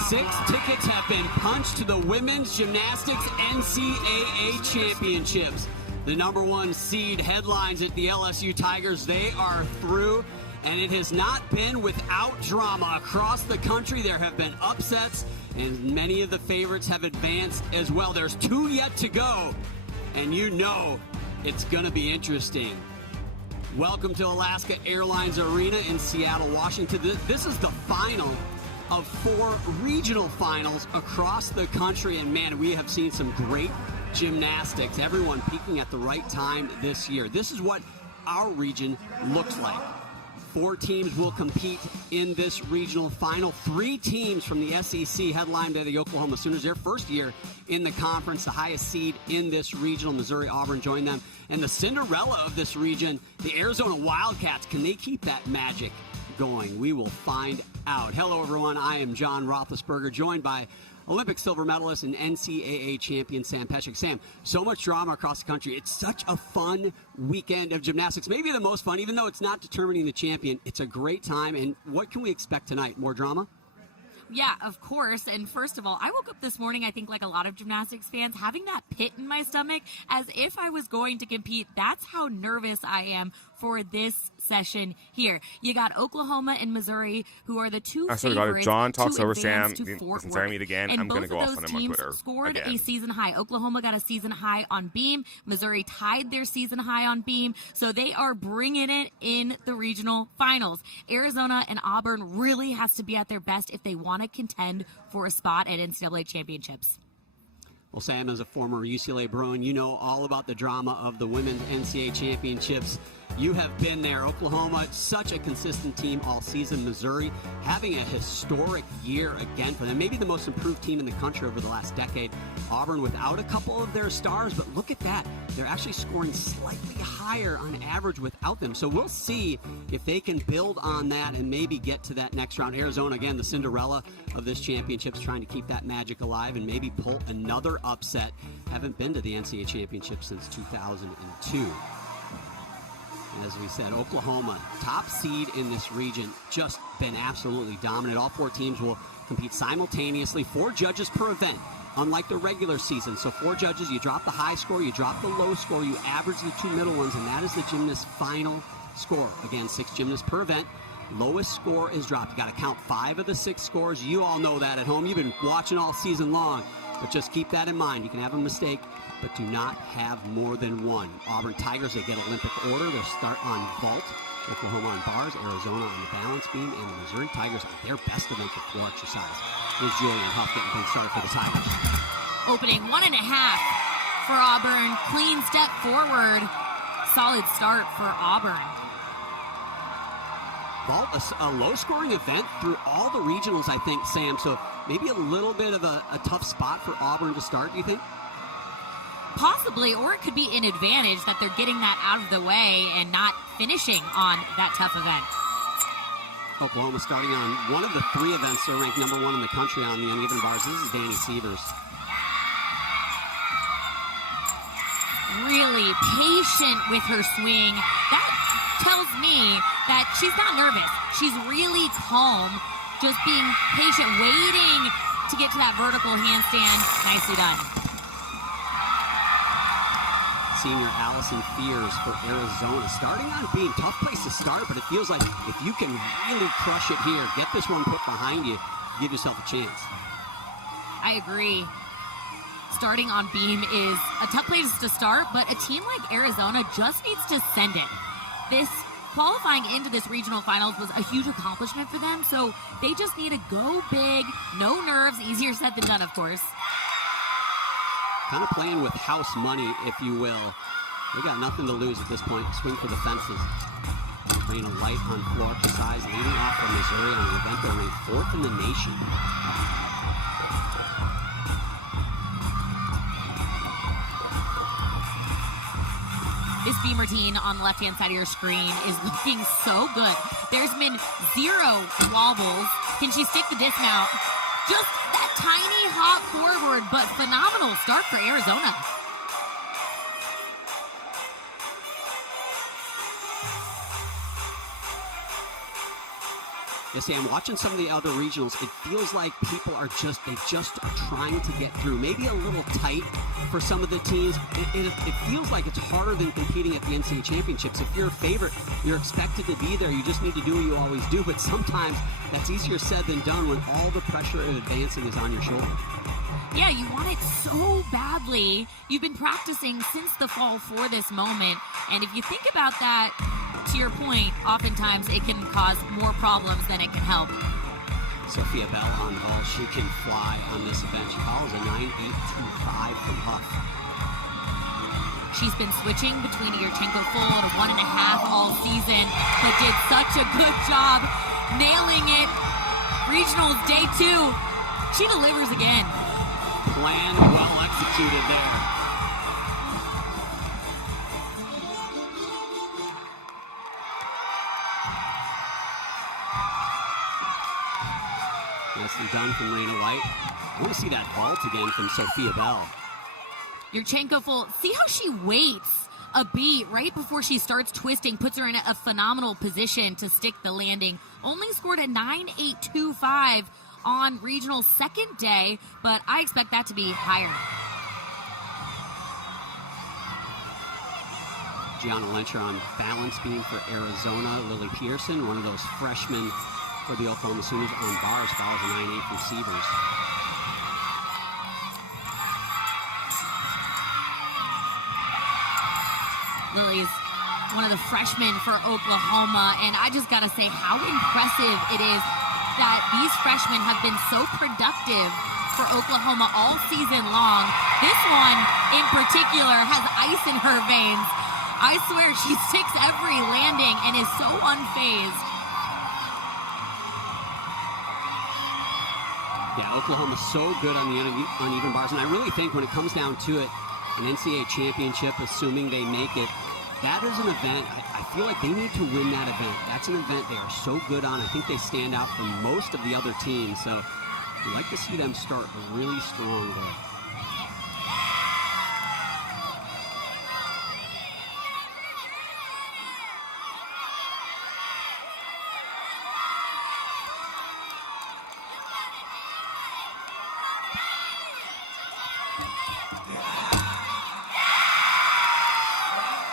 Six tickets have been punched to the Women's Gymnastics NCAA Championships. The number 1 seed headlines at the LSU Tigers. They are through, and it has not been without drama across the country. There have been upsets, and many of the favorites have advanced as well. There's 2 yet to go, and you know it's going to be interesting. Welcome to Alaska Airlines Arena in Seattle, Washington. This is the final of 4 regional finals across the country, and man, we have seen some great gymnastics. Everyone peaking at the right time this year. This is what our region looks like. 4 teams will compete in this regional final. 3 teams from the SEC headlined by the Oklahoma Sooners. Their first year in the conference, the highest seed in this regional. Missouri Auburn joined them. And the Cinderella of this region, the Arizona Wildcats. Can they keep that magic going? We will find out. Hello, everyone. I am John Roethlisberger, joined by Olympic silver medalist and NCAA champion Sam Pesek. Sam, so much drama across the country. It's such a fun weekend of gymnastics. Maybe the most fun, even though it's not determining the champion. It's a great time. And what can we expect tonight? More drama? Yeah, of course. And first of all, I woke up this morning, I think like a lot of gymnastics fans, having that pit in my stomach as if I was going to compete. That's how nervous I am for this session here. You got Oklahoma and Missouri, who are the 2 favorites. If John talks over Sam, since I meet again, I'm going to go off on him on Twitter. Scored again. a season high. Oklahoma got a season high on beam. Missouri tied their season high on beam. So they are bringing it in the regional finals. Arizona and Auburn really has to be at their best if they want to contend for a spot at NCAA championships. Well, Sam, as a former UCLA Bruin, you know all about the drama of the women's NCAA championships. You have been there. Oklahoma, such a consistent team all season. Missouri having a historic year again for them. Maybe the most improved team in the country over the last decade. Auburn without a couple of their stars, but look at that. They're actually scoring slightly higher on average without them. So we'll see if they can build on that and maybe get to that next round. Arizona, again, the Cinderella of this championship, is trying to keep that magic alive and maybe pull another upset. Haven't been to the NCAA championship since 2002. As we said, Oklahoma, top seed in this region, just been absolutely dominant. All 4 teams will compete simultaneously. 4 judges per event, unlike the regular season. So 4 judges, you drop the high score, you drop the low score, you average the 2 middle ones, and that is the gymnast's final score. Again, 6 gymnasts per event. Lowest score is dropped. You got to count 5 of the 6 scores. You all know that at home. You've been watching all season long. But just keep that in mind. You can have a mistake, but do not have more than 1. Auburn Tigers, they get Olympic order. They'll start on vault. Oklahoma on bars, Arizona on the balance beam, and the Missouri Tigers at their best event of floor exercise. Here's Julian Huff getting things started for the Tigers. Opening 1.5 for Auburn. Clean step forward. Solid start for Auburn. Vault, a low-scoring event through all the regionals, I think, Sam. So maybe a little bit of a tough spot for Auburn to start, do you think? possibly, or it could be an advantage that they're getting that out of the way and not finishing on that tough event. Oklahoma starting on one of the 3 events they're ranked #1 in the country on the uneven bars. This is Danny Sievers. Really patient with her swing. That tells me that she's not nervous. She's really calm, just being patient, waiting to get to that vertical handstand. Nicely done. Senior Allison Fears for Arizona. Starting on being tough place to start, but it feels like if you can really crush it here, get this one put behind you, give yourself a chance. I agree. Starting on beam is a tough place to start, but a team like Arizona just needs to send it. This qualifying into this regional finals was a huge accomplishment for them, so they just need to go big, no nerves, easier said than done, of course. Kind of playing with house money, if you will. They got nothing to lose at this point. Swing for the fences. Raina Light on floor exercise, leading off from Missouri on an event that ranked 4th in the nation. This beam routine on the left-hand side of your screen is looking so good. There's been 0 wobbles. Can she stick the dismount? Just that tiny hop forward, but phenomenal start for Arizona. Yeah, see, I'm watching some of the other regionals. It feels like people are they just are trying to get through. Maybe a little tight for some of the teams. It feels like it's harder than competing at the NCAA championships. If you're a favorite, you're expected to be there. You just need to do what you always do. But sometimes that's easier said than done when all the pressure of advancing is on your shoulder. Yeah, you want it so badly. You've been practicing since the fall for this moment. And if you think about that, to your point, oftentimes it can cause more problems than it can help. Sophia Bell on the ball. She can fly on this event. She follows a 9.825 from Huff. She's been switching between a Yurchenko full and a 1.5 all season, but did such a good job nailing it. Regionals day 2. She delivers again. Plan well executed there. Nicely done from Raina Light. I want to see that vault again from Sophia Bell. Yurchenko full. See how she waits a beat right before she starts twisting, puts her in a phenomenal position to stick the landing. Only scored a 9.825 on regional second day, but I expect that to be higher. Gianna Lencher on balance beam for Arizona. Lily Pearson, one of those freshmen for the Oklahoma Sooners on bars, follows a 9.8 from Sievers. Lily's one of the freshmen for Oklahoma, and I just gotta say how impressive it is that these freshmen have been so productive for Oklahoma all season long. This one in particular has ice in her veins. I swear she sticks every landing and is so unfazed. Yeah, Oklahoma's so good on the uneven bars, and I really think when it comes down to it, an NCAA championship, assuming they make it, that is an event, I feel like they need to win that event. That's an event they are so good on. I think they stand out from most of the other teams, so we'd like to see them start really strong there.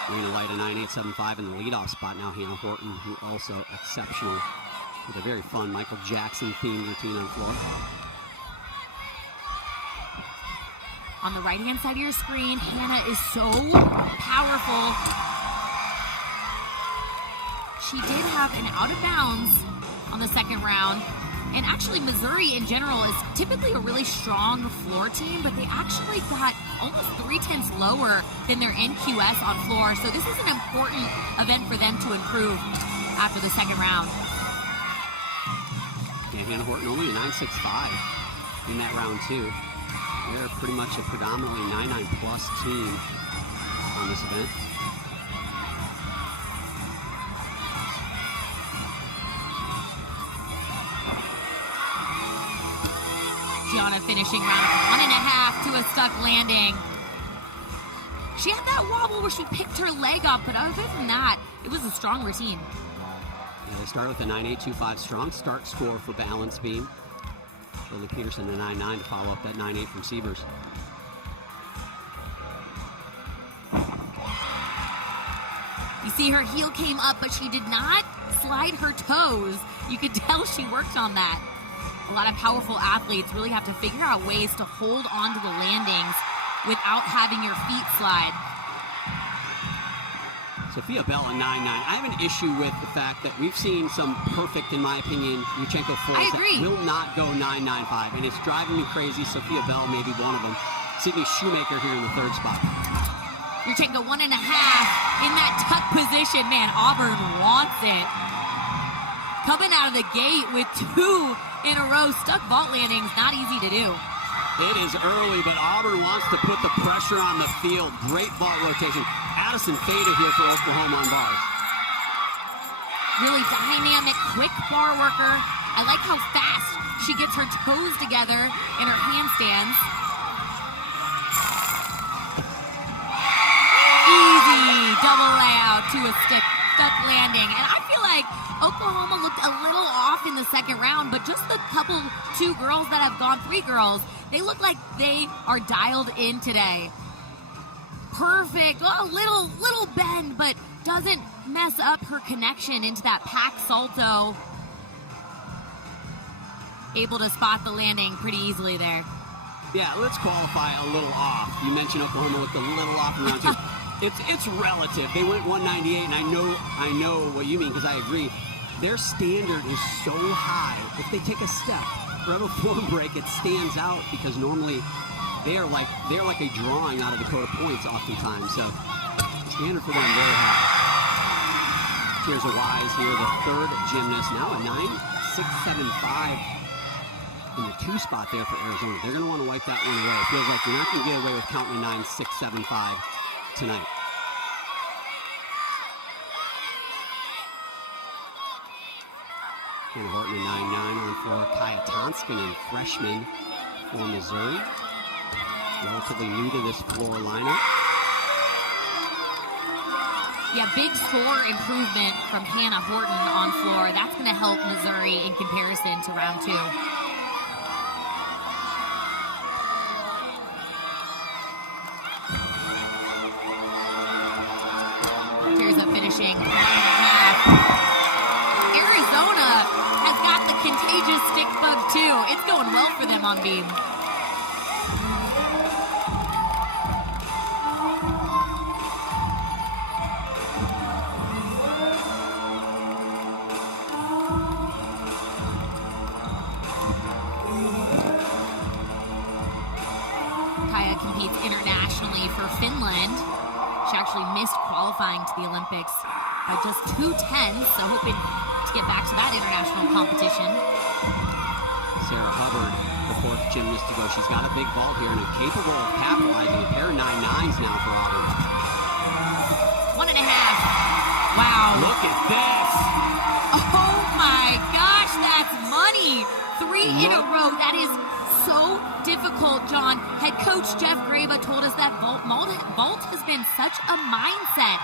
Raina Light, a 9.875 in the leadoff spot. Now Hannah Horton, who also exceptional with a very fun Michael Jackson themed routine on floor. On the right-hand side of your screen, Hannah is so powerful. She did have an out of bounds on the second round. And actually, Missouri in general is typically a really strong floor team, but they actually got almost 0.3 lower than their NQS on floor. So this is an important event for them to improve after the second round. Yeah, Hannah Horton only a 9.65 in that round, too. They're pretty much a predominantly 9-9 plus team on this event. Gianna finishing round 1.5 to a stuck landing. She had that wobble where she picked her leg up, but other than that, it was a strong routine. Yeah, they started with a 9.825 strong start score for balance beam. Lily Peterson a 9.9 to follow up that 9.8 from Sievers. You see her heel came up, but she did not slide her toes. You could tell she worked on that. A lot of powerful athletes really have to figure out ways to hold on to the landings without having your feet slide. Sophia Bell a 9.9. I have an issue with the fact that we've seen some perfect, in my opinion, Yurchenko foils that will not go 9.95, and it's driving me crazy. Sophia Bell may be one of them. Sydney Shoemaker here in the third spot. Yurchenko 1.5 in that tuck position. Man, Auburn wants it. Coming out of the gate with 2 in a row stuck vault landings, not easy to do. It is early, but Auburn wants to put the pressure on the field. Great vault rotation. Addison Fada here for Oklahoma on bars. Really dynamic, quick bar worker. I like how fast she gets her toes together in her handstands. Easy double layout to a stuck landing. And I feel like Oklahoma looked a little off in the second round, but just the couple 2 girls that have gone, 3 girls, they look like they are dialed in today. Perfect, a little bend, but doesn't mess up her connection into that pack salto. Able to spot the landing pretty easily there. Yeah, let's qualify a little off. You mentioned Oklahoma looked a little off in round 2. It's relative. They went 198, and I know what you mean, because I agree. Their standard is so high. If they take a step, grab a form break, it stands out, because normally they're like a drawing out of Dakota points oftentimes. So the standard for them very high. Here's a Wise here, the third gymnast, now a 9.675 in the 2 spot there for Arizona. They're going to want to wipe that one away. It feels like you're not going to get away with counting a 9.675 tonight. Hannah Horton a 9.9 on floor. Kaya Tonskinen, freshman for Missouri. Relatively new to this floor lineup. Yeah, big score improvement from Hannah Horton on floor. That's going to help Missouri in comparison to round 2. Here's a finishing 9.5. Arizona has got the contagious stick bug too. It's going well for them on beam. Kaya competes internationally for Finland. She actually missed qualifying to the Olympics by just 2 tenths, so hoping to get back to that international competition. Sarah Hubbard, the 4th gymnast to go. She's got a big vault here and is capable of capitalizing. A pair of 9.9s now for Auburn. 1.5. Wow. Look at this. Oh my gosh, that's money. 3 in a row. That is so difficult, John. Head coach Jeff Graba told us that vault has been such a mindset.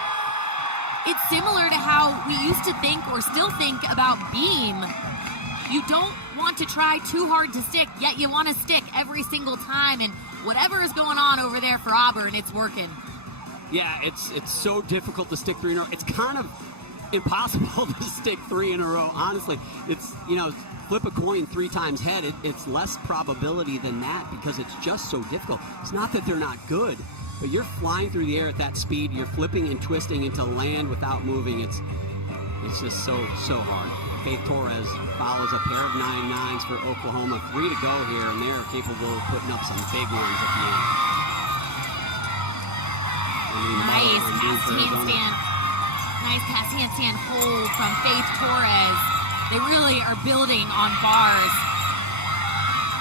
It's similar to how we used to think or still think about beam. You don't want to try too hard to stick, yet you want to stick every single time, and whatever is going on over there for Auburn, it's working. Yeah, it's so difficult to stick 3 in a row. It's kind of impossible to stick 3 in a row, honestly. It's, flip a coin 3 times head, it's less probability than that because it's just so difficult. It's not that they're not good, but you're flying through the air at that speed, you're flipping and twisting into land without moving. It's just so hard. Faith Torres follows a pair of 9.9s for Oklahoma. 3 to go here, and they're capable of putting up some big ones at the end. Nice cast handstand hold from Faith Torres. They really are building on bars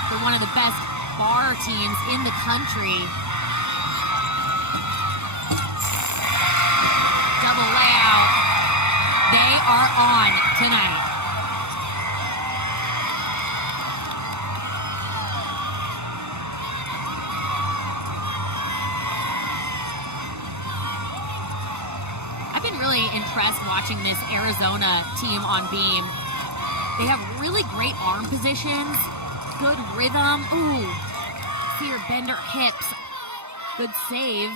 for one of the best bar teams in the country. Double layout. They are on tonight. I've been really impressed watching this Arizona team on beam. They have really great arm positions, good rhythm. Ooh, see her bend her hips. Good save.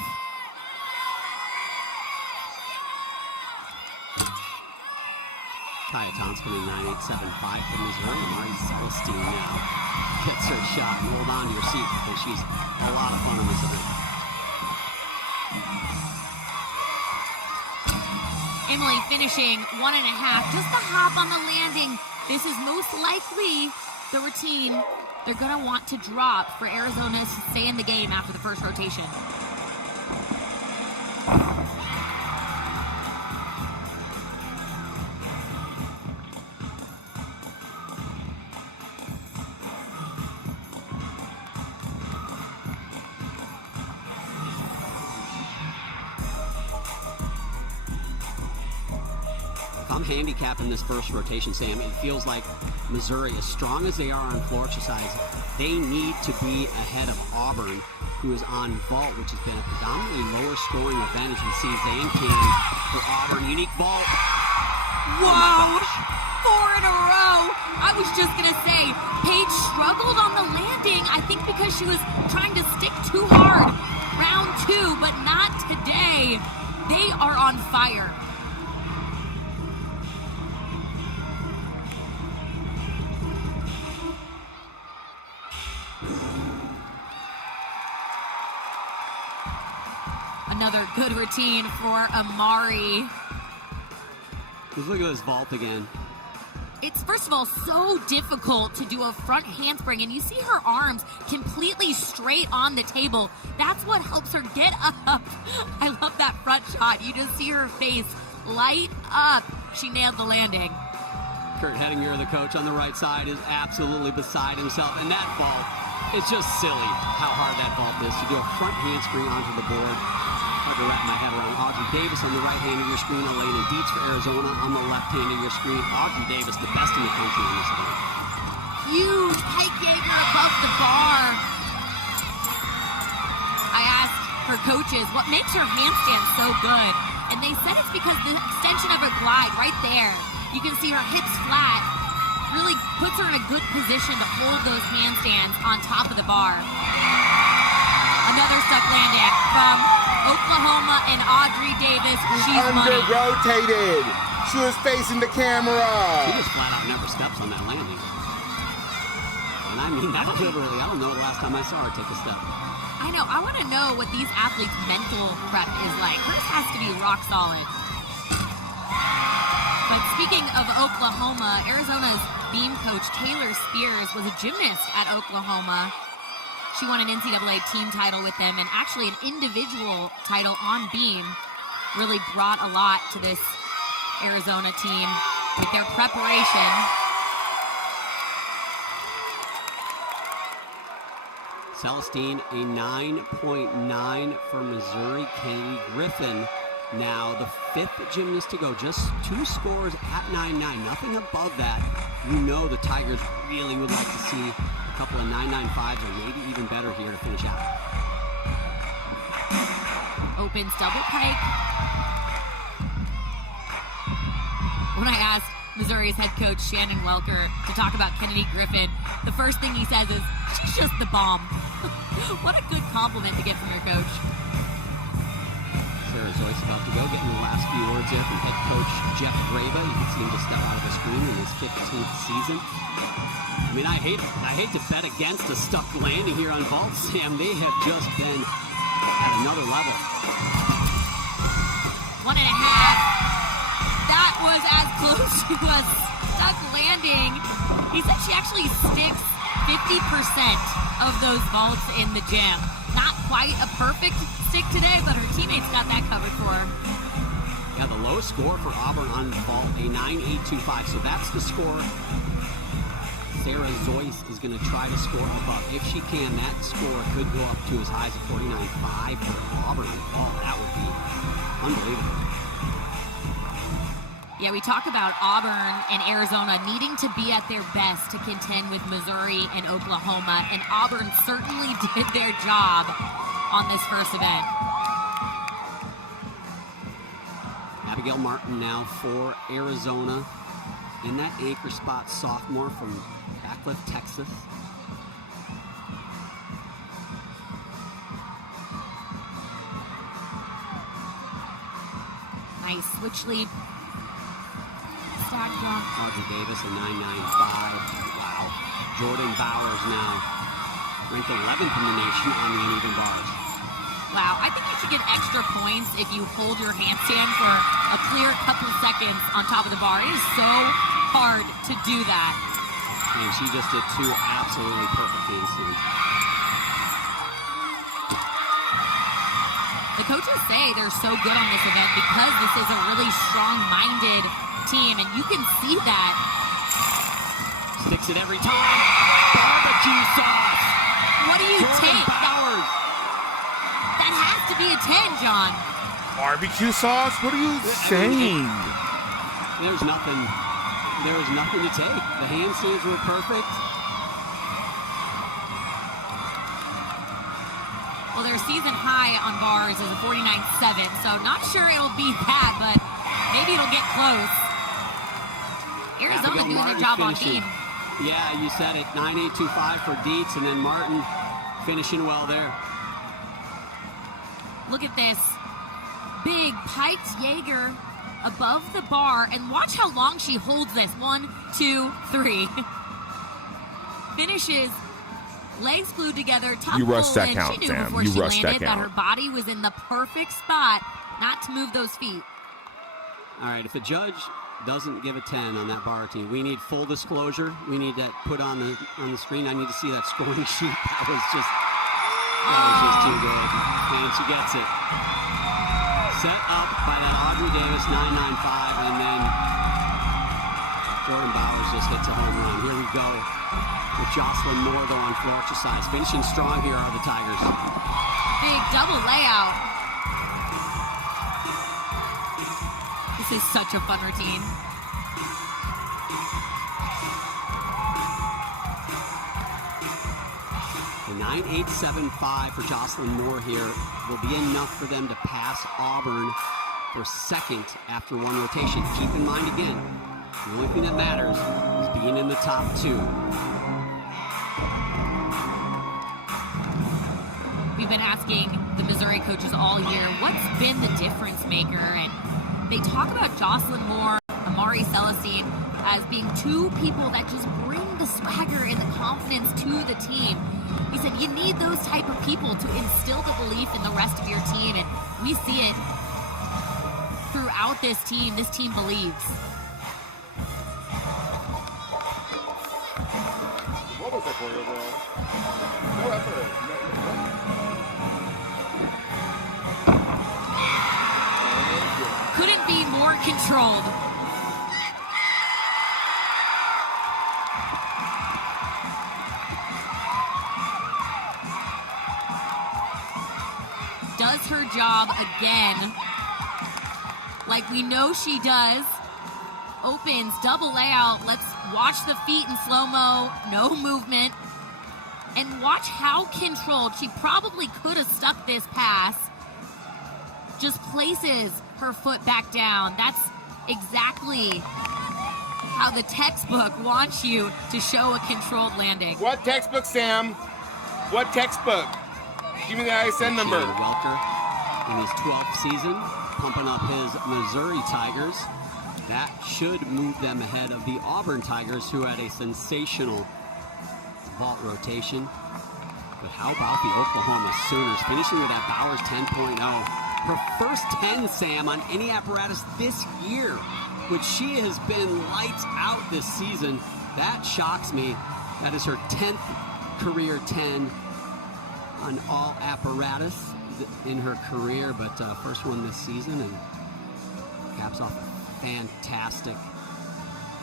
Kaya Thompson in 9875 for Missouri. Mari Celestine now gets her shot. And hold on to your seat because she's a lot of fun in this event. Emily finishing 1.5, just a hop on the landing. This is most likely the routine they're going to want to drop for Arizona to stay in the game after the first rotation. I'm handicapping this first rotation, Sam. It feels like Missouri, as strong as they are on floor exercise, they need to be ahead of Auburn, who is on vault, which has been a predominantly lower scoring event, as you see Zane Cannon for Auburn. Unique vault. Whoa! 4 in a row. I was just going to say, Paige struggled on the landing, I think because she was trying to stick too hard. Round 2, but not today. They are on fire. Another good routine for Amari. Just look at this vault again. It's, first of all, so difficult to do a front handspring, and you see her arms completely straight on the table. That's what helps her get up. I love that front shot. You just see her face light up. She nailed the landing. Kurt Hettinger, the coach on the right side, is absolutely beside himself. And that vault, it's just silly how hard that vault is to do a front handspring onto the board. Hard to wrap my head around. Audrey Davis on the right hand of your screen. Elena Dietz for Arizona on the left hand of your screen. Audrey Davis, the best in the country in this event. Huge Pike Jaeger above the bar. I asked her coaches what makes her handstand so good, and they said it's because the extension of her glide right there. You can see her hips flat. Really puts her in a good position to hold those handstands on top of the bar. Another stuck landing from Oklahoma and Audrey Davis. She's under-rotated. She was facing the camera. She just flat out never steps on that landing. And I mean that literally. I don't know the last time I saw her take a step. I know. I want to know what these athletes' mental prep is like. Hers has to be rock solid. But speaking of Oklahoma, Arizona's beam coach Taylor Spears was a gymnast at Oklahoma. She won an NCAA team title with them, and actually an individual title on beam. Really brought a lot to this Arizona team with their preparation. Celestine, a 9.9 for Missouri. Kennedy Griffin, now the 5th gymnast to go. Just 2 scores at 9.9. Nothing above that. You know the Tigers really would like to see a couple of 9.95s or maybe even better here to finish out. Opens double pike. When I asked Missouri's head coach Shannon Welker to talk about Kennedy Griffin, the first thing he says is, she's just the bomb. What a good compliment to get from your coach. Sarah Zoyce about to go, getting the last few words there from head coach Jeff Graba. You can see him just step out of the screen in his 15th season. I mean, I hate to bet against a stuck landing here on vault, Sam. They have just been at another level. 1.5. That was as close to a stuck landing. He said she actually sticks 50% of those vaults in the gym. Not quite a perfect stick today, but her teammates got that covered for her. Yeah, the lowest score for Auburn on vault, a 9.825. So that's the score Sarah Zoyce is going to try to score above. If she can, that score could go up to as high as 49.5 for Auburn. Oh, that would be unbelievable. Yeah, we talk about Auburn and Arizona needing to be at their best to contend with Missouri and Oklahoma, and Auburn certainly did their job on this first event. Abigail Martin now for Arizona in that anchor spot, sophomore from Backcliff, Texas. Nice switch leap. Stag jump. Audrey Davis, a 9.95. Wow. Jordan Bowers now ranked 11th in the nation on the uneven bars. Wow, I think you should get extra points if you hold your handstand for a clear couple seconds on top of the bar. It is so hard to do that. And she just did 2 absolutely perfect handstands. The coaches say they're so good on this event because this is a really strong-minded team, and you can see that. Sticks it every time. Barbecue sauce. What do you take? Bowers. That has to be a 10, John. Barbecue sauce? What are you saying? There was nothing to take. The handstands were perfect. Well, their season high on bars is a 49.7, so not sure it'll be that, but maybe it'll get close. Arizona doing their job finishing. on Dean. Yeah, you said it. 9.825 for Dietz, and then Martin finishing well there. Look at this. Big piked Jaeger above the bar, and watch how long she holds this. 1, 2, 3. Finishes, legs glued together, top You rushed that in. count, She knew Sam. before You she rushed that landed that her count. body was in the perfect spot not to move those feet. All right, if the judge doesn't give a 10 on that bar routine, we need full disclosure. We need that put on the screen. I need to see that scoring sheet. That was just too good. And she gets it. Set up by that Audrey Davis 9.95, and then Jordan Bowers just hits a home run. Here we go with Jocelyn Moore, though, on floor exercise. Finishing strong here are the Tigers. Big double layout. This is such a fun routine. The 9.875 for Jocelyn Moore here will be enough for them to pass Auburn for second after one rotation. Keep in mind again, the only thing that matters is being in the top 2. We've been asking the Missouri coaches all year, what's been the difference maker? And they talk about Jocelyn Moore, Amari Celestine as being 2 people that just bring the swagger and the confidence to the team. He said you need those type of people to instill the belief in the rest of your team, and we see it throughout this team. This team believes. What was that for you, bro? No effort. Couldn't be more controlled. Does her job again, like we know she does. Opens, double layout. Let's watch the feet in slow-mo. No movement. And watch how controlled. She probably could have stuck this pass. Just places her foot back down. That's exactly how the textbook wants you to show a controlled landing. What textbook, Sam? What textbook? Give me the ISN number. Shane Welker in his 12th season, pumping up his Missouri Tigers. That should move them ahead of the Auburn Tigers, who had a sensational vault rotation. But how about the Oklahoma Sooners, finishing with that Bowers 10.0. Her first 10, Sam, on any apparatus this year, which she has been lights out this season. That shocks me. That is her 10th career 10 on all apparatus in her career, but first one this season, and caps off a fantastic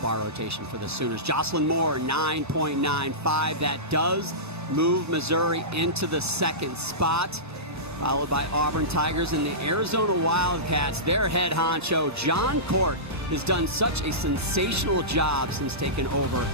bar rotation for the Sooners. Jocelyn Moore, 9.95. That does move Missouri into the second spot, followed by Auburn Tigers and the Arizona Wildcats. Their head honcho, John Court, has done such a sensational job since taking over.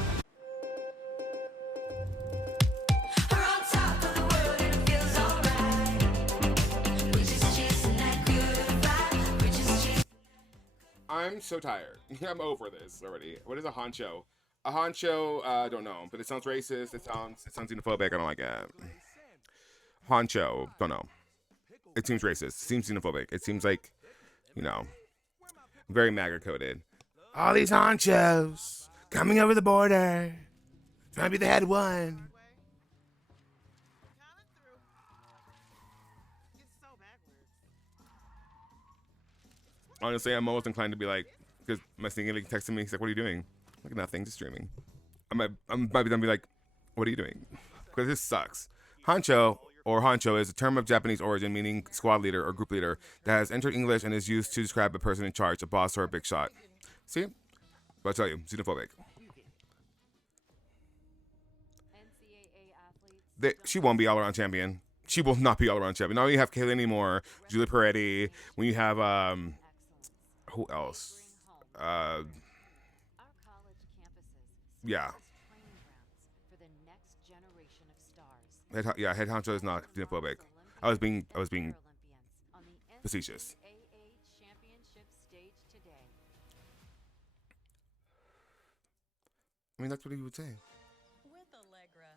I'm so tired. I'm over this already. What is a honcho? A honcho, I don't know, but it sounds racist. It sounds xenophobic. I don't like it. Honcho, don't know. It seems racist. It seems xenophobic. It seems like, very MAGA coded. All these honchos coming over the border, trying to be the head one. Honestly, I'm almost inclined to be like, because my sneaking link texted me. He's like, "What are you doing?" I'm like, "Nothing, just streaming." I might be done. Be like, "What are you doing?" Because this sucks. Honcho or honcho is a term of Japanese origin meaning squad leader or group leader that has entered English and is used to describe a person in charge, a boss or a big shot. See, but I tell you, xenophobic. She won't be all-around champion. She will not be all-around champion. Now you have Kaylani Moore, Julia Peretti. When you have who else? Yeah. Head honcho is not xenophobic. I was being facetious. I mean, that's what he would say. With Allegra,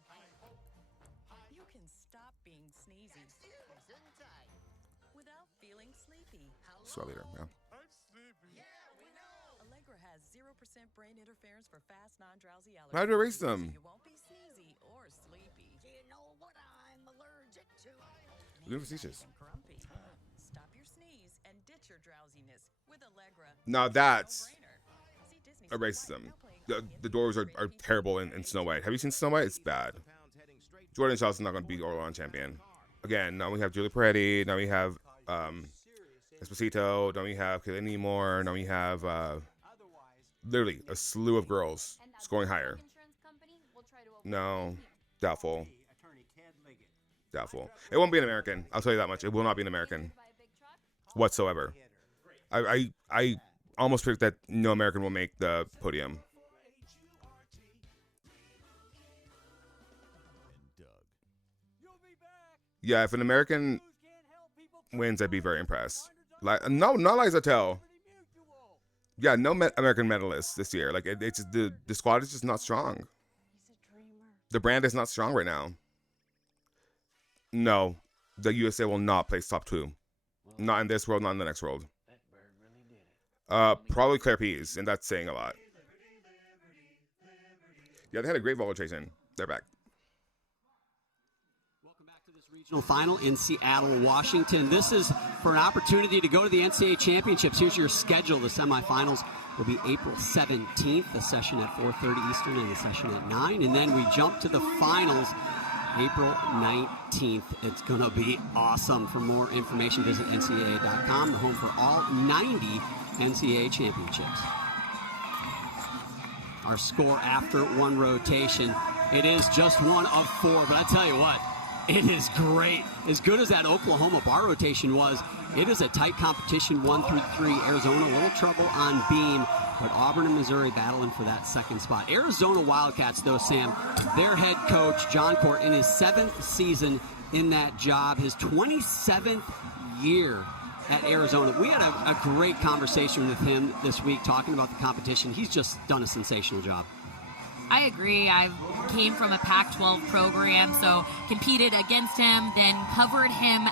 you can stop being sneezy without feeling sleepy. Squad leader, yeah. Allegra has 0% brain interference for fast, non-drowsy allergies. How do I erase them? You won't be sneezy or sleepy. Do you know what I'm allergic to? You're facetious. Stop your sneeze and ditch your drowsiness with Allegra. Now that's erases them. The doors are terrible in Snow White. Have you seen Snow White? It's bad. Jordan Charleston's not going to be all-around champion. Again, now we have Julia Peretti. Now we have Esposito. Now we have Kaylani Moore. Now we have literally a slew of girls scoring higher. No, doubtful. Doubtful. It won't be an American. I'll tell you that much. It will not be an American whatsoever. I almost predict that no American will make the podium. Yeah, if an American wins, I'd be very impressed. No, not Liza Tell. Yeah, no American medalists this year. Like it's the squad is just not strong. The brand is not strong right now. No, the USA will not place top 2. Not in this world, not in the next world. Probably Claire Pease, and that's saying a lot. Yeah, they had a great volatile. They're back. Regional final in Seattle, Washington. This is for an opportunity to go to the NCAA championships. Here's your schedule. The semifinals will be April 17th, a session at 4:30 Eastern and a session at 9. And then we jump to the finals April 19th. It's going to be awesome. For more information, visit ncaa.com, the home for all 90 NCAA championships. Our score after one rotation, it is just one of 4, but I tell you what, it is great. As good as that Oklahoma bar rotation was, it is a tight competition, 1 through 3. Arizona, a little trouble on Bean, but Auburn and Missouri battling for that second spot. Arizona Wildcats, though, Sam, their head coach, John Court, in his 7th season in that job, his 27th year at Arizona. We had a great conversation with him this week talking about the competition. He's just done a sensational job. I agree. I came from a Pac-12 program, so competed against him, then covered him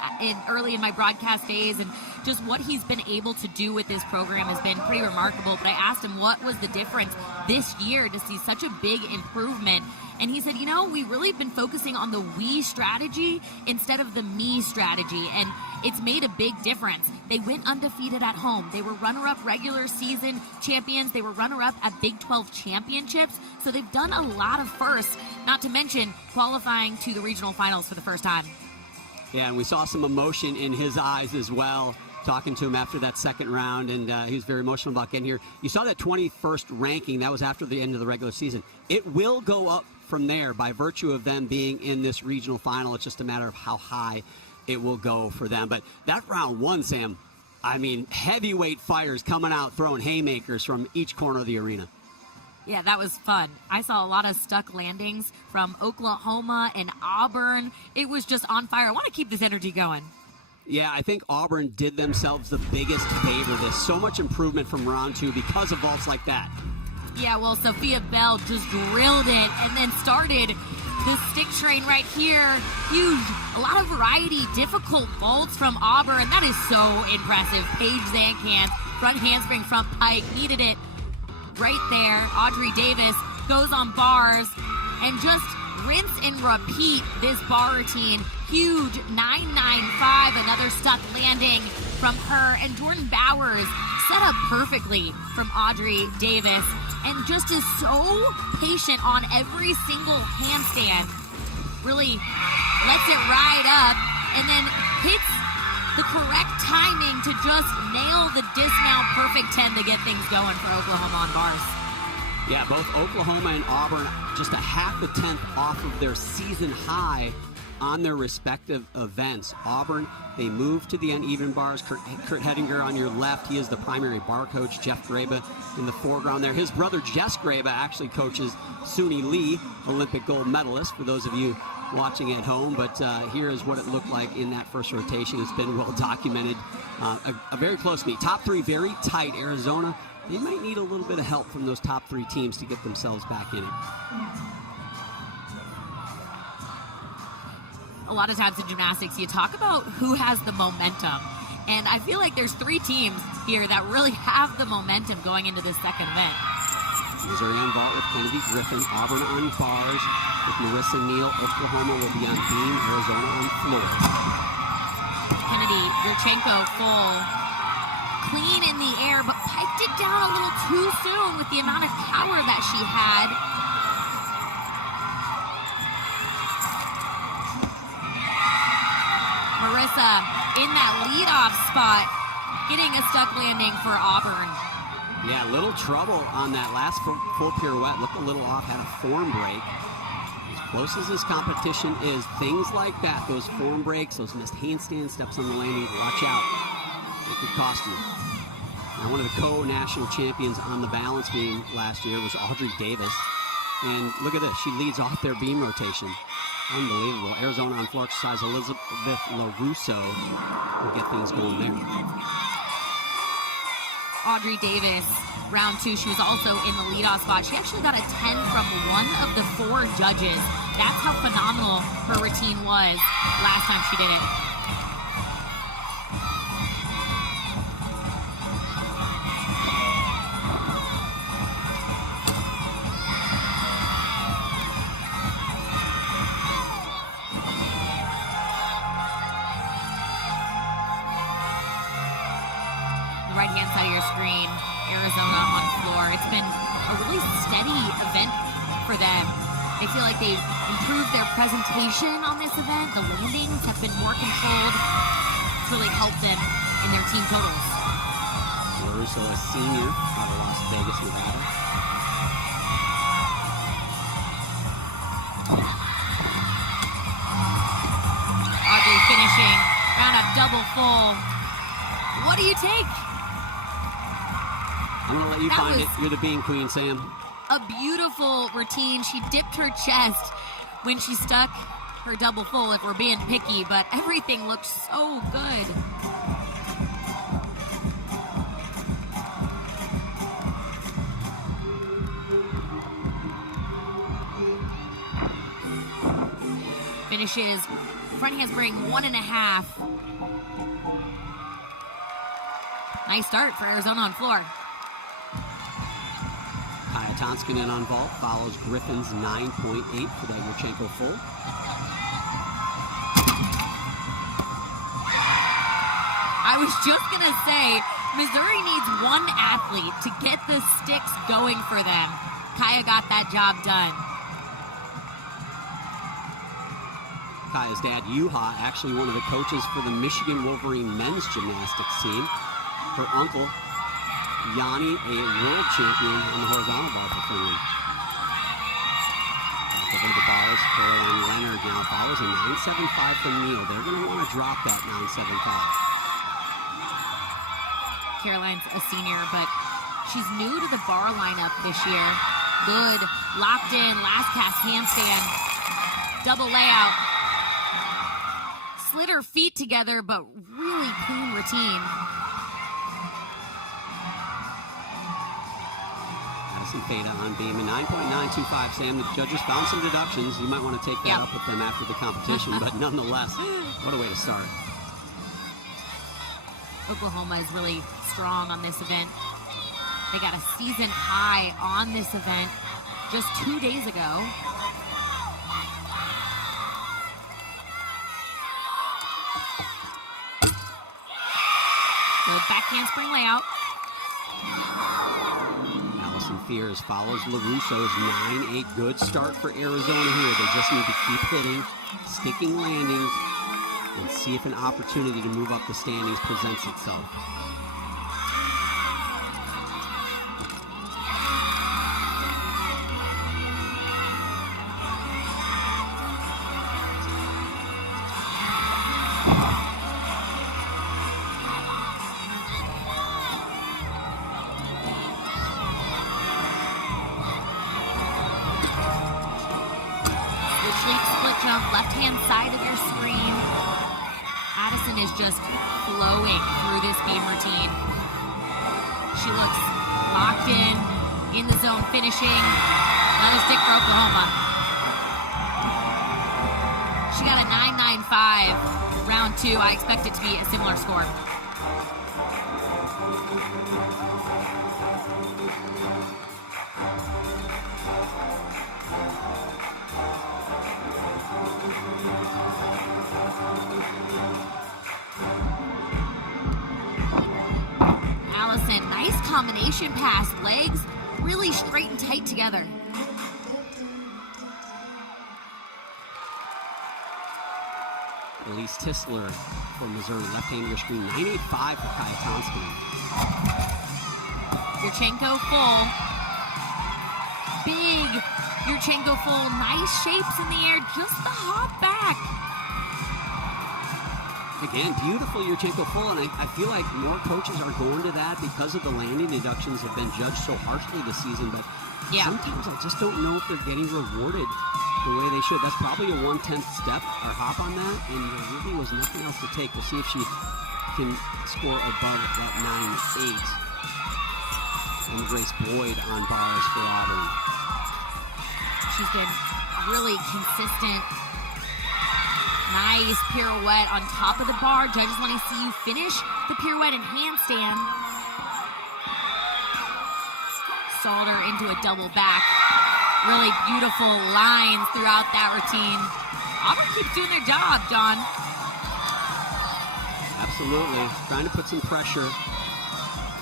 early in my broadcast days, and just what he's been able to do with this program has been pretty remarkable. But I asked him what was the difference this year to see such a big improvement. And he said, we've really been focusing on the we strategy instead of the me strategy. And it's made a big difference. They went undefeated at home. They were runner-up regular season champions. They were runner-up at Big 12 championships. So they've done a lot of firsts, not to mention qualifying to the regional finals for the first time. Yeah, and we saw some emotion in his eyes as well, talking to him after that second round, and he was very emotional about getting here. You saw that 21st ranking. That was after the end of the regular season. It will go up from there by virtue of them being in this regional final. It's just a matter of how high it will go for them. But that round one, Sam, I mean, heavyweight fighters coming out throwing haymakers from each corner of the arena. Yeah, that was fun. I saw a lot of stuck landings from Oklahoma and Auburn. It was just on fire. I want to keep this energy going. Yeah, I think Auburn did themselves the biggest favor. There's so much improvement from round two because of vaults like that. Yeah, well, Sophia Bell just drilled it and then started the stick train right here. Huge. A lot of variety, difficult vaults from Auburn. That is so impressive. Paige Zankamp, front handspring, front pike, needed it right there. Audrey Davis goes on bars and just rinse and repeat this bar routine. Huge 995, another stuck landing from her. And Jordan Bowers set up perfectly from Audrey Davis and just is so patient on every single handstand. Really lets it ride up and then hits the correct timing to just nail the dismount perfect 10 to get things going for Oklahoma on bars. Yeah, both Oklahoma and Auburn just a half a tenth off of their season high on their respective events. Auburn, they moved to the uneven bars. Kurt Hedinger on your left, he is the primary bar coach. Jeff Graba in the foreground there. His brother Jess Graba actually coaches Suni Lee, Olympic gold medalist, for those of you watching at home. But here is what it looked like in that first rotation. It's been well documented. A very close meet. Top three very tight. Arizona, they might need a little bit of help from those top three teams to get themselves back in it. A lot of times in gymnastics, you talk about who has the momentum. And I feel like there's three teams here that really have the momentum going into this second event. Missouri on vault with Kennedy Griffin. Auburn on bars with Marissa Neal. Oklahoma will be on beam. Arizona on floor. Kennedy Yurchenko full. Clean in the air, but piped it down a little too soon with the amount of power that she had. Marissa in that leadoff spot, getting a stuck landing for Auburn. Yeah, a little trouble on that last full pirouette. Looked a little off, had a form break. As close as this competition is, things like that, those form breaks, those missed handstand steps on the landing, watch out. It could cost you. Now, one of the co-national champions on the balance beam last year was Audrey Davis. And look at this, she leads off their beam rotation. Unbelievable. Arizona on floor exercise, Elizabeth LaRusso will get things going there. Audrey Davis, round two, she was also in the leadoff spot. She actually got a 10 from one of the four judges. That's how phenomenal her routine was last time she did it. Right-hand side of your screen, Arizona on floor. It's been a really steady event for them. They feel like they've improved their presentation on this event. The landings have been more controlled. It's really helped them in their team totals. LaRusso, a senior out of Las Vegas, Nevada. Audrey finishing round up double full. What do you take? I'm going to let you find it. You're the bean queen, Sam. A beautiful routine. She dipped her chest when she stuck her double full, if we're being picky, but everything looked so good. Finishes front handspring 1.5. Nice start for Arizona on floor. Kaya Tonskinen on vault follows Griffin's 9.8 for that Yurchenko full. I was just going to say, Missouri needs one athlete to get the sticks going for them. Kaya got that job done. Kaya's dad, Yuha, actually one of the coaches for the Michigan Wolverine men's gymnastics team. Her uncle, Yanni, a world champion on the horizontal bar for Finland. Over the bars, Caroline Leonard now follows a 9.75 from Neal. They're going to want to drop that 9.75. Caroline's a senior, but she's new to the bar lineup this year. Good, locked in, last cast handstand, double layout. Slid her feet together, but really clean routine. Addison Feta on beam, a 9.925. Sam, the judges found some deductions. You might want to take that up with them after the competition, but nonetheless, what a way to start. Oklahoma is really strong on this event. They got a season high on this event just 2 days ago. Good back handspring layout. Allison Fears follows LaRusso's 9-8. Good start for Arizona here. They just need to keep hitting, sticking landings, and see if an opportunity to move up the standings presents itself. Left-hand side of your screen. Addison is just flowing through this beam routine. She looks locked in the zone, finishing. Another stick for Oklahoma. She got a 9.95 round 2. I expect it to be a similar score. Allison, nice combination pass. Legs really straight and tight together. Elise Tisler for Missouri, left-hander screen, 9.85 for Kaya Tonskinen. Yurchenko full. Big Yurchenko full. Nice shapes in the air. Just the hop back. Again, beautiful Yurchenko full, and I feel like more coaches are going to that because of the landing deductions have been judged so harshly this season, but sometimes I just don't know if they're getting rewarded the way they should. That's probably a 1/10 step or hop on that, and there really was nothing else to take. We'll see if she can score above that 9.8. And Grace Boyd on bars for Auburn. She's been really consistent. Nice pirouette on top of the bar. Judges want to see you finish the pirouette and handstand. Salter into a double back. Really beautiful lines throughout that routine. Auburn keeps doing their job, John. Absolutely. Trying to put some pressure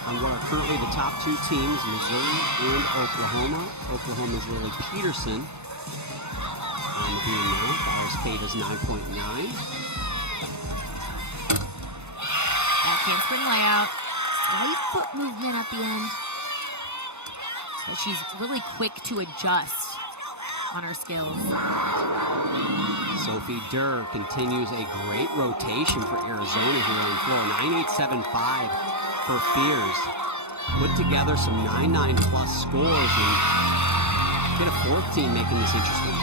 on what are currently the top two teams, Missouri and Oklahoma. Oklahoma's Lily Peterson on the beam now. Bars Feta's 9.9. Back handspring layout. Slight foot movement at the end. But she's really quick to adjust on her skills. Sophie Durr continues a great rotation for Arizona here on the floor. 9.875 for Fears. Put together some 9.9 plus scores and get a fourth team making this interesting.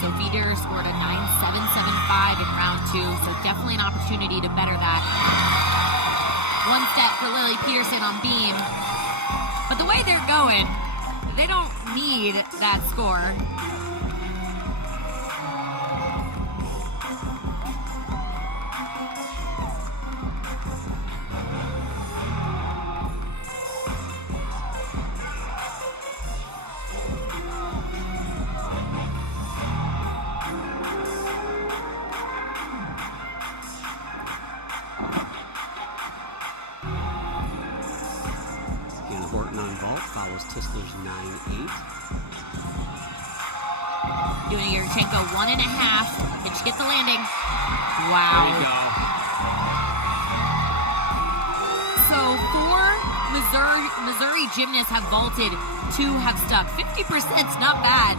Sophie Durr scored a 9.775 in round 2, so definitely an opportunity to better that. One step for Lily Peterson on beam. But the way they're going, they don't need that score. Horton on vault, follows Tisler's 9-8. Doing Yurchenko 1.5. Did she get the landing? Wow. There you go. So 4 Missouri gymnasts have vaulted, 2 have stuck. 50%'s not bad.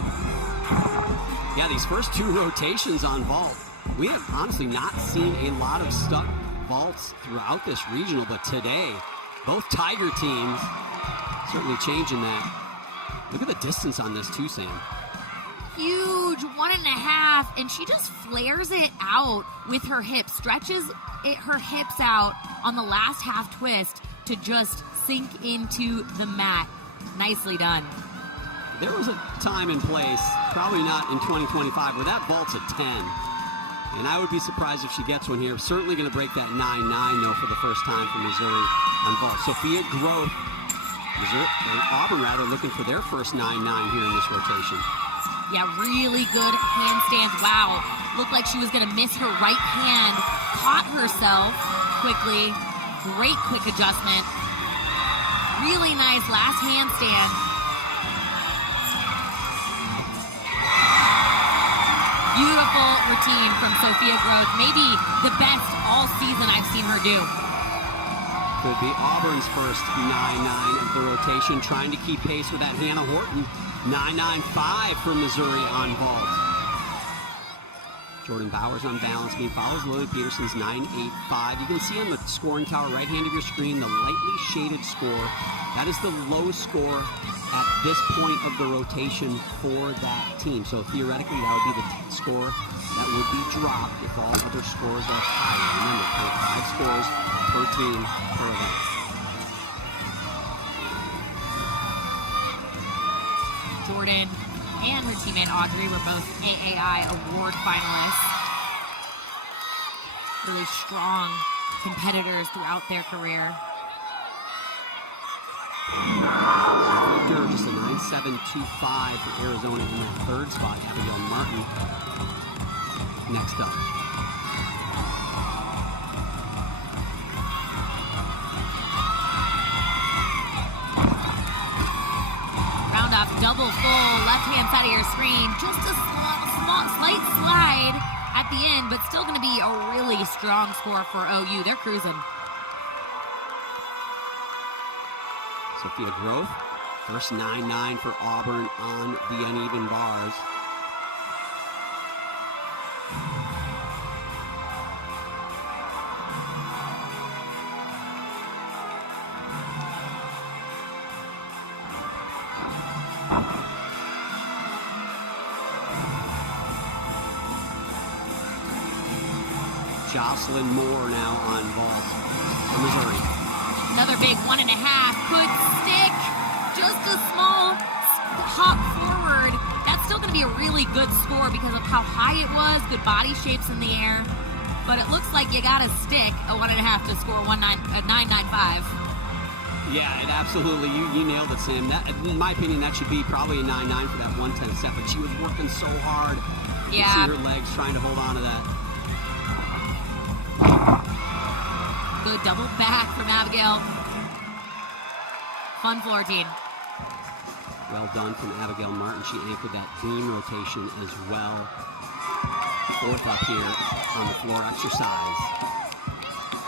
Yeah, these first 2 rotations on vault, we have honestly not seen a lot of stuck vaults throughout this regional, but today, both Tiger teams certainly changing that. Look at the distance on this too, Sam. Huge 1.5, and she just flares it out with her hips, stretches her hips out on the last half twist to just sink into the mat. Nicely done. There was a time and place, probably not in 2025, where that vault's a 10. And I would be surprised if she gets one here. Certainly going to break that 9-9, though, for the first time for Missouri on vault. Sophia Groth, Auburn rather, looking for their first 9-9 here in this rotation. Yeah, really good handstands. Wow. Looked like she was going to miss her right hand. Caught herself quickly. Great quick adjustment. Really nice last handstand. Beautiful routine from Sophia Groth. Maybe the best all season I've seen her do. Could be Auburn's first 9-9 of the rotation, trying to keep pace with that Hannah Horton. 9-9-5 for Missouri on vault. Jordan Bowers on balance beam follows Lily Peterson's 9-8-5. You can see on the scoring tower right hand of your screen the lightly shaded score. That is the low score at this point of the rotation for that team. So theoretically, that would be the score that would be dropped if all other scores are higher. Remember, 5 scores per team per event. Jordan and her teammate Audrey were both AAI award finalists. Really strong competitors throughout their career. Just a 9.725 for Arizona in that third spot. Abigail Martin next up. Round off double full, left-hand side of your screen. Just a slight slide at the end, but still going to be a really strong score for OU. They're cruising. Sophia Groth, first 9-9 for Auburn on the uneven bars. Jocelyn Moore now on vault for Missouri. Another big 1.5 could stick. Just a small hop forward. That's still going to be a really good score because of how high it was. Good body shapes in the air. But it looks like you got to stick a 1.5 to score 9.95. Yeah, and absolutely. You nailed it, Sam. That, in my opinion, that should be probably a 9.9 for that 110 step. But she was working so hard. You Yeah. see her legs trying to hold on to that. Good double back from Abigail. Fun floor routine. Well done from Abigail Martin. She anchored that beam rotation as well. Fourth up here on the floor exercise.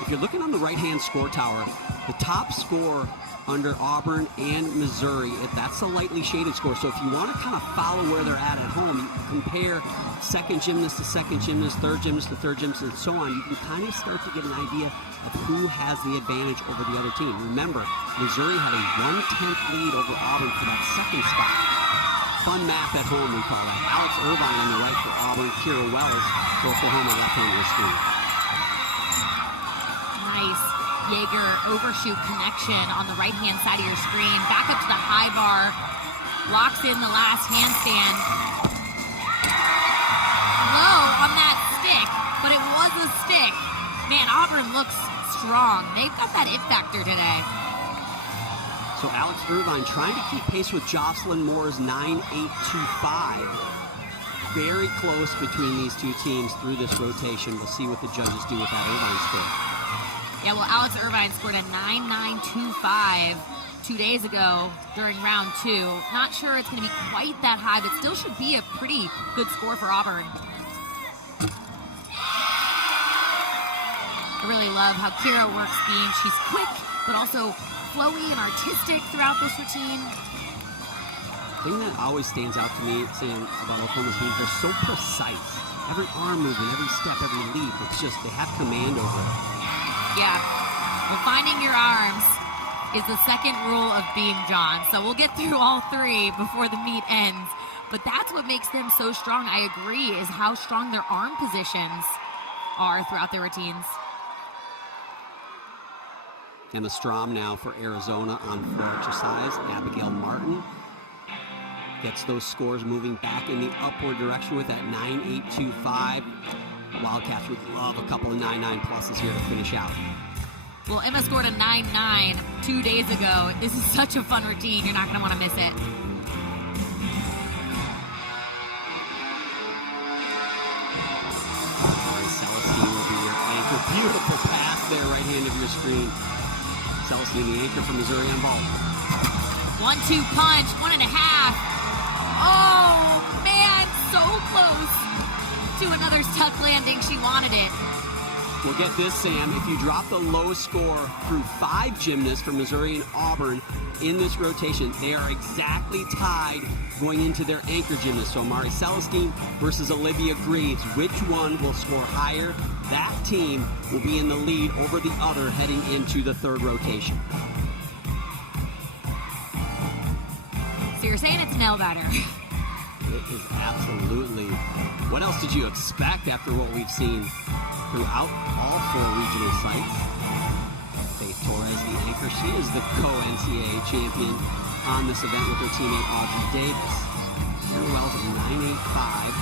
If you're looking on the right-hand score tower, the top score under Auburn and Missouri, that's a lightly shaded score. So if you want to kind of follow where they're at home, you compare second gymnast to second gymnast, third gymnast to third gymnast, and so on. You can kind of start to get an idea of who has the advantage over the other team. Remember, Missouri had a 1/10 lead over Auburn for that second spot. Fun math at home, we call that. Alex Irvine on the right for Auburn, Kira Wells for Oklahoma, left-hand of the screen. Nice Jaeger overshoot connection on the right-hand side of your screen. Back up to the high bar. Locks in the last handstand. Low on that stick, but it was a stick. Man, Auburn looks strong. They've got that it factor today. So Alex Irvine trying to keep pace with Jocelyn Moore's 9.825. Very close between these two teams through this rotation. We'll see what the judges do with that Irvine score. Yeah, well, Alex Irvine scored a 9.925 to 2 days ago during round 2. Not sure it's going to be quite that high, but still should be a pretty good score for Auburn. I really love how Kira works beam. She's quick, but also flowy and artistic throughout this routine. The thing that always stands out to me, Sam, about Oklahoma's beams, they're so precise. Every arm movement, every step, every leap, it's just, they have command over it. Yeah. Well, finding your arms is the second rule of beam, John. So we'll get through all 3 before the meet ends. But that's what makes them so strong, I agree, is how strong their arm positions are throughout their routines. Emma Strom now for Arizona on floor exercise. Abigail Martin gets those scores moving back in the upward direction with that 9.825. Wildcats would love a couple of 9.9 pluses here to finish out. Well, Emma scored a 9.9 2 days ago. This is such a fun routine. You're not going to want to miss it. Celestine will be your anchor. Beautiful pass there, right hand of your screen. Celestine, the anchor from Missouri on vault. 1-2 punch, 1.5. Oh, man, so close to another stuck landing. She wanted it. Well, get this, Sam. If you drop the lowest score through 5 gymnasts from Missouri and Auburn in this rotation, they are exactly tied going into their anchor gymnast. So Mari Celestine versus Olivia Greaves. Which one will score higher? That team will be in the lead over the other heading into the 3rd rotation. So you're saying it's nail biter? It is absolutely. What else did you expect after what we've seen throughout all 4 regional sites? Faith Torres, the anchor. She is the co-NCAA champion on this event with her teammate Audrey Davis. Sarah Wells at 9.85.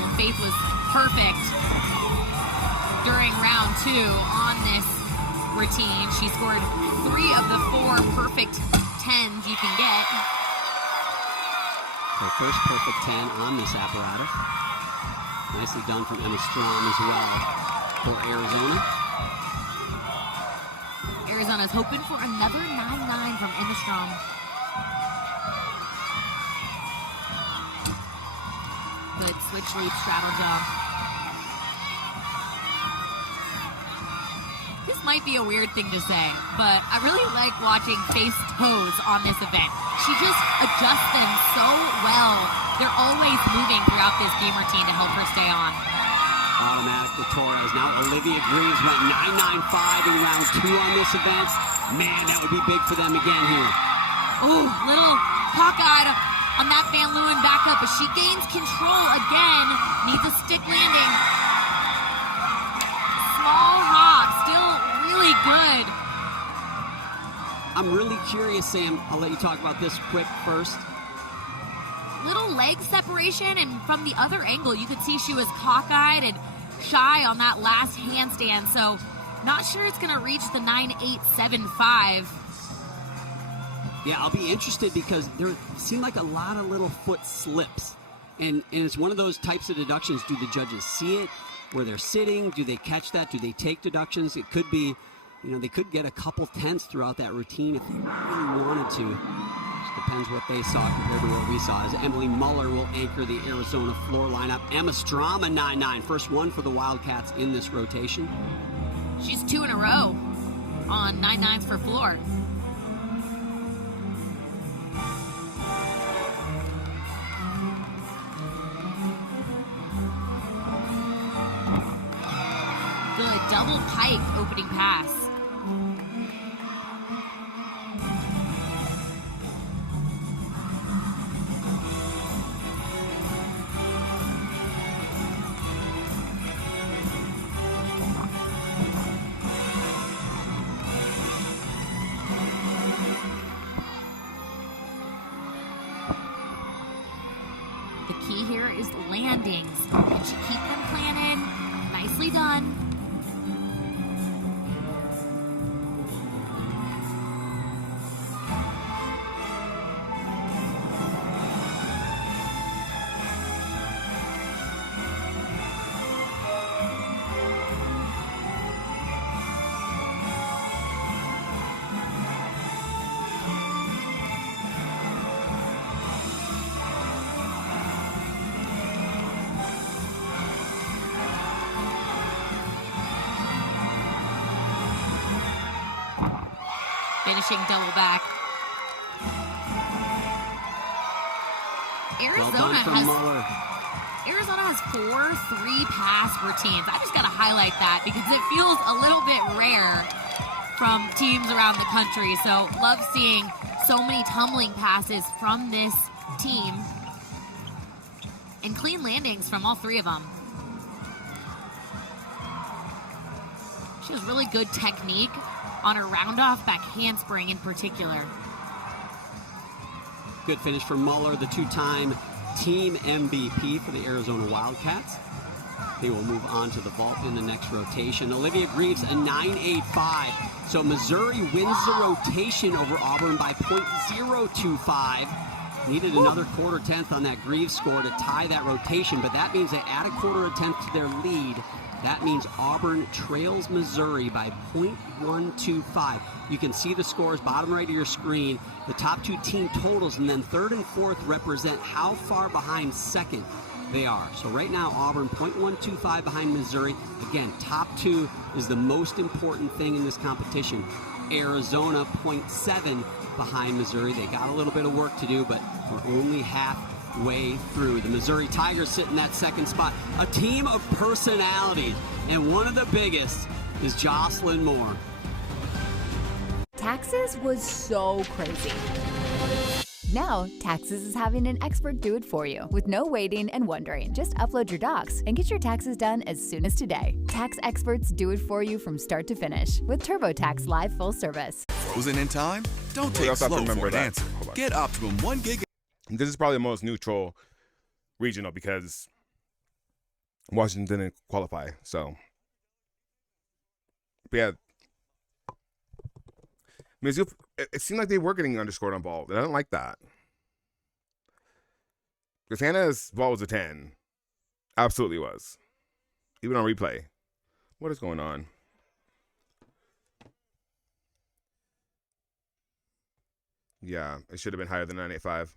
Well, Faith was perfect during round 2 on this routine. She scored 3 of the 4 perfect 10s you can get. Her first perfect 10 on this apparatus. Nicely done from Emma Strom as well for Arizona. Arizona's hoping for another 9.9 from Emma Strom. Good switch leap straddle jump. This might be a weird thing to say, but I really like watching Faith's toes on this event. She just adjusts them so well. They're always moving throughout this game routine to help her stay on. Automatic for Torres. Now Olivia Greaves went 9.95 in round 2 on this event. Man, that would be big for them again here. Ooh, little cockeyed on that Van Leeuwen backup, but she gains control again. Needs a stick landing. Small hop, still really good. I'm really curious, Sam. I'll let you talk about this quick first. Little leg separation, and from the other angle, you could see she was cockeyed and shy on that last handstand, so not sure it's going to reach the 9.875. Yeah, I'll be interested because there seem like a lot of little foot slips, and it's one of those types of deductions. Do the judges see it where they're sitting? Do they catch that? Do they take deductions? It could be, they could get a couple tenths throughout that routine if they really wanted to. Depends what they saw compared to what we saw. As Emily Muller will anchor the Arizona floor lineup. Emma Strom, a 9.9. First one for the Wildcats in this rotation. She's 2 in a row on 9.9s for floor. Good double pike opening pass. Landings. Can she keep them planted? Nicely done. finishing double back. Arizona has 4 3-pass routines. I just got to highlight that because it feels a little bit rare from teams around the country. So love seeing so many tumbling passes from this team and clean landings from all 3 of them. She has really good technique on her round-off back handspring in particular. Good finish for Muller, the 2-time team MVP for the Arizona Wildcats. They will move on to the vault in the next rotation. Olivia Greaves, a 9.85. So Missouri wins the rotation over Auburn by .025. Needed another quarter tenth on that Greaves score to tie that rotation, but that means they add a quarter tenth to their lead. That means Auburn trails Missouri by .125. You can see the scores bottom right of your screen, the top 2 team totals, and then third and fourth represent how far behind second they are. So right now, Auburn .125 behind Missouri. Again, top 2 is the most important thing in this competition. Arizona .7 behind Missouri. They got a little bit of work to do, but we're only halfway through. The Missouri Tigers sit in that second spot. A team of personalities, and one of the biggest is Jocelyn Moore. Taxes was so crazy. Now, Taxes is having an expert do it for you with no waiting and wondering. Just upload your docs and get your taxes done as soon as today. Tax experts do it for you from start to finish with TurboTax Live full service. Frozen in time? Don't take slow for an answer. Get Optimum 1 gig. This is probably the most neutral regional because Washington didn't qualify. So, but yeah. Mizzou, it seemed like they were getting underscored on ball, and I don't like that. Because Hannah's ball was a 10. Absolutely was. Even on replay. What is going on? Yeah, it should have been higher than 985.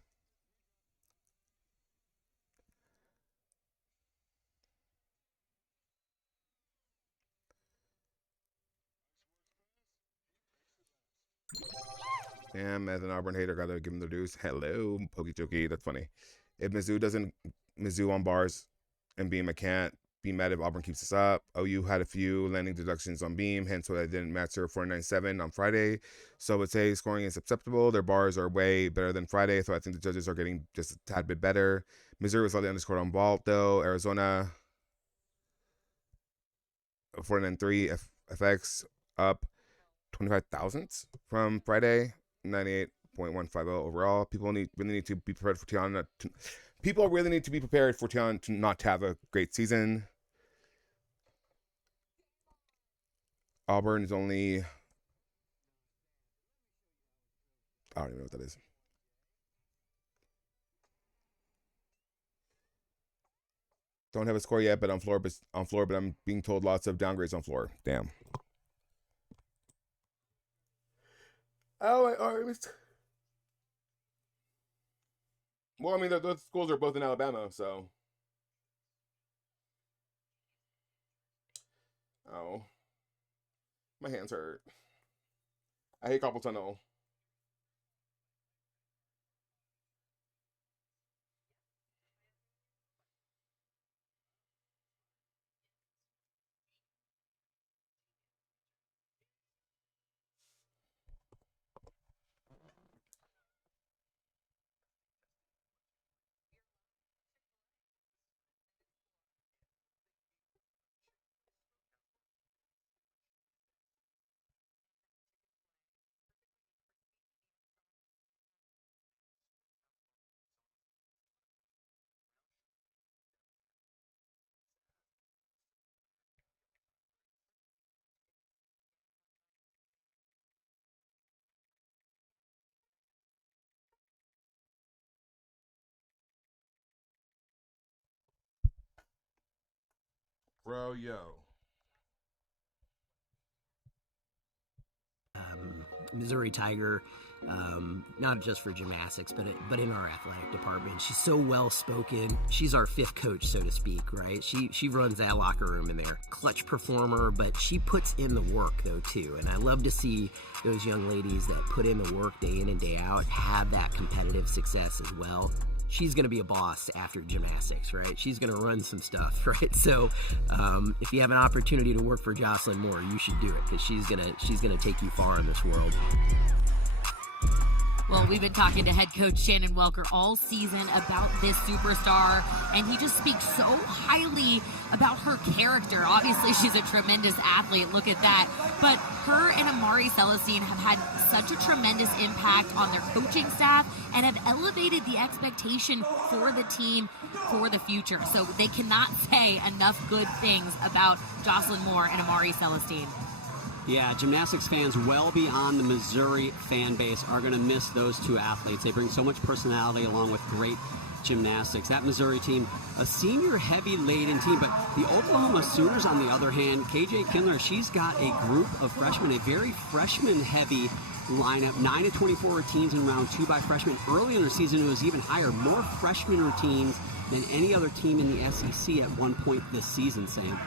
Damn, as an Auburn hater, gotta give him the dues. Hello, Pokey Jokey. That's funny. If Mizzou on bars and Beam, I can't be mad if Auburn keeps this up. OU had a few landing deductions on Beam, hence why I didn't match her 497 on Friday. So I would say scoring is acceptable. Their bars are way better than Friday, so I think the judges are getting just a tad bit better. Missouri was slightly underscored on ball, though. Arizona, 493 FX up 25 thousandths from Friday. 98.150 overall. People really need to be prepared for Tiana. People really need to be prepared for Tiana to not have a great season. Auburn is only... I don't even know what that is. Don't have a score yet, but on floor, but I'm being told lots of downgrades on floor. Damn. Oh, well, I mean, those schools are both in Alabama, so. Oh. My hands hurt. I hate carpal tunnel. Bro, yo. Missouri Tiger, not just for gymnastics, but in our athletic department. She's so well-spoken. She's our fifth coach, so to speak, right? She runs that locker room in there. Clutch performer, but she puts in the work, though, too. And I love to see those young ladies that put in the work day in and day out have that competitive success as well. She's going to be a boss after gymnastics, right? She's going to run some stuff, right? So if you have an opportunity to work for Jocelyn Moore, you should do it, because she's gonna take you far in this world. Well, we've been talking to head coach Shannon Welker all season about this superstar, and he just speaks so highly about her character. Obviously, she's a tremendous athlete. Look at that. But her and Amari Celestine have had such a tremendous impact on their coaching staff and have elevated the expectation for the team for the future. So they cannot say enough good things about Jocelyn Moore and Amari Celestine. Yeah, gymnastics fans well beyond the Missouri fan base are going to miss those two athletes. They bring so much personality along with great gymnastics. That Missouri team, a senior heavy-laden team, but the Oklahoma Sooners, on the other hand, KJ Kindler, she's got a group of freshmen, a very freshman-heavy lineup. 9 to 24 routines in round 2 by freshmen. Early in the season, it was even higher. More freshman routines than any other team in the SEC at one point this season, Sam.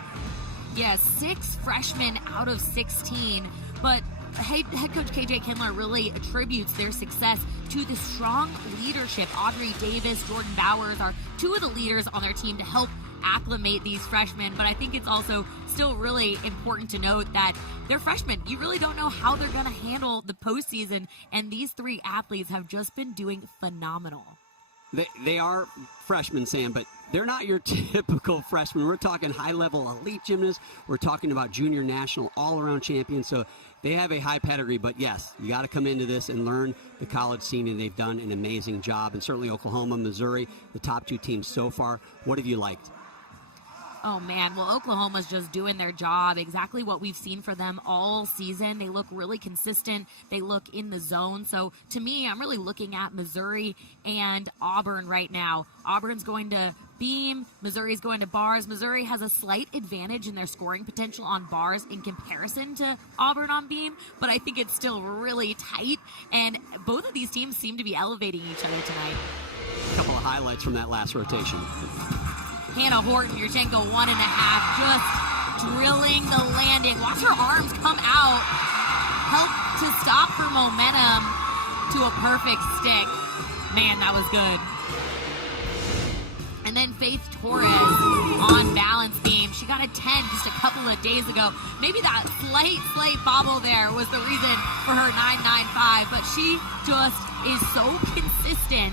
Yeah, 6 freshmen out of 16, but head coach KJ Kindler really attributes their success to the strong leadership. Audrey Davis, Jordan Bowers are two of the leaders on their team to help acclimate these freshmen, but I think it's also still really important to note that they're freshmen. You really don't know how they're going to handle the postseason, and these 3 athletes have just been doing phenomenal. They are freshmen, Sam, but they're not your typical freshmen. We're talking high-level elite gymnasts. We're talking about junior national all-around champions. So they have a high pedigree, but yes, you got to come into this and learn the college scene, and they've done an amazing job. And certainly Oklahoma, Missouri, the top 2 teams so far. What have you liked? Oh, man. Well, Oklahoma's just doing their job. Exactly what we've seen for them all season. They look really consistent. They look in the zone. So, to me, I'm really looking at Missouri and Auburn right now. Auburn's going to beam. Missouri's going to bars. Missouri has a slight advantage in their scoring potential on bars in comparison to Auburn on beam, but I think it's still really tight, and both of these teams seem to be elevating each other tonight. A couple of highlights from that last rotation. Hannah Horton, Yurchenko 1.5, just drilling the landing. Watch her arms come out. Help to stop her momentum to a perfect stick. Man, that was good. And then Faith Torres on balance beam. She got a 10 just a couple of days ago. Maybe that slight bobble there was the reason for her 9.95, but she just is so consistent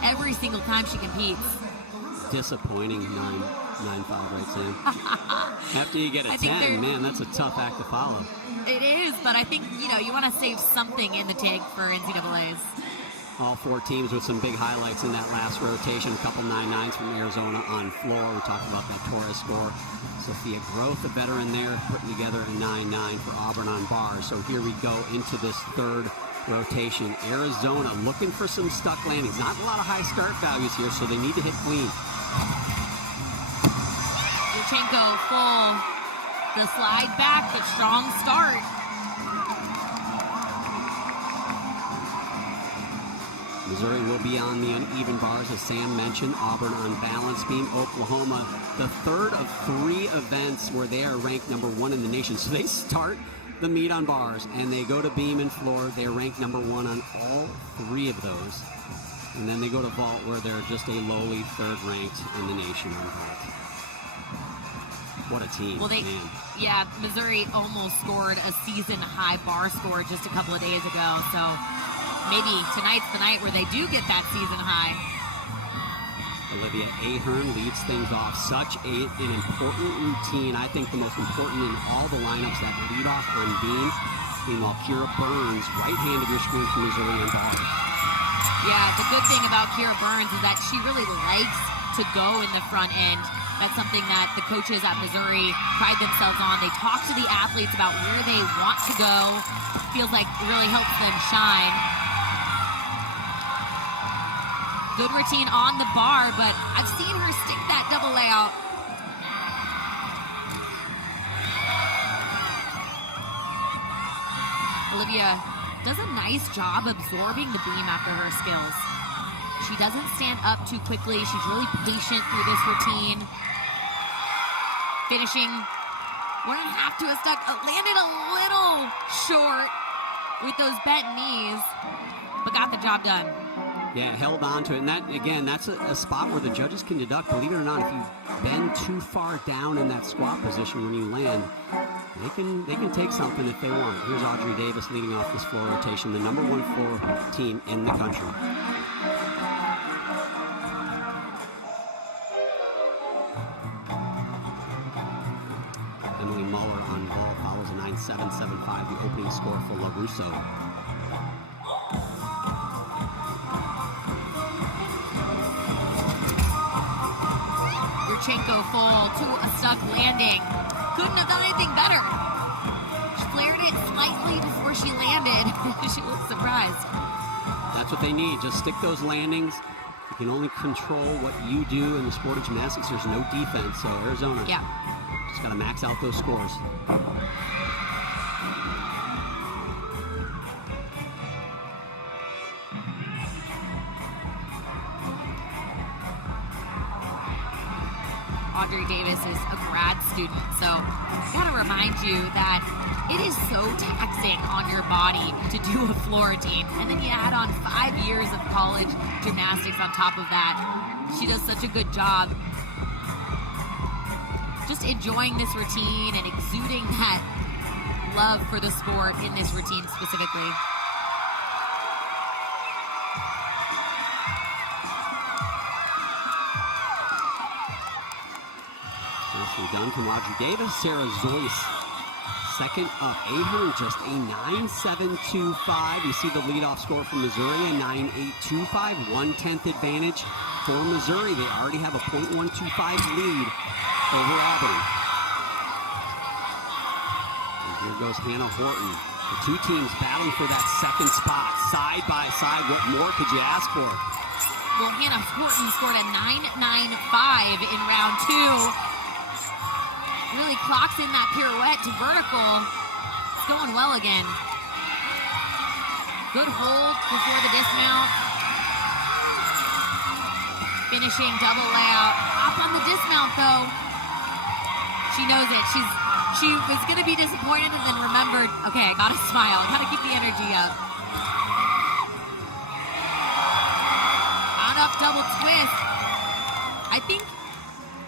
every single time she competes. Disappointing 9.95, right, Sam? After you get a 10, man, that's a tough act to follow. It is, but I think, you want to save something in the tank for NCAAs. All 4 teams with some big highlights in that last rotation. A couple 9.9s from Arizona on floor. We talked about that Torres score. Sophia Groth, a veteran there, putting together a 9.9 for Auburn on bars. So here we go into this third rotation. Arizona looking for some stuck landings. Not a lot of high start values here, so they need to hit clean. Yurchenko full. The slide back, but strong start. Missouri will be on the uneven bars, as Sam mentioned. Auburn on balance beam. Oklahoma, the third of 3 events where they are ranked number 1 in the nation. So they start the meet on bars, and they go to beam and floor. They're ranked number 1 on all 3 of those. And then they go to vault, where they're just a lowly 3rd ranked in the nation on vault. What a team, man. Yeah, Missouri almost scored a season-high bar score just a couple of days ago, so maybe tonight's the night where they do get that season-high. Olivia Ahern leads things off. Such an important routine. I think the most important in all the lineups, that lead off on beam. Meanwhile, Kira Burns, right-handed your screen from Missouri on bars. Yeah, the good thing about Kira Burns is that she really likes to go in the front end. That's something that the coaches at Missouri pride themselves on. They talk to the athletes about where they want to go. Feels like it really helps them shine. Good routine on the bar, but I've seen her stick that double layout. Olivia does a nice job absorbing the beam after her skills. She doesn't stand up too quickly. She's really patient through this routine. Finishing 1.5 to a stuck. Landed a little short with those bent knees, but got the job done. Yeah, held on to it. And that, again, that's a spot where the judges can deduct. Believe it or not, if you bend too far down in that squat position when you land, they can take something if they want. Here's Audrey Davis leading off this floor rotation, the #1 floor team in the country. Emily Muller on ball follows a 9.775, the opening score for LaRusso. Yurchenko full to a stuck landing. Couldn't have done anything better. She flared it slightly before she landed. She looked surprised. That's what they need. Just stick those landings. You can only control what you do in the sport of gymnastics. There's no defense, so Arizona just got to max out those scores. Audrey Davis is a grad student, so I gotta remind you that it is so taxing on your body to do a floor routine, and then you add on 5 years of college gymnastics on top of that. She does such a good job just enjoying this routine and exuding that love for the sport in this routine specifically. Nicely done from Audrey Davis. Sarah Zoyce, second up, 800, just a 9.725. You see the leadoff score from Missouri, a 9.825, 1/10 advantage for Missouri. They already have a .125 lead over Auburn. And here goes Hannah Horton. The two teams battling for that second spot, side by side. What more could you ask for? Well, Hannah Horton scored a 9.95 in round 2. Really clocks in that pirouette to vertical. It's going well again. Good hold before the dismount. Finishing double layout. Up on the dismount though. She knows it. She was gonna be disappointed and then remembered, okay, I gotta smile. I gotta keep the energy up. On up double twist. I think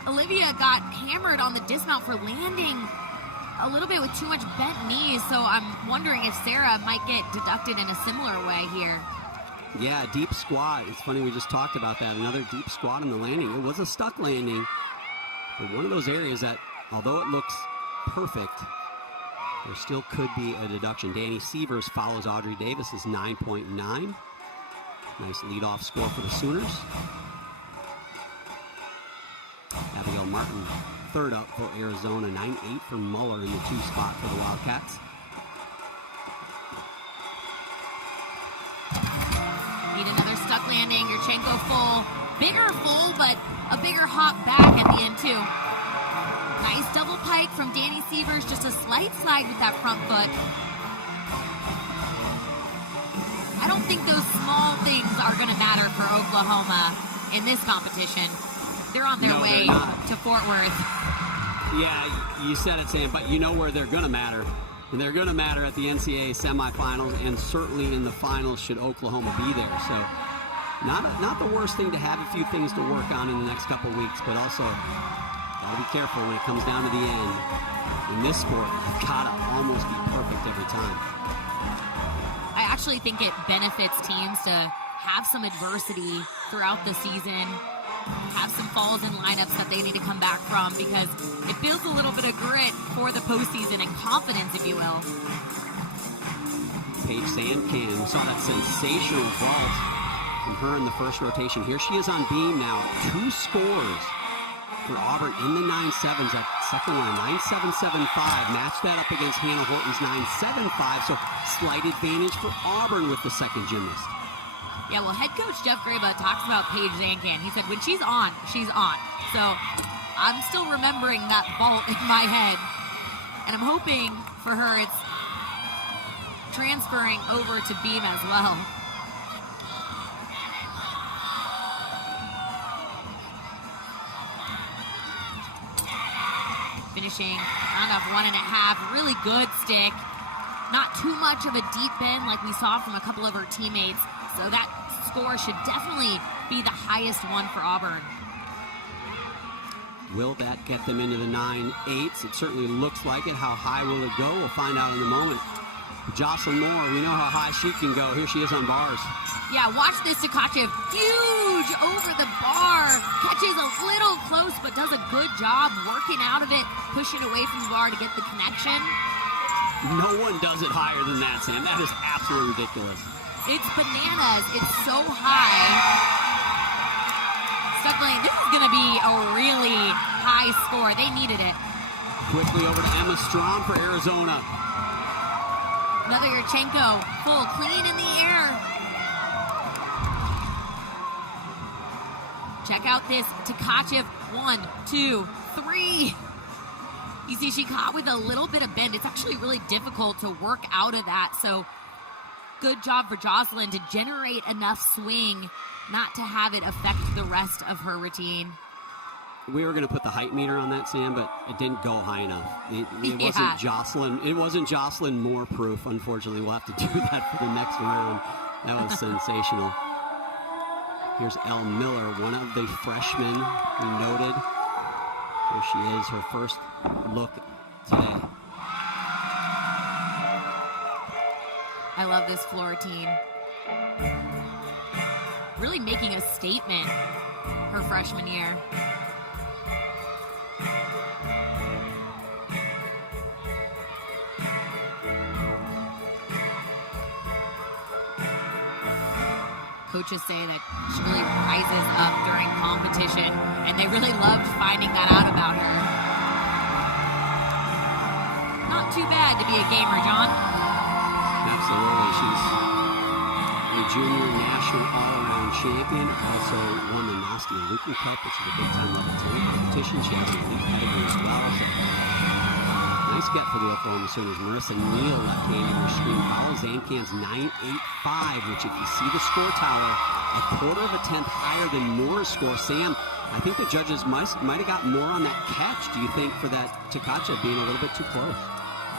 Olivia got hammered on the dismount for landing a little bit with too much bent knees, so I'm wondering if Sarah might get deducted in a similar way here. Yeah, deep squat. It's funny, we just talked about that. Another deep squat on the landing. It was a stuck landing, but one of those areas that, although it looks perfect, there still could be a deduction. Danny Sievers follows Audrey Davis's 9.9. Nice leadoff score for the Sooners. Abigail Martin, third up for Arizona, 9.8 for Muller in the 2 spot for the Wildcats. Need another stuck landing. Yurchenko full. Bigger full, but a bigger hop back at the end too. Nice double pike from Danny Sievers. Just a slight slide with that front foot. I don't think those small things are going to matter for Oklahoma in this competition. They're on their way to Fort Worth. Yeah, you said it, Sam, but you know where they're going to matter. And they're going to matter at the NCAA semifinals and certainly in the finals should Oklahoma be there. So not the worst thing to have a few things to work on in the next couple weeks, but also got to be careful when it comes down to the end. In this sport, you've got to almost be perfect every time. I actually think it benefits teams to have some adversity throughout the season, have some falls in lineups that they need to come back from, because it builds a little bit of grit for the postseason and confidence, if you will. Paige Sandcan, we saw that sensational vault from her in the first rotation. Here she is on beam now. 2 scores for Auburn in the 9.7s. That second one, 9.775. Match that up against Hannah Horton's 9.75. So slight advantage for Auburn with the second gymnast. Yeah, well, head coach Jeff Graba talks about Paige Zancan. He said when she's on, she's on. So I'm still remembering that vault in my head. And I'm hoping for her it's transferring over to beam as well. Finishing round of 1.5, really good stick. Not too much of a deep bend like we saw from a couple of her teammates. So that score should definitely be the highest one for Auburn. Will that get them into the 9/8s? It certainly looks like it. How high will it go? We'll find out in a moment. Jocelyn Moore, we know how high she can go. Here she is on bars. Yeah, watch this Tkachev. Huge over the bar. Catches a little close, but does a good job working out of it, pushing away from the bar to get the connection. No one does it higher than that, Sam. That is absolutely ridiculous. It's bananas. It's so high. Stuckling, this is going to be a really high score. They needed it. Quickly over to Emma Strom for Arizona. Another Yurchenko, full clean in the air. Check out this Tkachev. 1, 2, 3. You see, she caught with a little bit of bend. It's actually really difficult to work out of that. So good job for Jocelyn to generate enough swing not to have it affect the rest of her routine. We were going to put the height meter on that, Sam, but it didn't go high enough. It wasn't Jocelyn. It wasn't Jocelyn Moore proof. Unfortunately, we'll have to do that for the next round. That was sensational. Here's Elle Miller, one of the freshmen we noted. Here she is, her first look today. I love this Florentine. Really making a statement her freshman year. Coaches say that she really rises up during competition, and they really loved finding that out about her. Not too bad to be a gamer, John. Absolutely. She's a junior national all-around champion. Also won the Nastia Lukin Cup, which is a big-time level 10 competition. She has an elite pedigree as well. So nice get for the Oklahoma Sooners. Marissa Neal, left-handed, your screen follows Zancan's 9.85, which if you see the score tower, a quarter of a tenth higher than Moore's score. Sam, I think the judges might have got more on that catch, do you think, for that Tkachev being a little bit too close?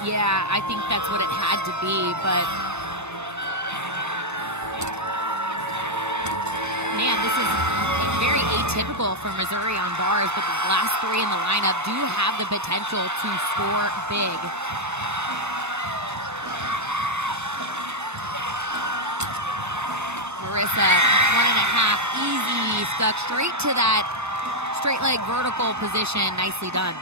Yeah, I think that's what it had to be, but man, this is very atypical for Missouri on bars, but the last three in the lineup do have the potential to score big. Marissa, 1.5, easy, stuck straight to that straight leg vertical position. Nicely done.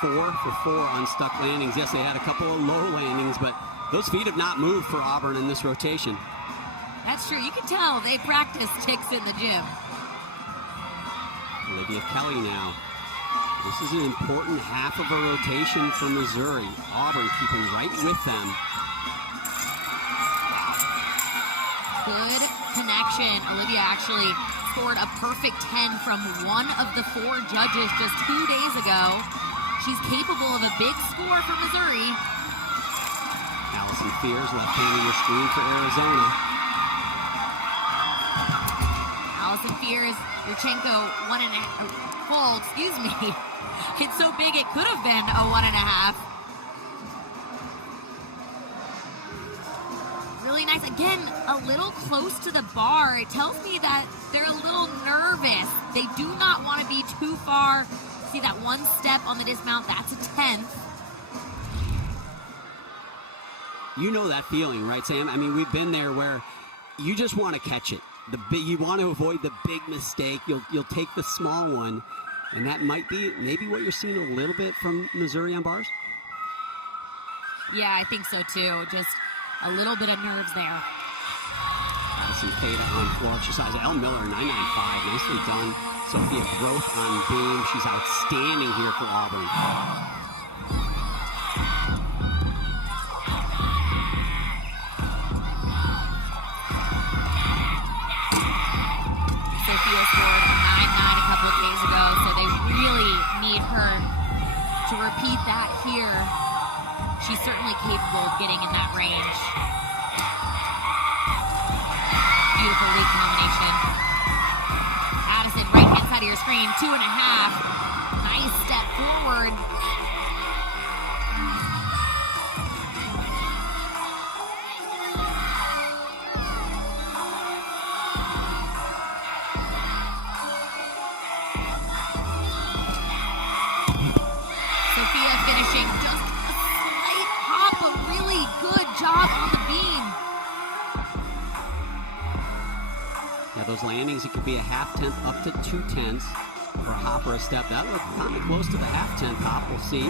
4 for 4 on stuck landings. Yes, they had a couple of low landings, but those feet have not moved for Auburn in this rotation. That's true. You can tell they practice ticks in the gym. Olivia Kelly now. This is an important half of a rotation for Missouri. Auburn keeping right with them. Good connection. Olivia actually scored a perfect 10 from one of the 4 judges just 2 days ago. She's capable of a big score for Missouri. Allison Fears, left-handed your screen for Arizona. Allison Fears, Yurchenko, 1.5, full, excuse me. It's so big it could have been a 1.5. Really nice. Again, a little close to the bar. It tells me that they're a little nervous. They do not want to be too far. See that one step on the dismount, that's a 10th. You know that feeling, right, Sam? I mean, we've been there where you just want to catch it. You want to avoid the big mistake. You'll take the small one, and that might be maybe what you're seeing a little bit from Missouri on bars. Yeah, I think so too. Just a little bit of nerves there. Addison Queta on floor exercise. Elle Miller, 9.95, nicely done. Sophia Groth on beam. She's outstanding here for Auburn. Sophia scored 9.9 a couple of days ago, so they really need her to repeat that here. she's certainly capable of getting in that range. Beautiful lead combination. Addison, right-hand side of your screen, 2.5. Nice step forward. Sophia finishing just a slight hop, a really good job on the beam. Yeah, those landings, it could be a half tenth up to 2/10 for a hop or a step. That looked kind of close to the half tenth hop. We'll see.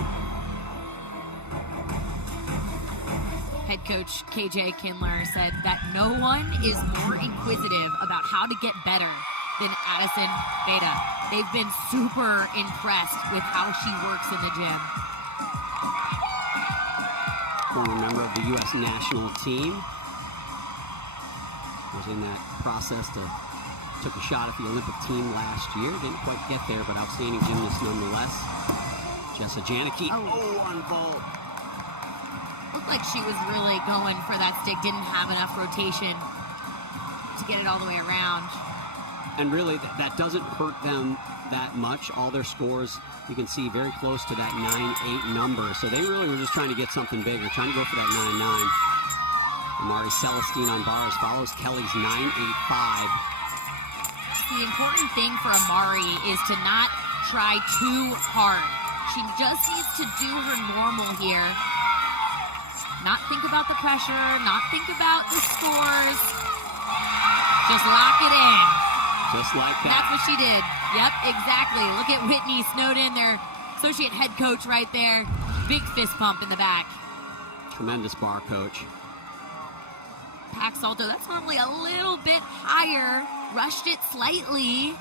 Head coach KJ Kindler said that no one is more inquisitive about how to get better than Addison Beta. They've been super impressed with how she works in the gym. Former member of the U.S. national team. Was in that process took a shot at the Olympic team last year. Didn't quite get there, but outstanding gymnast nonetheless. Jessa Janicki, on vault. Looked like she was really going for that stick. Didn't have enough rotation to get it all the way around. And really, that doesn't hurt them that much. All their scores, you can see, very close to that 9-8 number. So they really were just trying to get something bigger, trying to go for that 9-9. Amari Celestine on bars follows Kelly's 9.85. The important thing for Amari is to not try too hard. She just needs to do her normal here. Not think about the pressure, not think about the scores. Just lock it in. Just like that. That's what she did. Yep, exactly. Look at Whitney Snowden, their associate head coach right there. Big fist pump in the back. Tremendous bar coach. Pack Salto, that's normally a little bit higher. Rushed it slightly.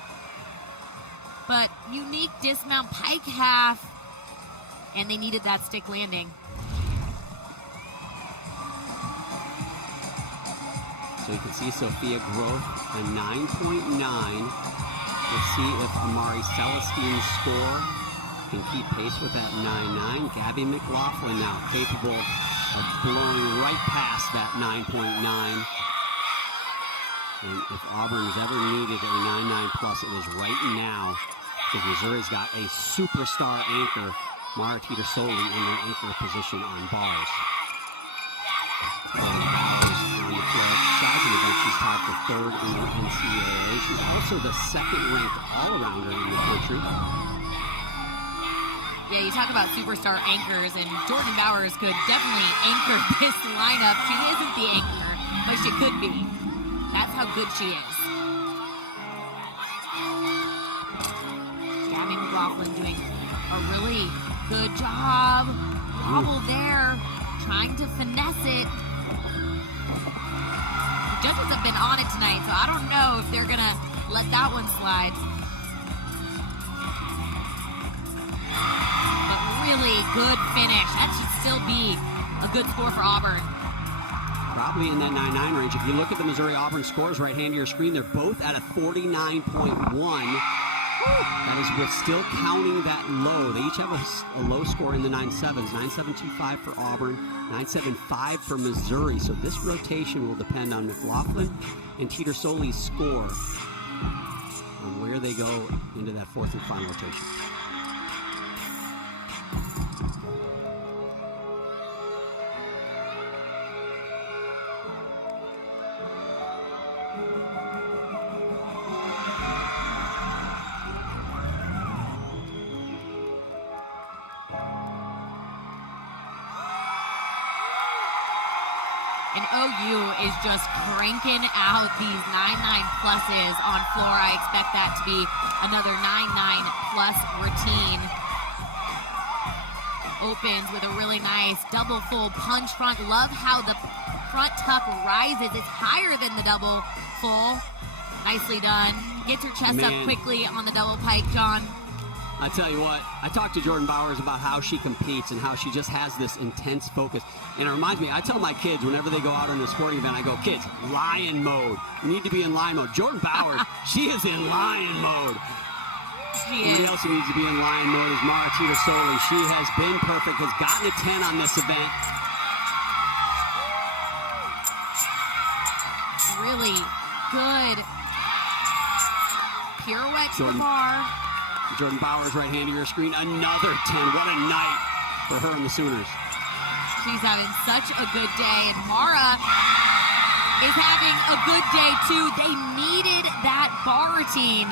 But unique dismount pike half. And they needed that stick landing. So you can see Sophia Growth a 9.9. Let's see if Amari Celestine's score can keep pace with that 9.9. Gabby McLaughlin now capable of blowing right past that 9.9. And if Auburn's ever needed a 9.9 plus, it is right now. Because Missouri's got a superstar anchor, Mara Teeter-Soli, in their anchor position on bars. Bowers on the floor. Exciting event. She's tied for third in the NCAA. She's also the second-ranked all-arounder in the country. Yeah, you talk about superstar anchors, and Jordan Bowers could definitely anchor this lineup. She isn't the anchor, but she could be. That's how good she is. Gabby McLaughlin doing a really good job. Wobble there, trying to finesse it. The judges have been on it tonight, so I don't know if they're going to let that one slide. But really good finish. That should still be a good score for Auburn. Probably in that 9.9 range. If you look at the Missouri-Auburn scores right hand of your screen, they're both at a 49.1. That is with still counting that low. They each have a low score in the 9.7s. 9.725 for Auburn, 9.75 for Missouri. So this rotation will depend on McLaughlin and Teeter-Soli's score on where they go into that fourth and final rotation. And OU is just cranking out these 9.9 pluses on floor. I expect that to be another 9.9 plus routine. Opens with a really nice double full punch front. Love how the front tuck rises. It's higher than the double full. Nicely done. Gets her chest up quickly on the double pike, John. I tell you what, I talked to Jordan Bowers about how she competes and how she just has this intense focus. And it reminds me, I tell my kids whenever they go out on a sporting event, I go, kids, lion mode. You need to be in lion mode. Jordan Bowers, she is in lion mode. Somebody else who needs to be in line more is Mara Titasoli. She has been perfect, has gotten a 10 on this event. Really good pirouette to the bar. Jordan Bowers, right hand of your screen. Another 10. What a night for her and the Sooners. She's having such a good day. And Mara is having a good day, too. They needed that bar routine.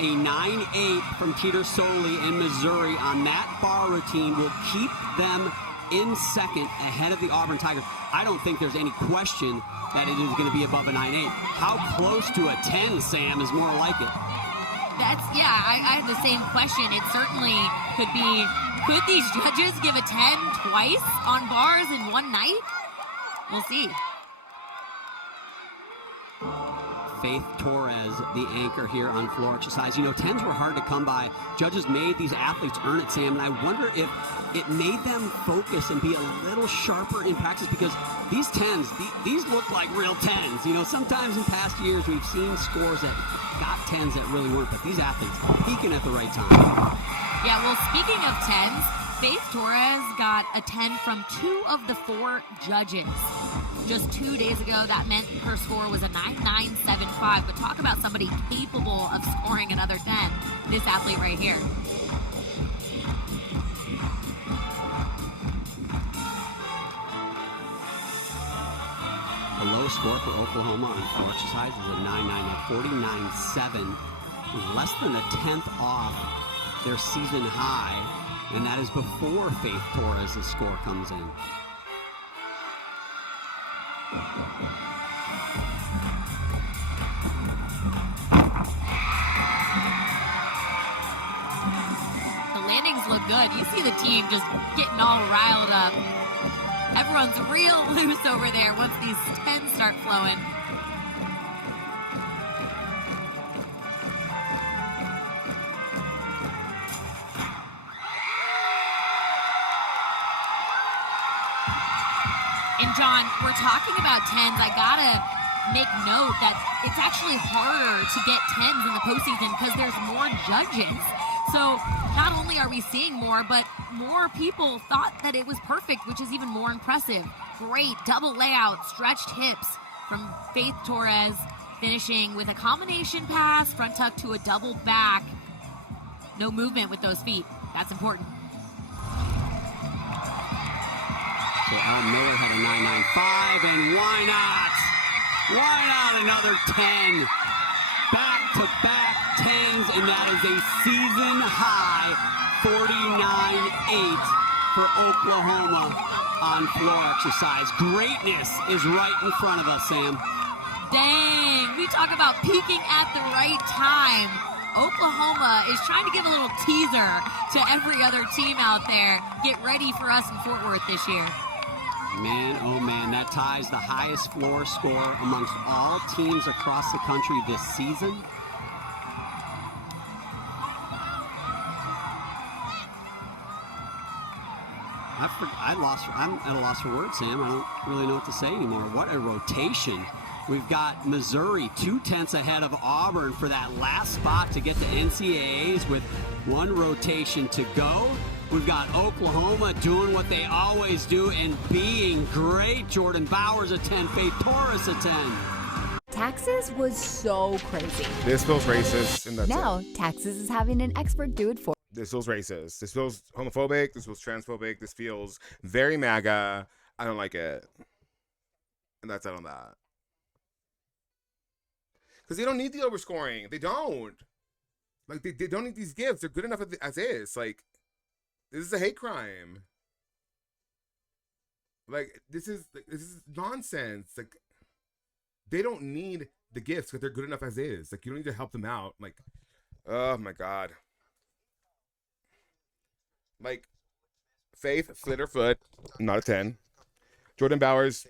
A 9-8 from Titasoli in Missouri on that bar routine will keep them in second ahead of the Auburn Tigers. I don't think there's any question that it is going to be above a 9-8. How close to a 10, Sam, is more like it? I had the same question. It certainly could be. Could these judges give a 10 twice on bars in one night? We'll see. Faith Torres, the anchor here on floor exercise. You know, 10s were hard to come by. Judges made these athletes earn it, Sam, and I wonder if it made them focus and be a little sharper in practice, because these 10s, these look like real 10s. You know, sometimes in past years we've seen scores that got 10s that really weren't, but these athletes peaking at the right time. Yeah, well, speaking of 10s, Faith Torres got a 10 from 2 of the 4 judges. Just 2 days ago, that meant her score was a 9.975. But talk about somebody capable of scoring another 10. This athlete right here. The low score for Oklahoma on floor exercise is a 9.9 at 49.7. Less than a tenth off their season high, and that is before Faith Torres' score comes in. The landings look good. You see the team just getting all riled up. Everyone's real loose over there once these 10s start flowing. And John, we're talking about 10s. I gotta make note that it's actually harder to get 10s in the postseason because there's more judges. So not only are we seeing more, but more people thought that it was perfect, which is even more impressive. Great double layout, stretched hips from Faith Torres, finishing with a combination pass, front tuck to a double back. No movement with those feet. That's important. So Ellen Miller had a 9.95, and why not? Why not another 10? Back-to-back 10s, and that is a season high 49.8 for Oklahoma on floor exercise. Greatness is right in front of us, Sam. Dang, we talk about peaking at the right time. Oklahoma is trying to give a little teaser to every other team out there. Get ready for us in Fort Worth this year. Man, oh man, that ties the highest floor score amongst all teams across the country this season. I'm at a loss for words, Sam. I don't really know what to say anymore. What a rotation. We've got Missouri 2/10 ahead of Auburn for that last spot to get to NCAAs with one rotation to go. We've got Oklahoma doing what they always do and being great. Jordan Bowers a 10, Faith Torres a 10. Taxes was so crazy. This feels racist, and that's now, it. Taxes is having an expert do it for. This feels racist. This feels homophobic. This feels transphobic. This feels very MAGA. I don't like it. And that's it on that. Because they don't need the overscoring. They don't. Like, they don't need these gifts. They're good enough as is. Like, this is a hate crime. Like, this is nonsense. Like, they don't need the gifts because they're good enough as is. Like, you don't need to help them out. Like, oh my God. Like, Faith slid her foot, not a 10. Jordan Bowers,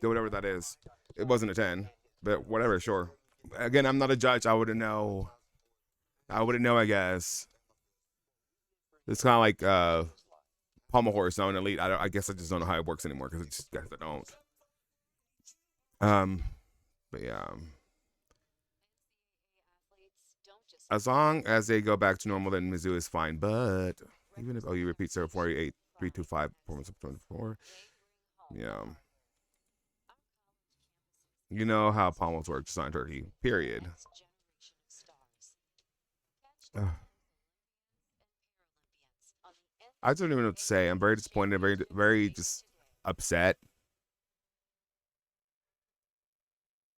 whatever that is. It wasn't a 10, but whatever, sure. Again, I'm not a judge. I wouldn't know, I guess. It's kind of like pommel horse, not an elite. I guess I just don't know how it works anymore because I don't. But yeah. As long as they go back to normal, then Mizzou is fine. But even if OU repeats their 48-3-2-5 performance of 24, yeah. You know how Palmos works, just on turkey. Period. I don't even know what to say. I'm very disappointed, very, very just upset.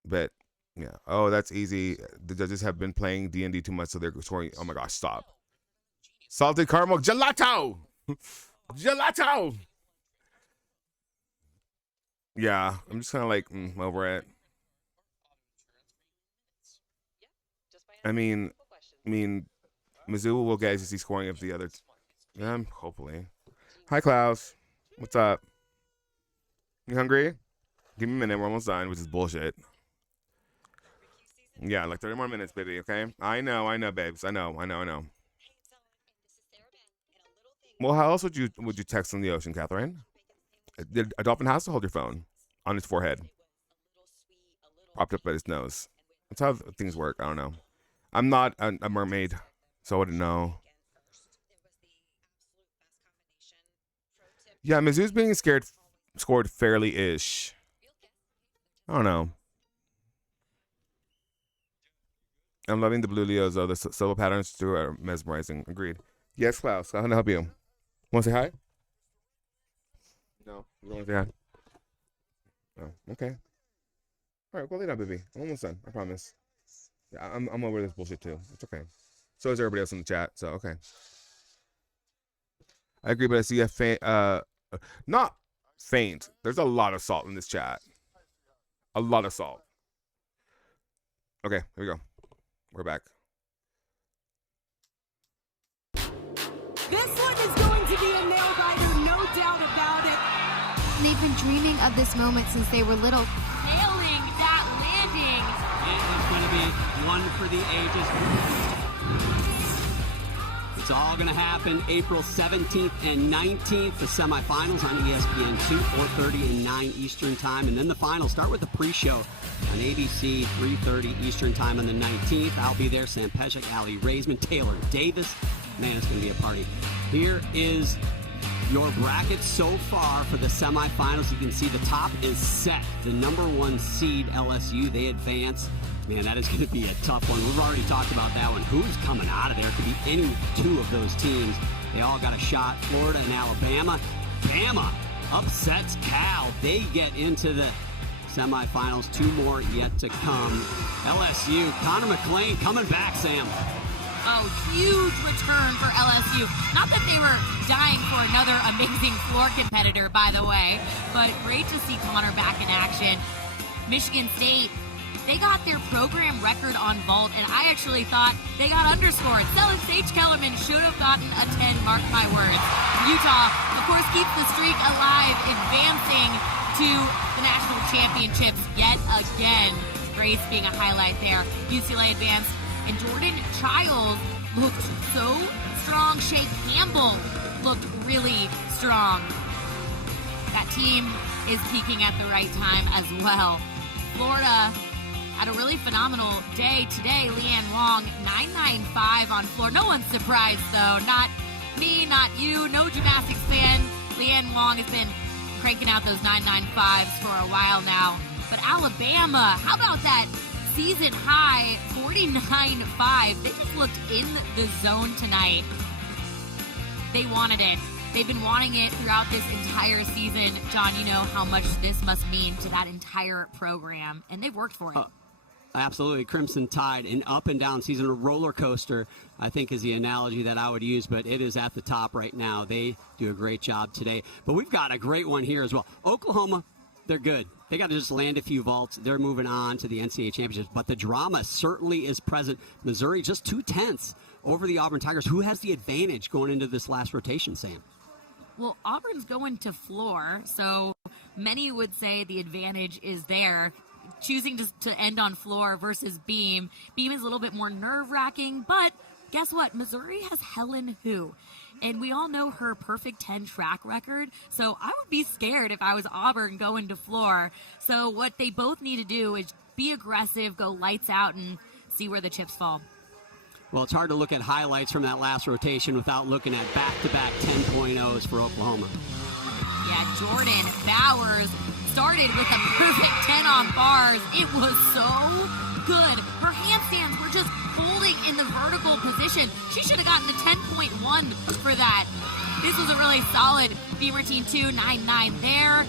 But yeah. Oh, that's easy. The judges have been playing D&D too much, so they're scoring. Oh my gosh, stop. Salted caramel gelato. Gelato. Yeah, I'm just kind of like over it. I mean, Mizzou will get SEC scoring if the other. Hopefully. Hi, Klaus. What's up? You hungry? Give me a minute. We're almost done, which is bullshit. Yeah, like 30 more minutes, baby, okay? I know, babes. I know. Well, how else would you text on the ocean, Catherine? A dolphin has to hold your phone on his forehead. Propped up at his nose. That's how things work. I don't know. I'm not a mermaid, so I wouldn't know. Yeah, Mizzou's being scored fairly-ish. I don't know. I'm loving the blue Leos, though. The solo patterns too are mesmerizing. Agreed. Yes, Klaus. How can I help you? Want to say hi? No. You don't want to say hi? Oh, okay. All right, go lay down, baby. I'm almost done. I promise. Yeah, I'm over this bullshit too. It's okay. So is everybody else in the chat. So okay. I agree, but I see a faint. Not faint. There's a lot of salt in this chat. A lot of salt. Okay, here we go. We're back. This one is going to be a nail-biter, no doubt about it. They've been dreaming of this moment since they were little. Nailing that landing. It is going to be one for the ages. It's all going to happen April 17th and 19th, the semifinals on ESPN2, 4:30 and 9 Eastern Time. And then the finals start with the pre-show on ABC, 3:30 Eastern Time on the 19th. I'll be there. Sam Peshek, Ali Raisman, Taylor Davis. Man, it's going to be a party. Here is your bracket so far for the semifinals. You can see the top is set. The number 1 seed, LSU, they advance. Man, that is going to be a tough one. We've already talked about that one. Who's coming out of there? Could be any two of those teams. They all got a shot. Florida and Alabama. Bama upsets Cal. They get into the semifinals. 2 more yet to come. LSU, Connor McClain coming back, Sam. Oh, huge return for LSU. Not that they were dying for another amazing floor competitor, by the way, but great to see Connor back in action. Michigan State, they got their program record on vault, and I actually thought they got underscored. Sage Kellerman should have gotten a 10, mark my words. Utah, of course, keeps the streak alive, advancing to the national championships yet again. Grace being a highlight there. UCLA advanced, and Jordan Childs looked so strong. Shea Campbell looked really strong. That team is peaking at the right time as well. Florida had a really phenomenal day today. Leanne Wong, 995 on floor. No one's surprised, though. Not me, not you, no gymnastics fan. Leanne Wong has been cranking out those 995s for a while now. But Alabama, how about that season high 49.5? They just looked in the zone tonight. They wanted it. They've been wanting it throughout this entire season. John, you know how much this must mean to that entire program, and they've worked for it. Absolutely. Crimson Tide, an up and down season, a roller coaster, I think is the analogy that I would use, but it is at the top right now. They do a great job today. But we've got a great one here as well. Oklahoma, they're good. They got to just land a few vaults. They're moving on to the NCAA championships, but the drama certainly is present. Missouri just 2/10 over the Auburn Tigers. Who has the advantage going into this last rotation, Sam? Well, Auburn's going to floor, so many would say the advantage is there. Choosing to end on floor versus beam. Beam is a little bit more nerve-wracking, but guess what? Missouri has Helen Hu, and we all know her perfect 10 track record, so I would be scared if I was Auburn going to floor. So what they both need to do is be aggressive, go lights out, and see where the chips fall. Well, it's hard to look at highlights from that last rotation without looking at back-to-back 10.0s for Oklahoma. Yeah, Jordan Bowers started with a perfect 10 on bars. It was so good. Her handstands were just holding in the vertical position. She should have gotten a 10.1 for that. This was a really solid Beamer Team 2, 9-9 there.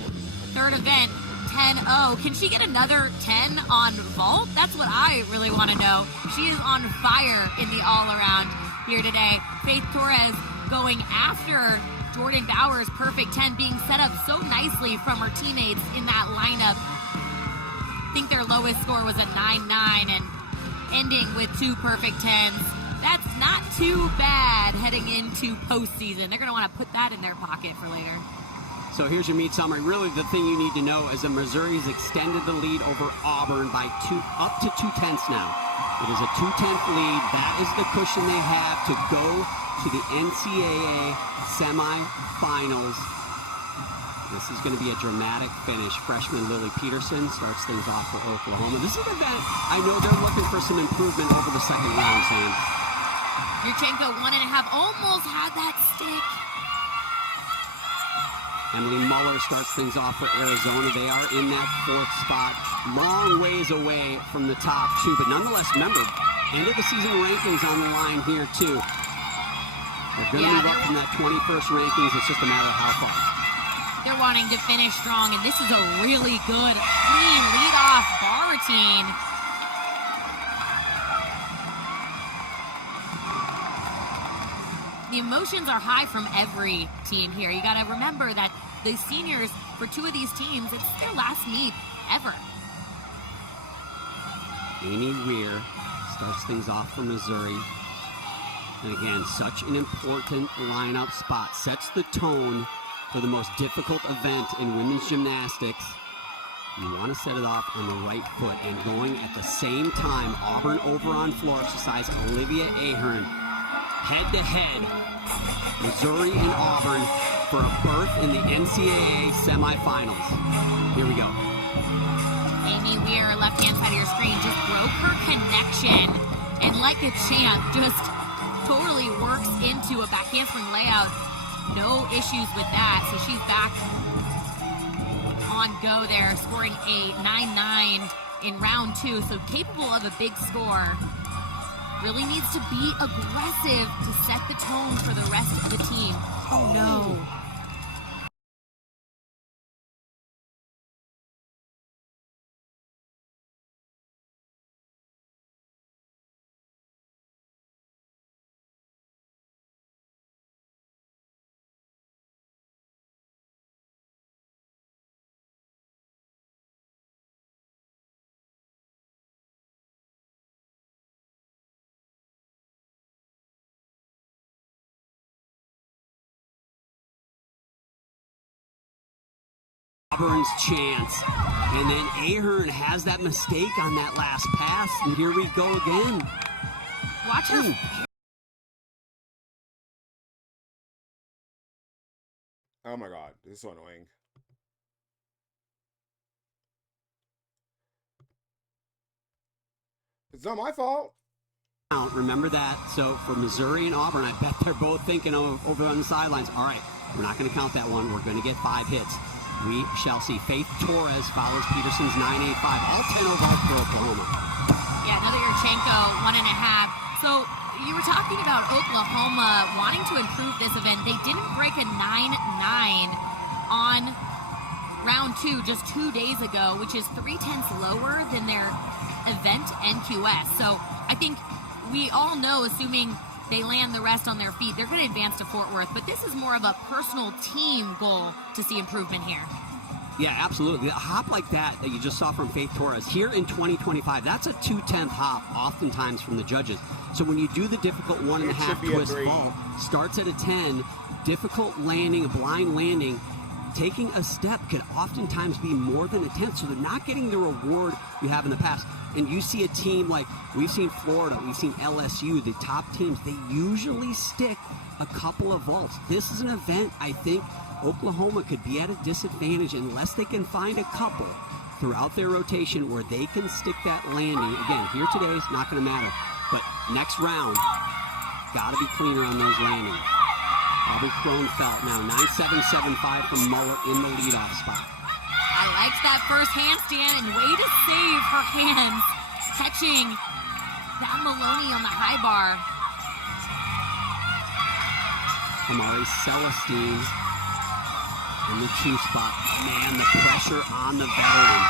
Third event, 10-0. Can she get another 10 on vault? That's what I really want to know. She is on fire in the all-around here today. Faith Torres going after Jordan Bowers' perfect 10, being set up so nicely from her teammates in that lineup. I think their lowest score was a 9-9 and ending with 2 perfect 10s. That's not too bad heading into postseason. They're going to want to put that in their pocket for later. So here's your meet summary. Really, the thing you need to know is that Missouri's extended the lead over Auburn by up to 2/10 now. It is a 2/10 lead. That is the cushion they have to go to the NCAA semifinals. This is going to be a dramatic finish. Freshman Lily Peterson starts things off for Oklahoma. This is an event I know they're looking for some improvement over the second round, Sam. Yurchenko 1.5 almost had that stick. Emily Muller starts things off for Arizona. They are in that 4th spot. Long ways away from the top 2, but nonetheless, remember, end of the season rankings on the line here, too. They're going to move up from that 21st rankings. It's just a matter of how far. They're wanting to finish strong, and this is a really good, clean leadoff bar routine. The emotions are high from every team here. You got to remember that the seniors, for 2 of these teams, it's their last meet ever. Amy Weir starts things off for Missouri. And again, such an important lineup spot. Sets the tone for the most difficult event in women's gymnastics. You want to set it off on the right foot. And going at the same time, Auburn over on floor exercise, Olivia Ahern. Head-to-head, Missouri and Auburn for a berth in the NCAA semifinals. Here we go. Amy Weir, left-hand side of your screen, just broke her connection. And like a champ, just totally works into a back handspring layout. No issues with that. So she's back on go there, scoring a 9-9 in round 2. So capable of a big score. Really needs to be aggressive to set the tone for the rest of the team. Oh no. Auburn's chance. And then Ahern has that mistake on that last pass. And here we go again. Watch her. Oh my god, this is so annoying. It's not my fault. Remember that. So for Missouri and Auburn, I bet they're both thinking over on the sidelines, all right, we're not going to count that one. We're going to get 5 hits. We shall see. Faith Torres follows Peterson's 9.85. All 10 overall for Oklahoma. Yeah, another Yurchenko, 1.5. So you were talking about Oklahoma wanting to improve this event. They didn't break a 9-9 on round 2 just 2 days ago, which is 0.3 lower than their event NQS. So I think we all know, assuming they land the rest on their feet, they're going to advance to Fort Worth. But this is more of a personal team goal to see improvement here. Yeah, absolutely. A hop like that you just saw from Faith Torres here in 2025, that's a 2/10 hop oftentimes from the judges. So when you do the difficult 1.5 twist vault, starts at a 10, difficult landing, a blind landing, taking a step could oftentimes be more than a 10th. So they're not getting the reward you have in the past. And you see a team like, we've seen Florida, we've seen LSU, the top teams, they usually stick a couple of vaults. This is an event I think Oklahoma could be at a disadvantage unless they can find a couple throughout their rotation where they can stick that landing. Again, here today is not going to matter. but next round, got to be cleaner on those landings. Aubrey Kronfeldt now 9.775 from Muller in the leadoff spot. I liked that first handstand, and way to save her hands, catching that Maloney on the high bar. Amari Celestine in the 2 spot. Man, the pressure on the veteran.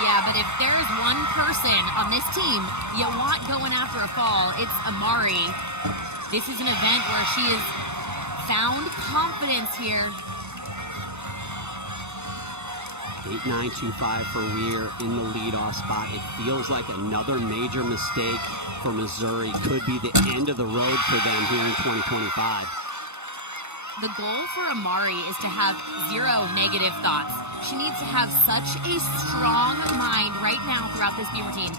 Yeah, but if there's one person on this team you want going after a fall, it's Amari. This is an event where she has found confidence here. 8.925 for Weir in the leadoff spot. It feels like another major mistake for Missouri. Could be the end of the road for them here in 2025. The goal for Amari is to have 0 negative thoughts. She needs to have such a strong mind right now throughout this B routine.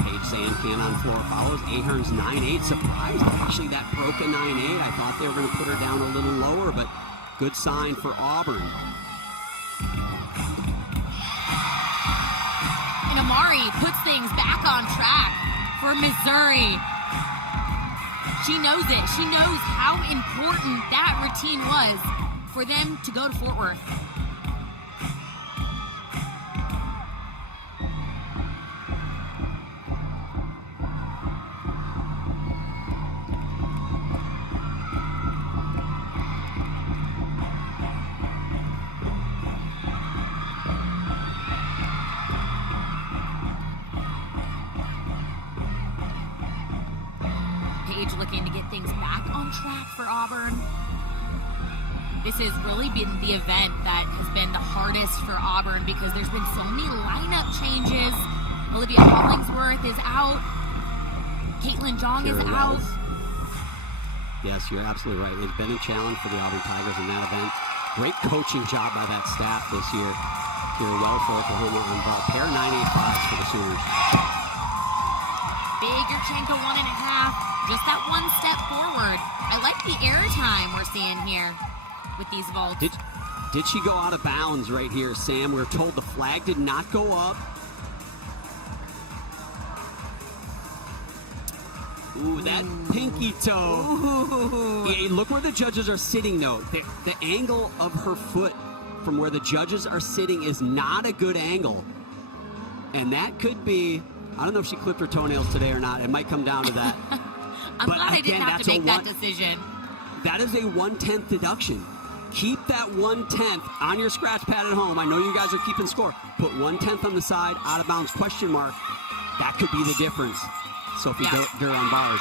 Paige Zancan on floor follows. Ahern's 9.8. Surprised actually that broke a 9.8. I thought they were going to put her down a little lower, but good sign for Auburn. And Amari puts things back on track for Missouri. She knows it. She knows how important that routine was for them to go to Fort Worth. Paige looking to get things back on track for Auburn. This has really been the event that has been the hardest for Auburn because there's been so many lineup changes. Olivia Hollingsworth is out. Caitlin Jong is out. Yes, you're absolutely right. It's been a challenge for the Auburn Tigers in that event. Great coaching job by that staff this year. Here, well for Oklahoma on ball. Pair 9.85s for the Sooners. Big Yurchenko 1.5. Just that one step forward. I like the air time we're seeing here with these vaults. Did she go out of bounds right here, Sam? We're told the flag did not go up. Ooh, that pinky toe. Ooh. Yeah, look where the judges are sitting, though. The angle of her foot from where the judges are sitting is not a good angle. And that could be, I don't know if she clipped her toenails today or not. It might come down to that. I'm glad I didn't have to make that decision. That is a 1/10 deduction. Keep that 1/10 on your scratch pad at home. I know you guys are keeping score. Put 1/10 on the side, out of bounds, question mark. That could be the difference. Sophie Durham bars.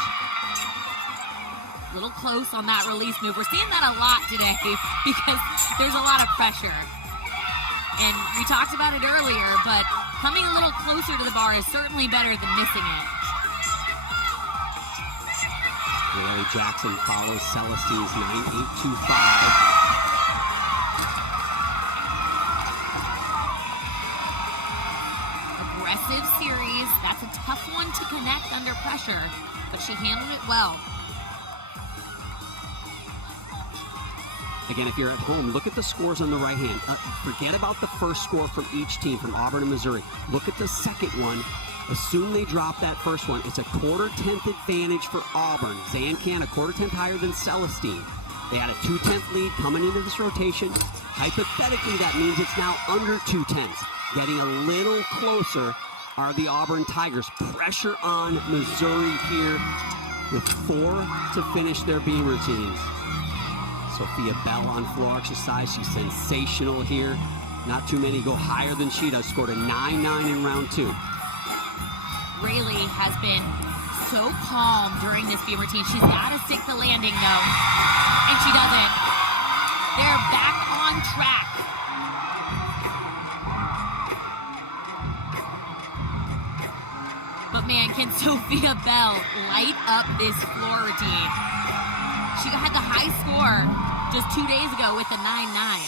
A little close on that release move. We're seeing that a lot today because there's a lot of pressure. And we talked about it earlier, but coming a little closer to the bar is certainly better than missing it. Larry Jackson follows Celestine's 9.825. Aggressive series. That's a tough one to connect under pressure, but she handled it well. Again, if you're at home, look at the scores on the right hand. Forget about the first score from each team, from Auburn and Missouri. Look at the second one. Assume they drop that first one. It's a 1/4-10 advantage for Auburn. Zancan, a 1/4-10 higher than Celestine. They had a 2/10 lead coming into this rotation. Hypothetically, that means it's now under 2/10. Getting a little closer are the Auburn Tigers. Pressure on Missouri here with 4 to finish their beam routines. Sophia Bell on floor exercise. She's sensational here. Not too many go higher than she does. Scored a 9.9 in round 2. Rayleigh has been so calm during this beam routine. She's got to stick the landing, though. And she doesn't. They're back on track. But man, can Sophia Bell light up this floor routine? She had the high score just 2 days ago with a 9.9.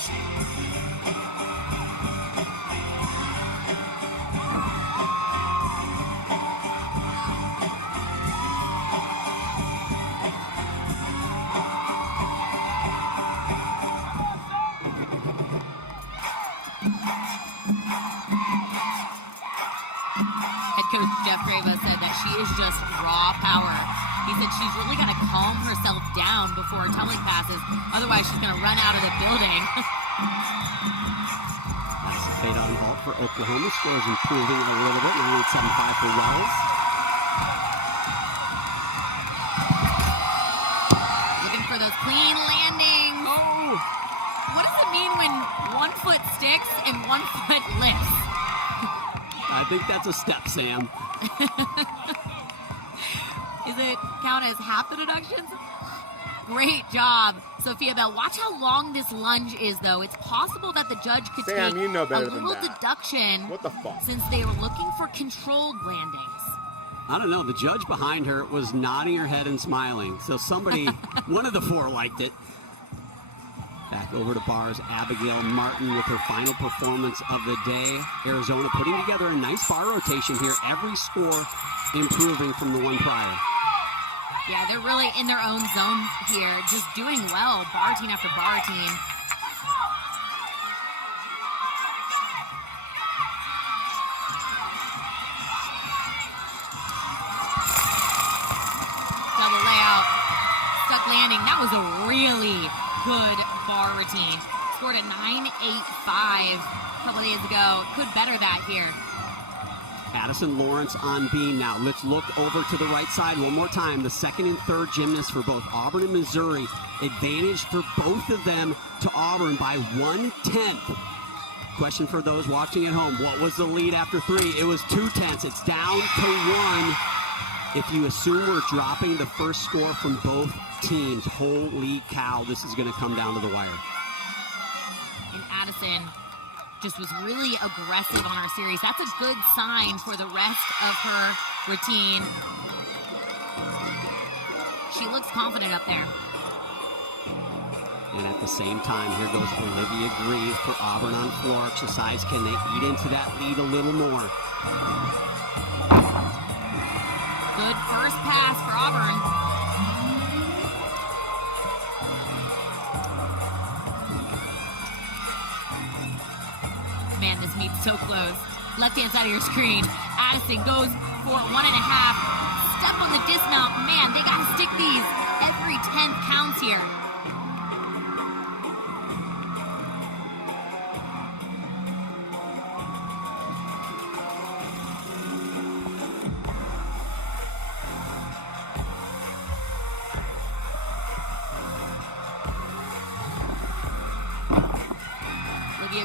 Head coach Jeff Grava said that she is just raw power. He said she's really got to calm herself down before tumbling passes. Otherwise, she's going to run out of the building. Nice fade on vault for Oklahoma. Scores improving a little bit. 98.75 for Wells. Looking for those clean landings. Oh! What does it mean when one foot sticks and one foot lifts? I think that's a step, Sam. Is it count as half the deductions? Great job, Sophia Bell. Watch how long this lunge is, though. It's possible that the judge could Sam, take you know better a than little that. deduction. What the fuck? Since they were looking for controlled landings. I don't know. The judge behind her was nodding her head and smiling. So somebody, one of the four liked it. Back over to bars, Abigail Martin with her final performance of the day. Arizona putting together a nice bar rotation here. Every score improving from the one prior. Yeah, they're really in their own zone here, just doing well, bar team after bar team. Double layout, stuck landing. That was a really good bar routine. Scored a 9.85 a couple days ago. Could better that here. Addison Lawrence on beam now. Let's look over to the right side one more time. The second and third gymnasts for both Auburn and Missouri. Advantage for both of them to Auburn by 1/10. Question for those watching at home. What was the lead after 3? It was 2/10. It's down to 1. If you assume we're dropping the first score from both teams, holy cow, this is going to come down to the wire. And Addison just was really aggressive on our series. That's a good sign for the rest of her routine. She looks confident up there. And at the same time, here goes Olivia Grieve for Auburn on floor exercise. Can they eat into that lead a little more? Good first pass for Auburn. Man, this meet's so close. Left-hand side of your screen. Addison goes for 1.5. Step on the dismount. Man, they got to stick these. Every 10th counts here.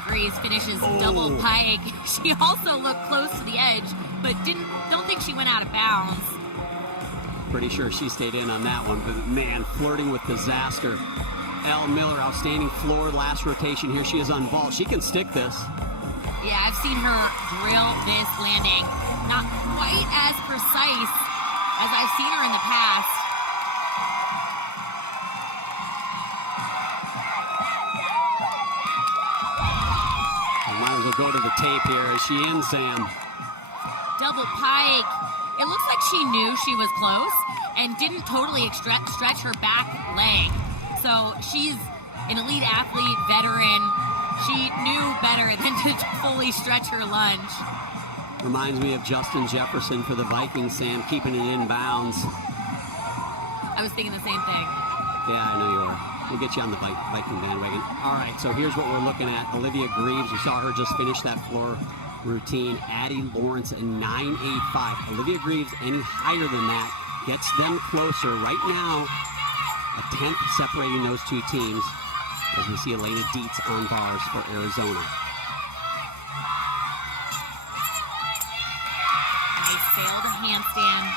Grace finishes double pike. She also looked close to the edge, but don't think she went out of bounds. Pretty sure she stayed in on that one, but man, flirting with disaster. Elle Miller, outstanding floor last rotation. Here she is on vault. She can stick this. Yeah, I've seen her drill this landing. Not quite as precise as I've seen her in the past. We'll go to the tape here. Is she in, Sam? Double pike. It looks like she knew she was close and didn't totally stretch her back leg. So she's an elite athlete, veteran. She knew better than to fully stretch her lunge. Reminds me of Justin Jefferson for the Vikings, Sam, keeping it in bounds. I was thinking the same thing. Yeah, I know you are. We'll get you on the Viking bandwagon. All right, so here's what we're looking at. Olivia Greaves, we saw her just finish that floor routine. Addie Lawrence at 9.85. Olivia Greaves, any higher than that, gets them closer. Right now, a 10th separating those two teams as we see Elena Dietz on bars for Arizona. Nice failed handstand.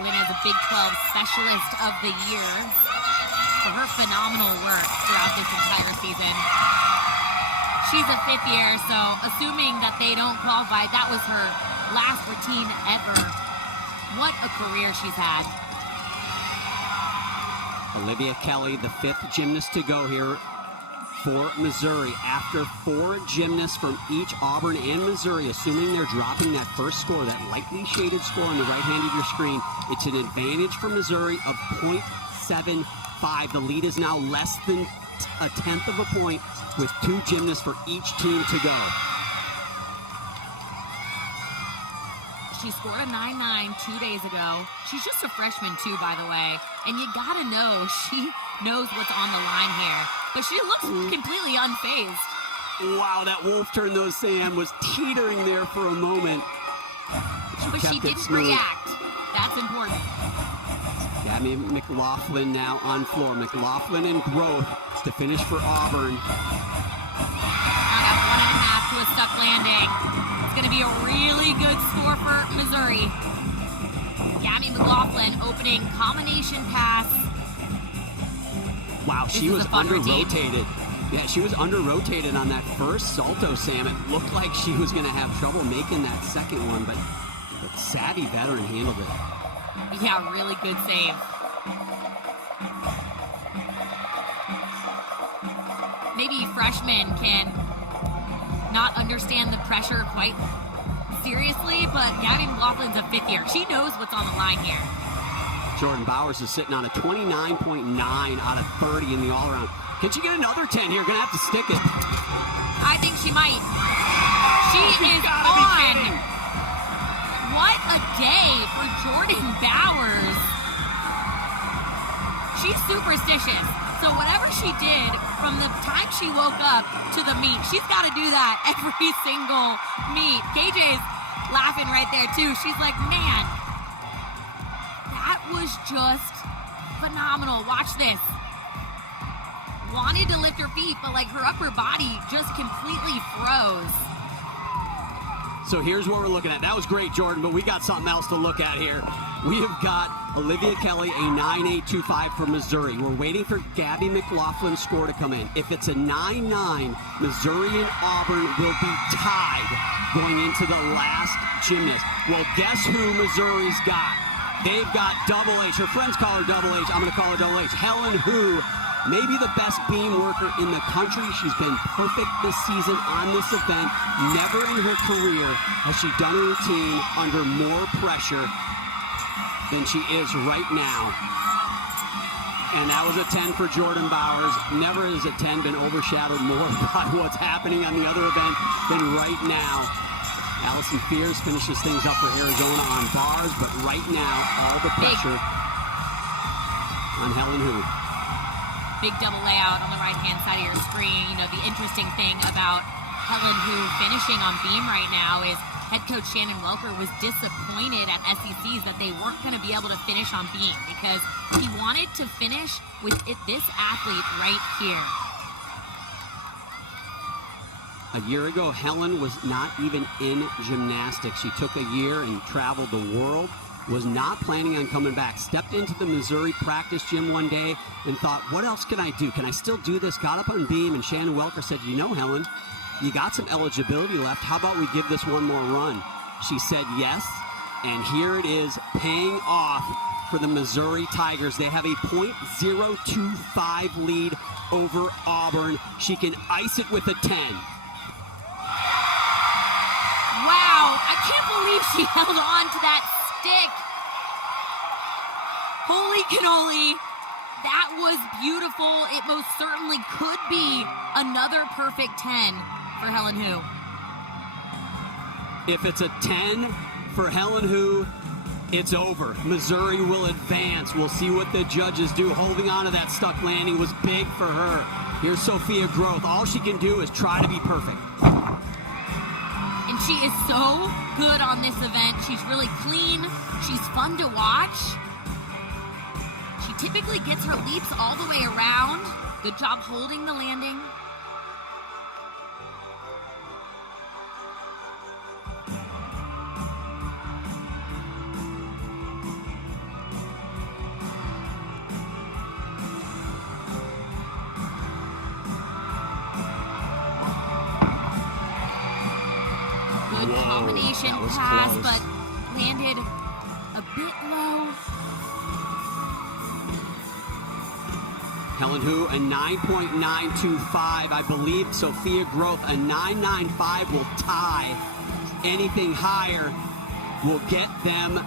Elena is a Big 12 Specialist of the Year for her phenomenal work throughout this entire season. She's a 5th year, so assuming that they don't qualify, that was her last routine ever. What a career she's had. Olivia Kelly, the 5th gymnast to go here for Missouri. After 4 gymnasts from each Auburn and Missouri, assuming they're dropping that first score, that lightly shaded score on the right hand of your screen, it's an advantage for Missouri of 0.75. The lead is now less than a 10th of a point with 2 gymnasts for each team to go. She scored a 9.9 2 days ago. She's just a freshman, too, by the way. And you gotta know she knows what's on the line here. But she looks completely unfazed. Wow, that wolf turn, though, Sam, was teetering there for a moment. But she didn't react. That's important. Gabby McLaughlin now on floor. McLaughlin and Groth to finish for Auburn. Round up 1.5 to a stuck landing. It's going to be a really good score for Missouri. Gabby McLaughlin opening combination pass. Wow, she was under-rotated. Yeah, she was under-rotated on that first salto, Sam. It looked like she was going to have trouble making that second one, but savvy veteran handled it. Yeah, really good save. Maybe freshmen can not understand the pressure quite seriously, but Gabby McLaughlin's a fifth year. She knows what's on the line here. Jordan Bowers is sitting on a 29.9 out of 30 in the all-around. Can she get another 10 here? Gonna have to stick it. I think she might. She is on. What a day for Jordan Bowers. She's superstitious. So whatever she did from the time she woke up to the meet, she's got to do that every single meet. KJ's laughing right there too. She's like, man, that was just phenomenal. Watch this. Wanted to lift her feet, but like her upper body just completely froze. So here's what we're looking at. That was great, Jordan, but we got something else to look at here. We have got Olivia Kelly, a 9.825 for Missouri. We're waiting for Gabby McLaughlin's score to come in. If it's a 9.9, Missouri and Auburn will be tied going into the last gymnast. Well, guess who Missouri's got? They've got Double H. Her friends call her Double H. I'm going to call her Double H. Helen Hu, maybe the best beam worker in the country. She's been perfect this season on this event. Never in her career has she done a routine under more pressure than she is right now. And that was a 10 for Jordan Bowers. Never has a 10 been overshadowed more by what's happening on the other event than right now. Allison Fears finishes things up for Arizona on bars, but right now, all the pressure on Helen Hu. Big double layout on the right-hand side of your screen. You know, the interesting thing about Helen Hu finishing on beam right now is head coach Shannon Welker was disappointed at SECs that they weren't going to be able to finish on beam because he wanted to finish with this athlete right here. A year ago, Helen was not even in gymnastics. She took a year and traveled the world, was not planning on coming back. Stepped into the Missouri practice gym one day and thought, what else can I do? Can I still do this? Got up on beam, and Shannon Welker said, you know, Helen, you got some eligibility left. How about we give this one more run? She said yes, and here it is paying off for the Missouri Tigers. They have a .025 lead over Auburn. She can ice it with a 10. Wow, I can't believe she held on to that stick. Holy cannoli. That was beautiful. It most certainly could be another perfect 10 for Helen Hu. If it's a 10 for Helen Hu, it's over. Missouri will advance. We'll see what the judges do. Holding on to that stuck landing was big for her. Here's Sophia Groth. All she can do is try to be perfect. And she is so good on this event. She's really clean. She's fun to watch. She typically gets her leaps all the way around. Good job holding the landing. Good combination pass, close. but landed a bit low. Helen Hu, a 9.925. I believe Sophia Groth, a 9.95 will tie. Anything higher will get them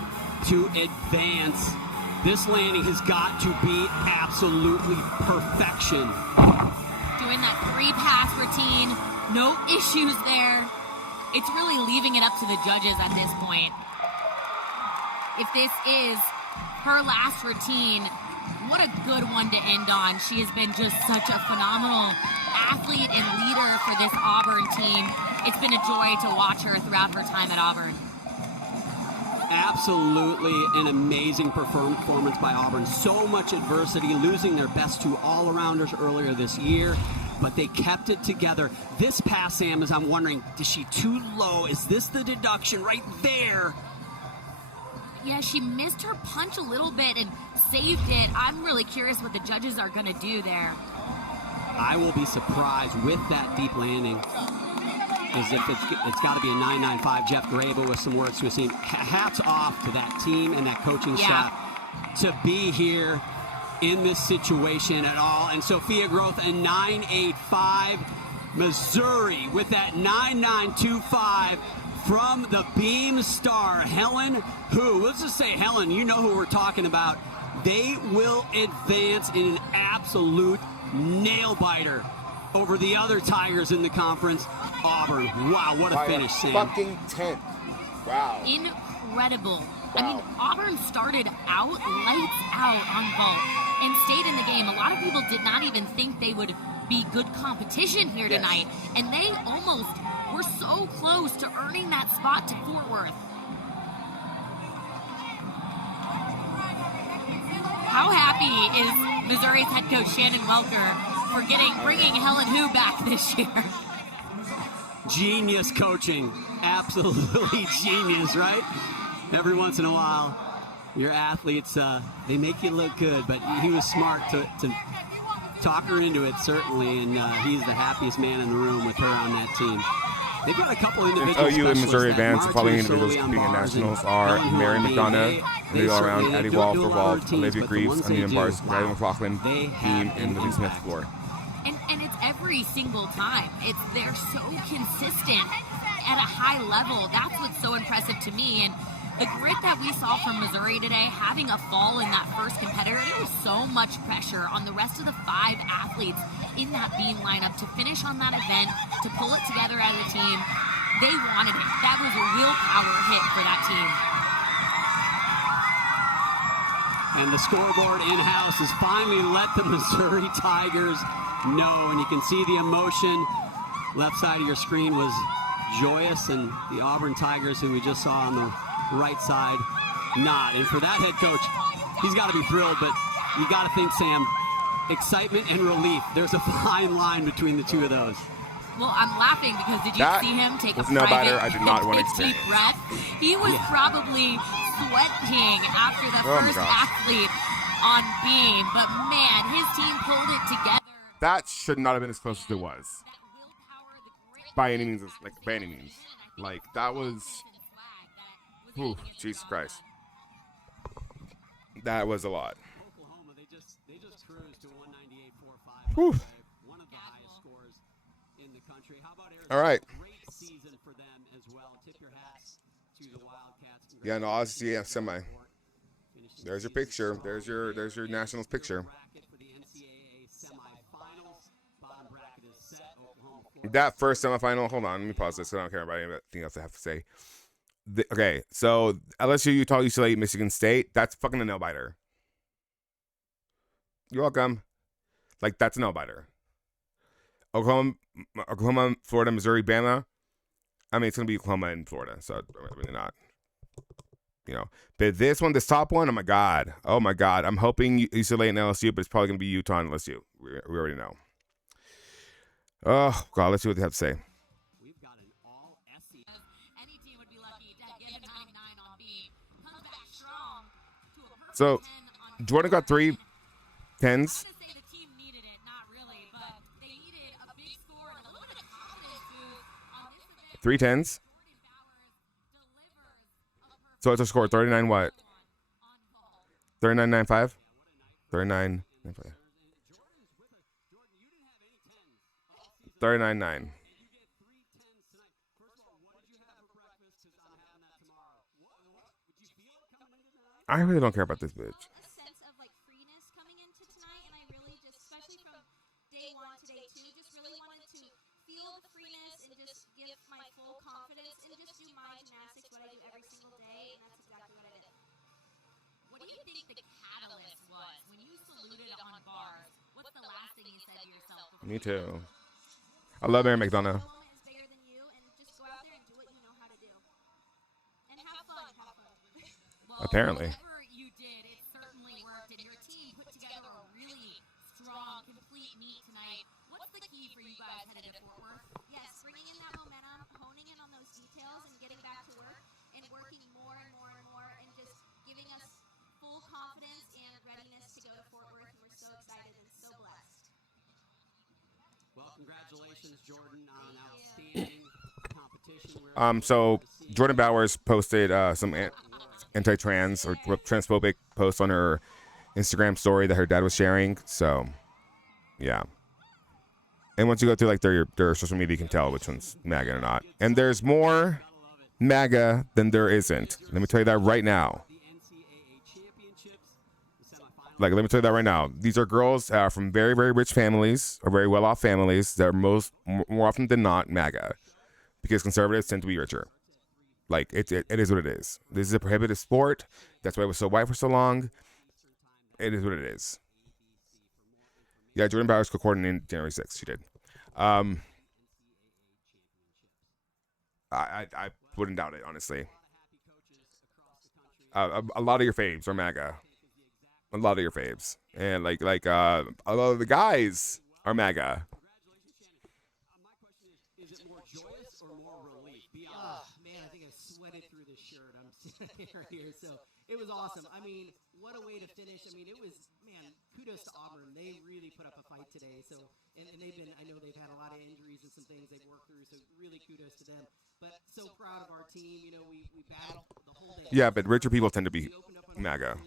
to advance. This landing has got to be absolutely perfection. Doing that 3-pass routine, no issues there. It's really leaving it up to the judges at this point. if this is her last routine, what a good one to end on. She has been just such a phenomenal athlete and leader for this Auburn team. It's been a joy to watch her throughout her time at Auburn. Absolutely an amazing performance by Auburn. So much adversity, losing their best two all-arounders earlier this year, but they kept it together. This pass, Sam, is I'm wondering, is she too low? Is this the deduction right there? Yeah, she missed her punch a little bit and saved it. I'm really curious what the judges are going to do there. I will be surprised with that deep landing. As if it's got to be a 9.95. Jeff Grable with some words to his team. Hats off to that team and that coaching staff to be here in this situation at all. And Sophia Groth, a 9.85. Missouri with that 9.925 from the Beam star, Helen Hu. Let's just say, Helen, you know who we're talking about. They will advance in an absolute nail-biter over the other Tigers in the conference. Auburn. Wow, what a finish, Sam. Fucking 10th. Wow. Incredible. Wow. I mean, Auburn started out lights out on vault and stayed in the game. A lot of people did not even think they would be good competition here tonight, and they almost were so close to earning that spot to Fort Worth. How happy is Missouri's head coach Shannon Welker for bringing Helen Hu back this year? Genius coaching. Absolutely genius, right? Every once in a while, your athletes, they make you look good, but he was smart to talk her into it, certainly, and he's the happiest man in the room with her on that team. They've got a couple individuals. OU and Missouri advance. The following individuals competing in nationals are Mary McDonough, the all-around, Addie Wall for vault, Olivia Greaves, Anita Bars, Riley McLaughlin, Beam, and Lily Smith floor. And it's every single time. They're so consistent at a high level. That's what's so impressive to me. And the grit that we saw from Missouri today, having a fall in that first competitor, there was so much pressure on the rest of the 5 athletes in that Beam lineup to finish on that event, to pull it together as a team. They wanted it. That was a willpower hit for that team. And the scoreboard in-house has finally let the Missouri Tigers know, and you can see the emotion. Left side of your screen was joyous, and the Auburn Tigers, who we just saw on the right side, not. And for that head coach, he's got to be thrilled, but you got to think, Sam, excitement and relief. There's a fine line between the two of those. Well, I'm laughing because did you see him take a private I did not want to deep breath? He was probably sweating after the first athlete on Beam, but man, his team pulled it together. That should not have been as close as it was. By any means, Like, that was... Whew, Jesus Christ. That was a lot. Oklahoma, they just cruised to 198.45. Whew. One of the highest scores in the country. How about Arizona? All right. Great season for them as well. Tip your hats to the Wildcats. Yeah, no, obviously, yeah, semi. There's your picture. There's your Nationals picture. That first semifinal, hold on, let me pause this. I don't care about anything else I have to say. Okay, so LSU, Utah, UCLA, Michigan State, that's fucking a nail-biter. You're welcome. Like, that's a nail-biter. Oklahoma, Florida, Missouri, Bama. I mean, it's going to be Oklahoma and Florida, so really not. You know, but this top one, oh my God. I'm hoping UCLA and LSU, but it's probably going to be Utah and LSU. We already know. Oh, God, let's see what they have to say. We've got an all-SEC. Any team would be lucky to get a 9-9 on Beam. Comes back strong to a perfect So, 10 on Jordan got 3 10s. I want to say the team needed it, not really, but they needed a big score and a little bit of confidence boost on this event. 3 10s. So it's a score 39 what? 39.95? 39.95. 39.9. I really don't care about this bitch. A sense of like freeness coming into tonight, and I really just, especially from day 1 to day 2, just really wanted to feel the freeness and just give my full confidence and just do my gymnastics, what I do every single day, and that's exactly what I did. Me too. I love Mary McDonough. Apparently. Whatever you did, it certainly worked, and your team put together a really strong, complete meet tonight. What's the key for you guys headed to Fort Worth? Yes, bringing in that momentum, honing in on those details, and getting back to work, and working more and more and more, and just giving us full confidence and readiness to go to Fort Worth. We're so excited and so blessed. Well, congratulations, Jordan, on an outstanding competition. So Jordan Bowers posted some anti-trans or transphobic posts on her Instagram story that her dad was sharing. So, yeah. And once you go through like their social media, you can tell which one's MAGA or not. And there's more MAGA than there isn't. Let me tell you that right now. Like, let me tell you that right now. These are girls from very, very rich families or very well-off families that are more often than not MAGA, because conservatives tend to be richer. Like, it is what it is. This is a prohibited sport. That's why it was so white for so long. It is what it is. Yeah, Jordan Bowers recorded in January 6th. She did. I wouldn't doubt it, honestly. A lot of your faves are MAGA. A lot of your faves. And, like a lot of the guys are MAGA. Here, so it was awesome. I mean, what a way to finish. I mean, it was, man, kudos to Auburn. They really put up a fight today. So, and they've been, I know they've had a lot of injuries and some things they've worked through. So really kudos to them. But so proud of our team. You know, we battled the whole day. Yeah, but richer people tend to be MAGA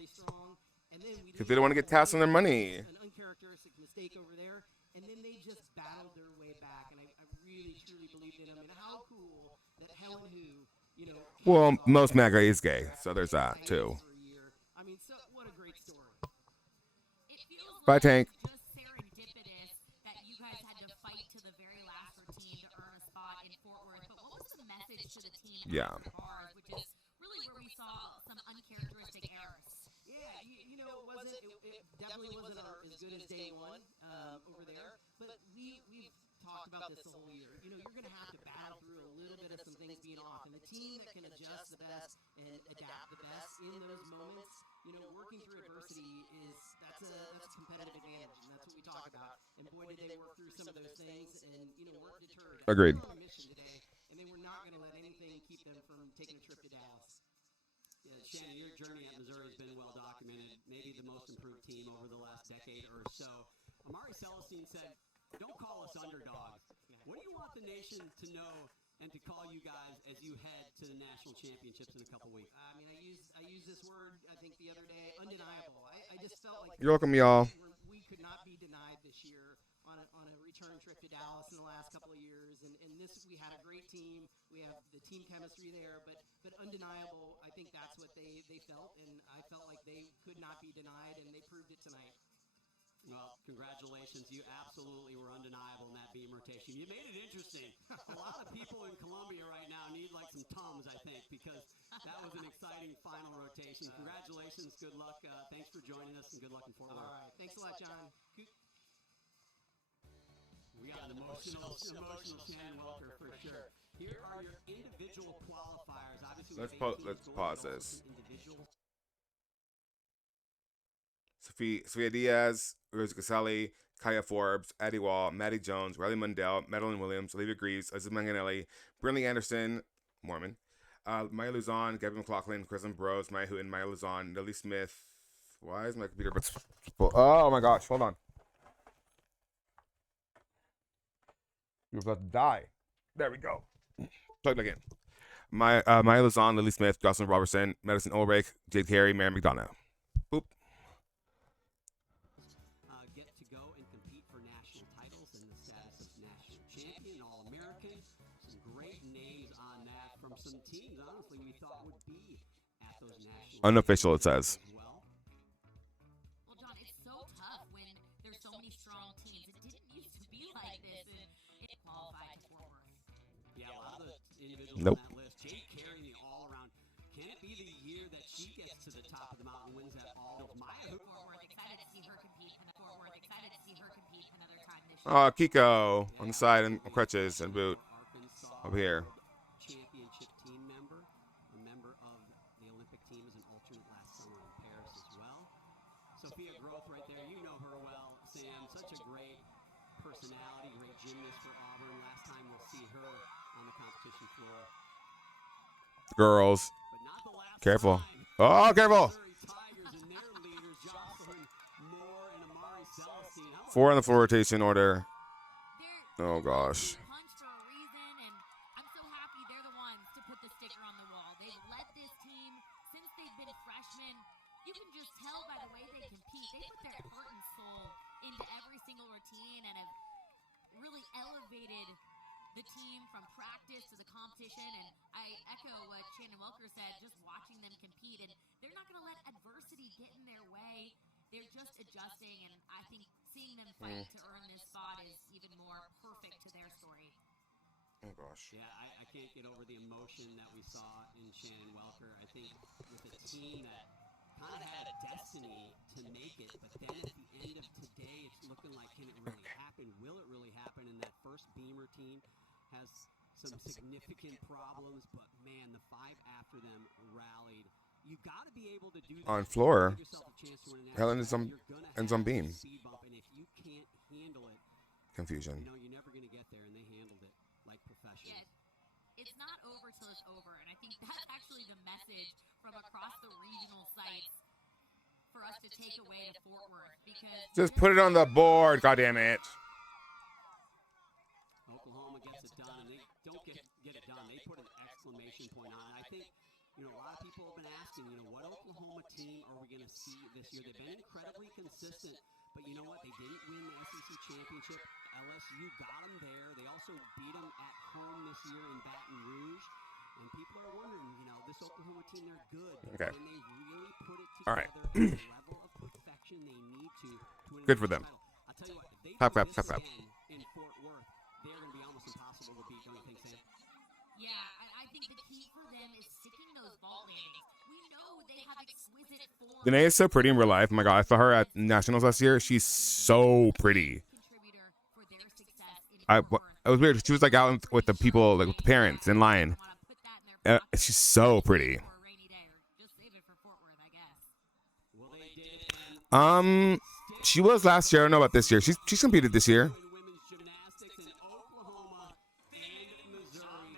because they don't want to get taxed on their money. An uncharacteristic mistake over there, and then they just battled their way back. And I really, truly believed in them. And how cool that Helen Hu, you know. Well, most MAGA is gay, so there's that too. I mean, so what a great story. Bye, Tank. Just serendipitous that you guys had to fight to the very last routine to earn a spot in Fort Worth. But what was the message to the team? Yeah. Bars, which is really where we saw some uncharacteristic errors. Yeah, you know, it definitely wasn't as good as day one over there. But we've talked about this the whole year. You know, you're going to have to battle through a little bit of some things being off. And the team that can adjust the best and adapt the best in those moments, you know, working through adversity that's a competitive advantage, and that's what we talk about. And boy, did they work through some of those things, and you know, work deterred. Agreed. They were on a mission today, and they were not going to let anything keep them from taking a trip to Dallas. Yeah, Shannon, your journey at Missouri has been well documented. Maybe the most improved team over the last decade or so. Amari Celestine said, "Don't call us underdogs." What do you want the nation to know and to call you guys as you head to the national championships in a couple weeks? I mean, I used this word, I think, the other day, undeniable. I just felt like You're welcome, y'all. We could not be denied this year on a return trip to Dallas in the last couple of years. And this, we had a great team. We have the team chemistry there, but undeniable, I think that's what they felt. And I felt like they could not be denied, and they proved it tonight. Well, congratulations. You absolutely were undeniable in that beam rotation. You made it interesting. A lot of people in Columbia right now need like some Tums, I think, because that was an exciting final rotation. Congratulations. Good luck. Thanks for joining us, and good luck in Fort Worth. All right. Thanks a lot, John. We got an emotional Shannon Welker for sure. Here are your individual qualifiers. Obviously, Let's pause this. Sophia Diaz, Rosa Casale, Kaya Forbes, Addie Wall, Maddie Jones, Riley Mundell, Madeline Williams, Olivia Greaves, Aziz Manganelli, Brinley Anderson, Mormon, Maya Luzon, Gabby McLaughlin, Kristen Burrows, Maya Hooten, Maya Luzon, Lily Smith. Why is my computer? Oh my gosh, hold on. You're about to die. There we go. Plug back in. Maya Luzon, Lily Smith, Jocelyn Robertson, Madison Ulrich, Jade Carey, Mary McDonough. Boop. Get to go and compete for national titles and the status of national champion, All-American. Some great names on that from some teams, honestly, we thought would be at those national Unofficial, it says. Well, John, it's so tough when there's so many strong teams. It didn't used to be like this, and it qualified to Fort Worth. Yeah, a lot of the individuals Nope. on that list. Jade Carey, the all-around. Can it be the year that she gets to the top of the mountain, wins that all? Maya Fort Worth, excited to see her compete. Fort Worth, excited to see her compete another time this Kiko on the side and crutches and boot up here. Championship team member, a member of the Olympic team as an alternate last summer in Paris as well. Sophia Groth right there, you know her well, Sam. Such a great personality, great gymnast for Auburn. Last time we'll see her on the competition floor. Girls. Careful. Oh, careful. 4 on the floor rotation order. Oh, gosh. The team from practice to the competition, and I echo what Shannon Welker said, just watching them compete, and they're not going to let adversity get in their way. They're just adjusting, and I think seeing them fight to earn this spot is even more perfect to their story. Oh, gosh. Yeah, I can't get over the emotion that we saw in Shannon Welker. I think with a team that kind of had a destiny to make it, but then at the end of today, it's looking like, can it really happen? Will it really happen? And that first Beamer team has some significant problems, but man, the 5 after them rallied. You got to be able to do that. On floor, Helen ends on beam. And if you can't handle it, Confusion. you're never going to get there, and they handled it like professionals. Yeah, it's not over till it's over, and I think that's actually the message from across the regional sites for us to take away to Fort Worth, because Just put it on the board, goddammit. Oklahoma gets it done, and they don't get it done. They put an exclamation point on it. I think, a lot of people have been asking, what Oklahoma team are we going to see this year? They've been incredibly consistent, but you know what? They didn't win the SEC championship. LSU got them there. They also beat them at home this year in Baton Rouge. And people are wondering, this Oklahoma team, they're good. Okay. And they really put it All right. together at the level of perfection they need to win Good for them. I'll tell you what, if they Clap, do clap, this clap, clap. again in Fort Worth, they're going to be almost impossible to beat, don't you think, Sam? yeah, I think the key for them is sticking those vault landings. We know they have exquisite form. Danae is so pretty in real life. Oh my God, I saw her at Nationals last year. She's so pretty. It was weird. She was like out with the people, like with the parents in line. She's so pretty. She was last year. I don't know about this year. She's competed this year. Women's gymnastics in Oklahoma and Missouri.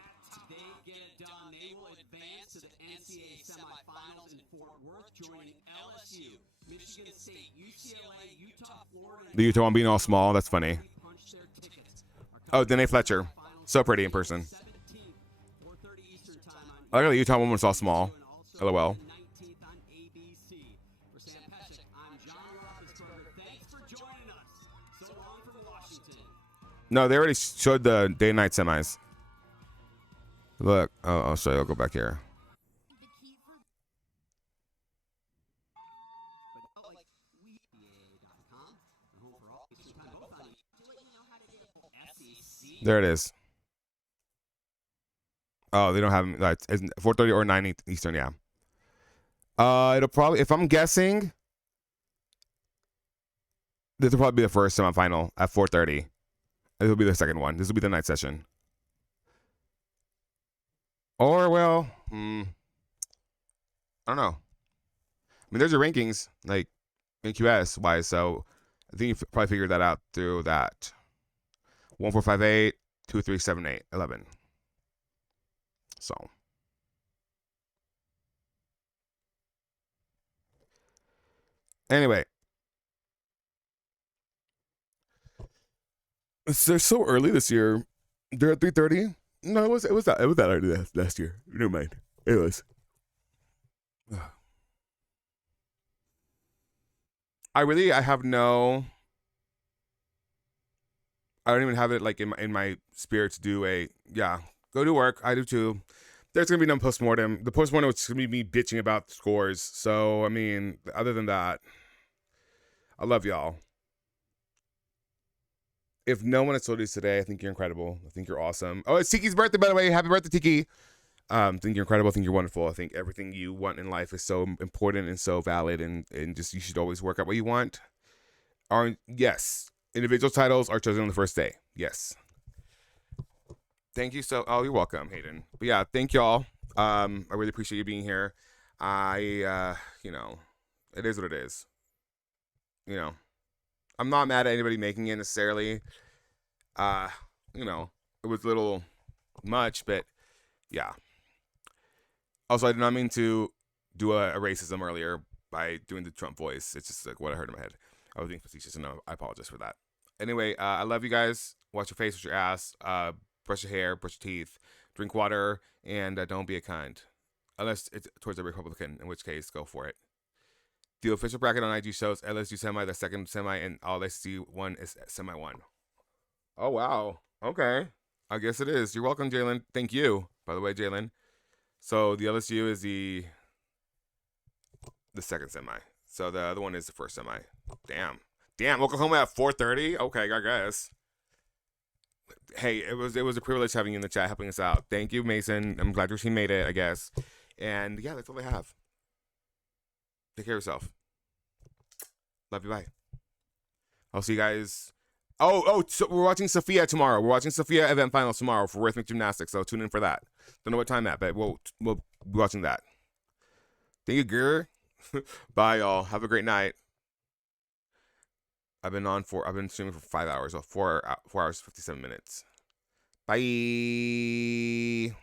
They get it done. They will advance to the NCAA semifinals in Fort Worth, joining LSU, Michigan State, UCLA, Utah, Florida. The Utah one being all small. That's funny. Oh, Danae Fletcher. So pretty in person. I like the Utah one was all small. LOL. No, they already showed the day and night semis. Look, I'll show you. I'll go back here. There it is. Oh, they don't have it's 4:30 or 9 Eastern. Yeah. It'll probably, if I'm guessing, this will probably be the first semifinal at 4:30. This will be the second one. This will be the night session. Or, well, I don't know. I mean, there's your rankings, like, in QS-wise, so I think you probably figured that out through that. 1, 4, 5, 8, 2, 3, 7, 8, 11. So. Anyway. They're so early this year. They're at 3:30. No, it was that early last year. Never mind. It was. I don't even have it like in my spirit to do go to work. I do too. There's gonna be no postmortem. The postmortem was gonna be me bitching about scores. So I mean, other than that, I love y'all. If no one has told you today, I think you're incredible. I think you're awesome. Oh, it's Tiki's birthday, by the way. Happy birthday, Tiki. I think you're incredible. I think you're wonderful. I think everything you want in life is so important and so valid, and just you should always work out what you want. Yes, Individual titles are chosen on the first day. Yes. Thank you you're welcome, Hayden. But yeah, thank y'all. I really appreciate you being here. It is what it is. I'm not mad at anybody making it necessarily. It was a little much, but yeah. Also, I did not mean to do a racism earlier by doing the Trump voice. It's just like what I heard in my head. I was being facetious, and I apologize for that. Anyway, I love you guys. Wash your face, wash your ass, brush your hair, brush your teeth, drink water, and don't be a cunt. Unless it's towards a Republican, in which case, go for it. The official bracket on IG shows LSU semi, the second semi, and all LSU one is semi one. Oh, wow. Okay. I guess it is. You're welcome, Jalen. Thank you, by the way, Jalen. So the LSU is the second semi. So the other one is the first semi. Damn, Oklahoma at 4:30. Okay, I guess. Hey, it was a privilege having you in the chat, helping us out. Thank you, Mason. I'm glad your team made it, I guess. And yeah, that's all I have. Take care of yourself. Love you. Bye. I'll see you guys. So we're watching Sophia tomorrow. We're watching Sophia event finals tomorrow for rhythmic gymnastics. So tune in for that. Don't know what time at, but we'll be watching that. Thank you, Gur. Bye, y'all. Have a great night. I've been streaming for 5 hours, so 4 hours 57 minutes. Bye.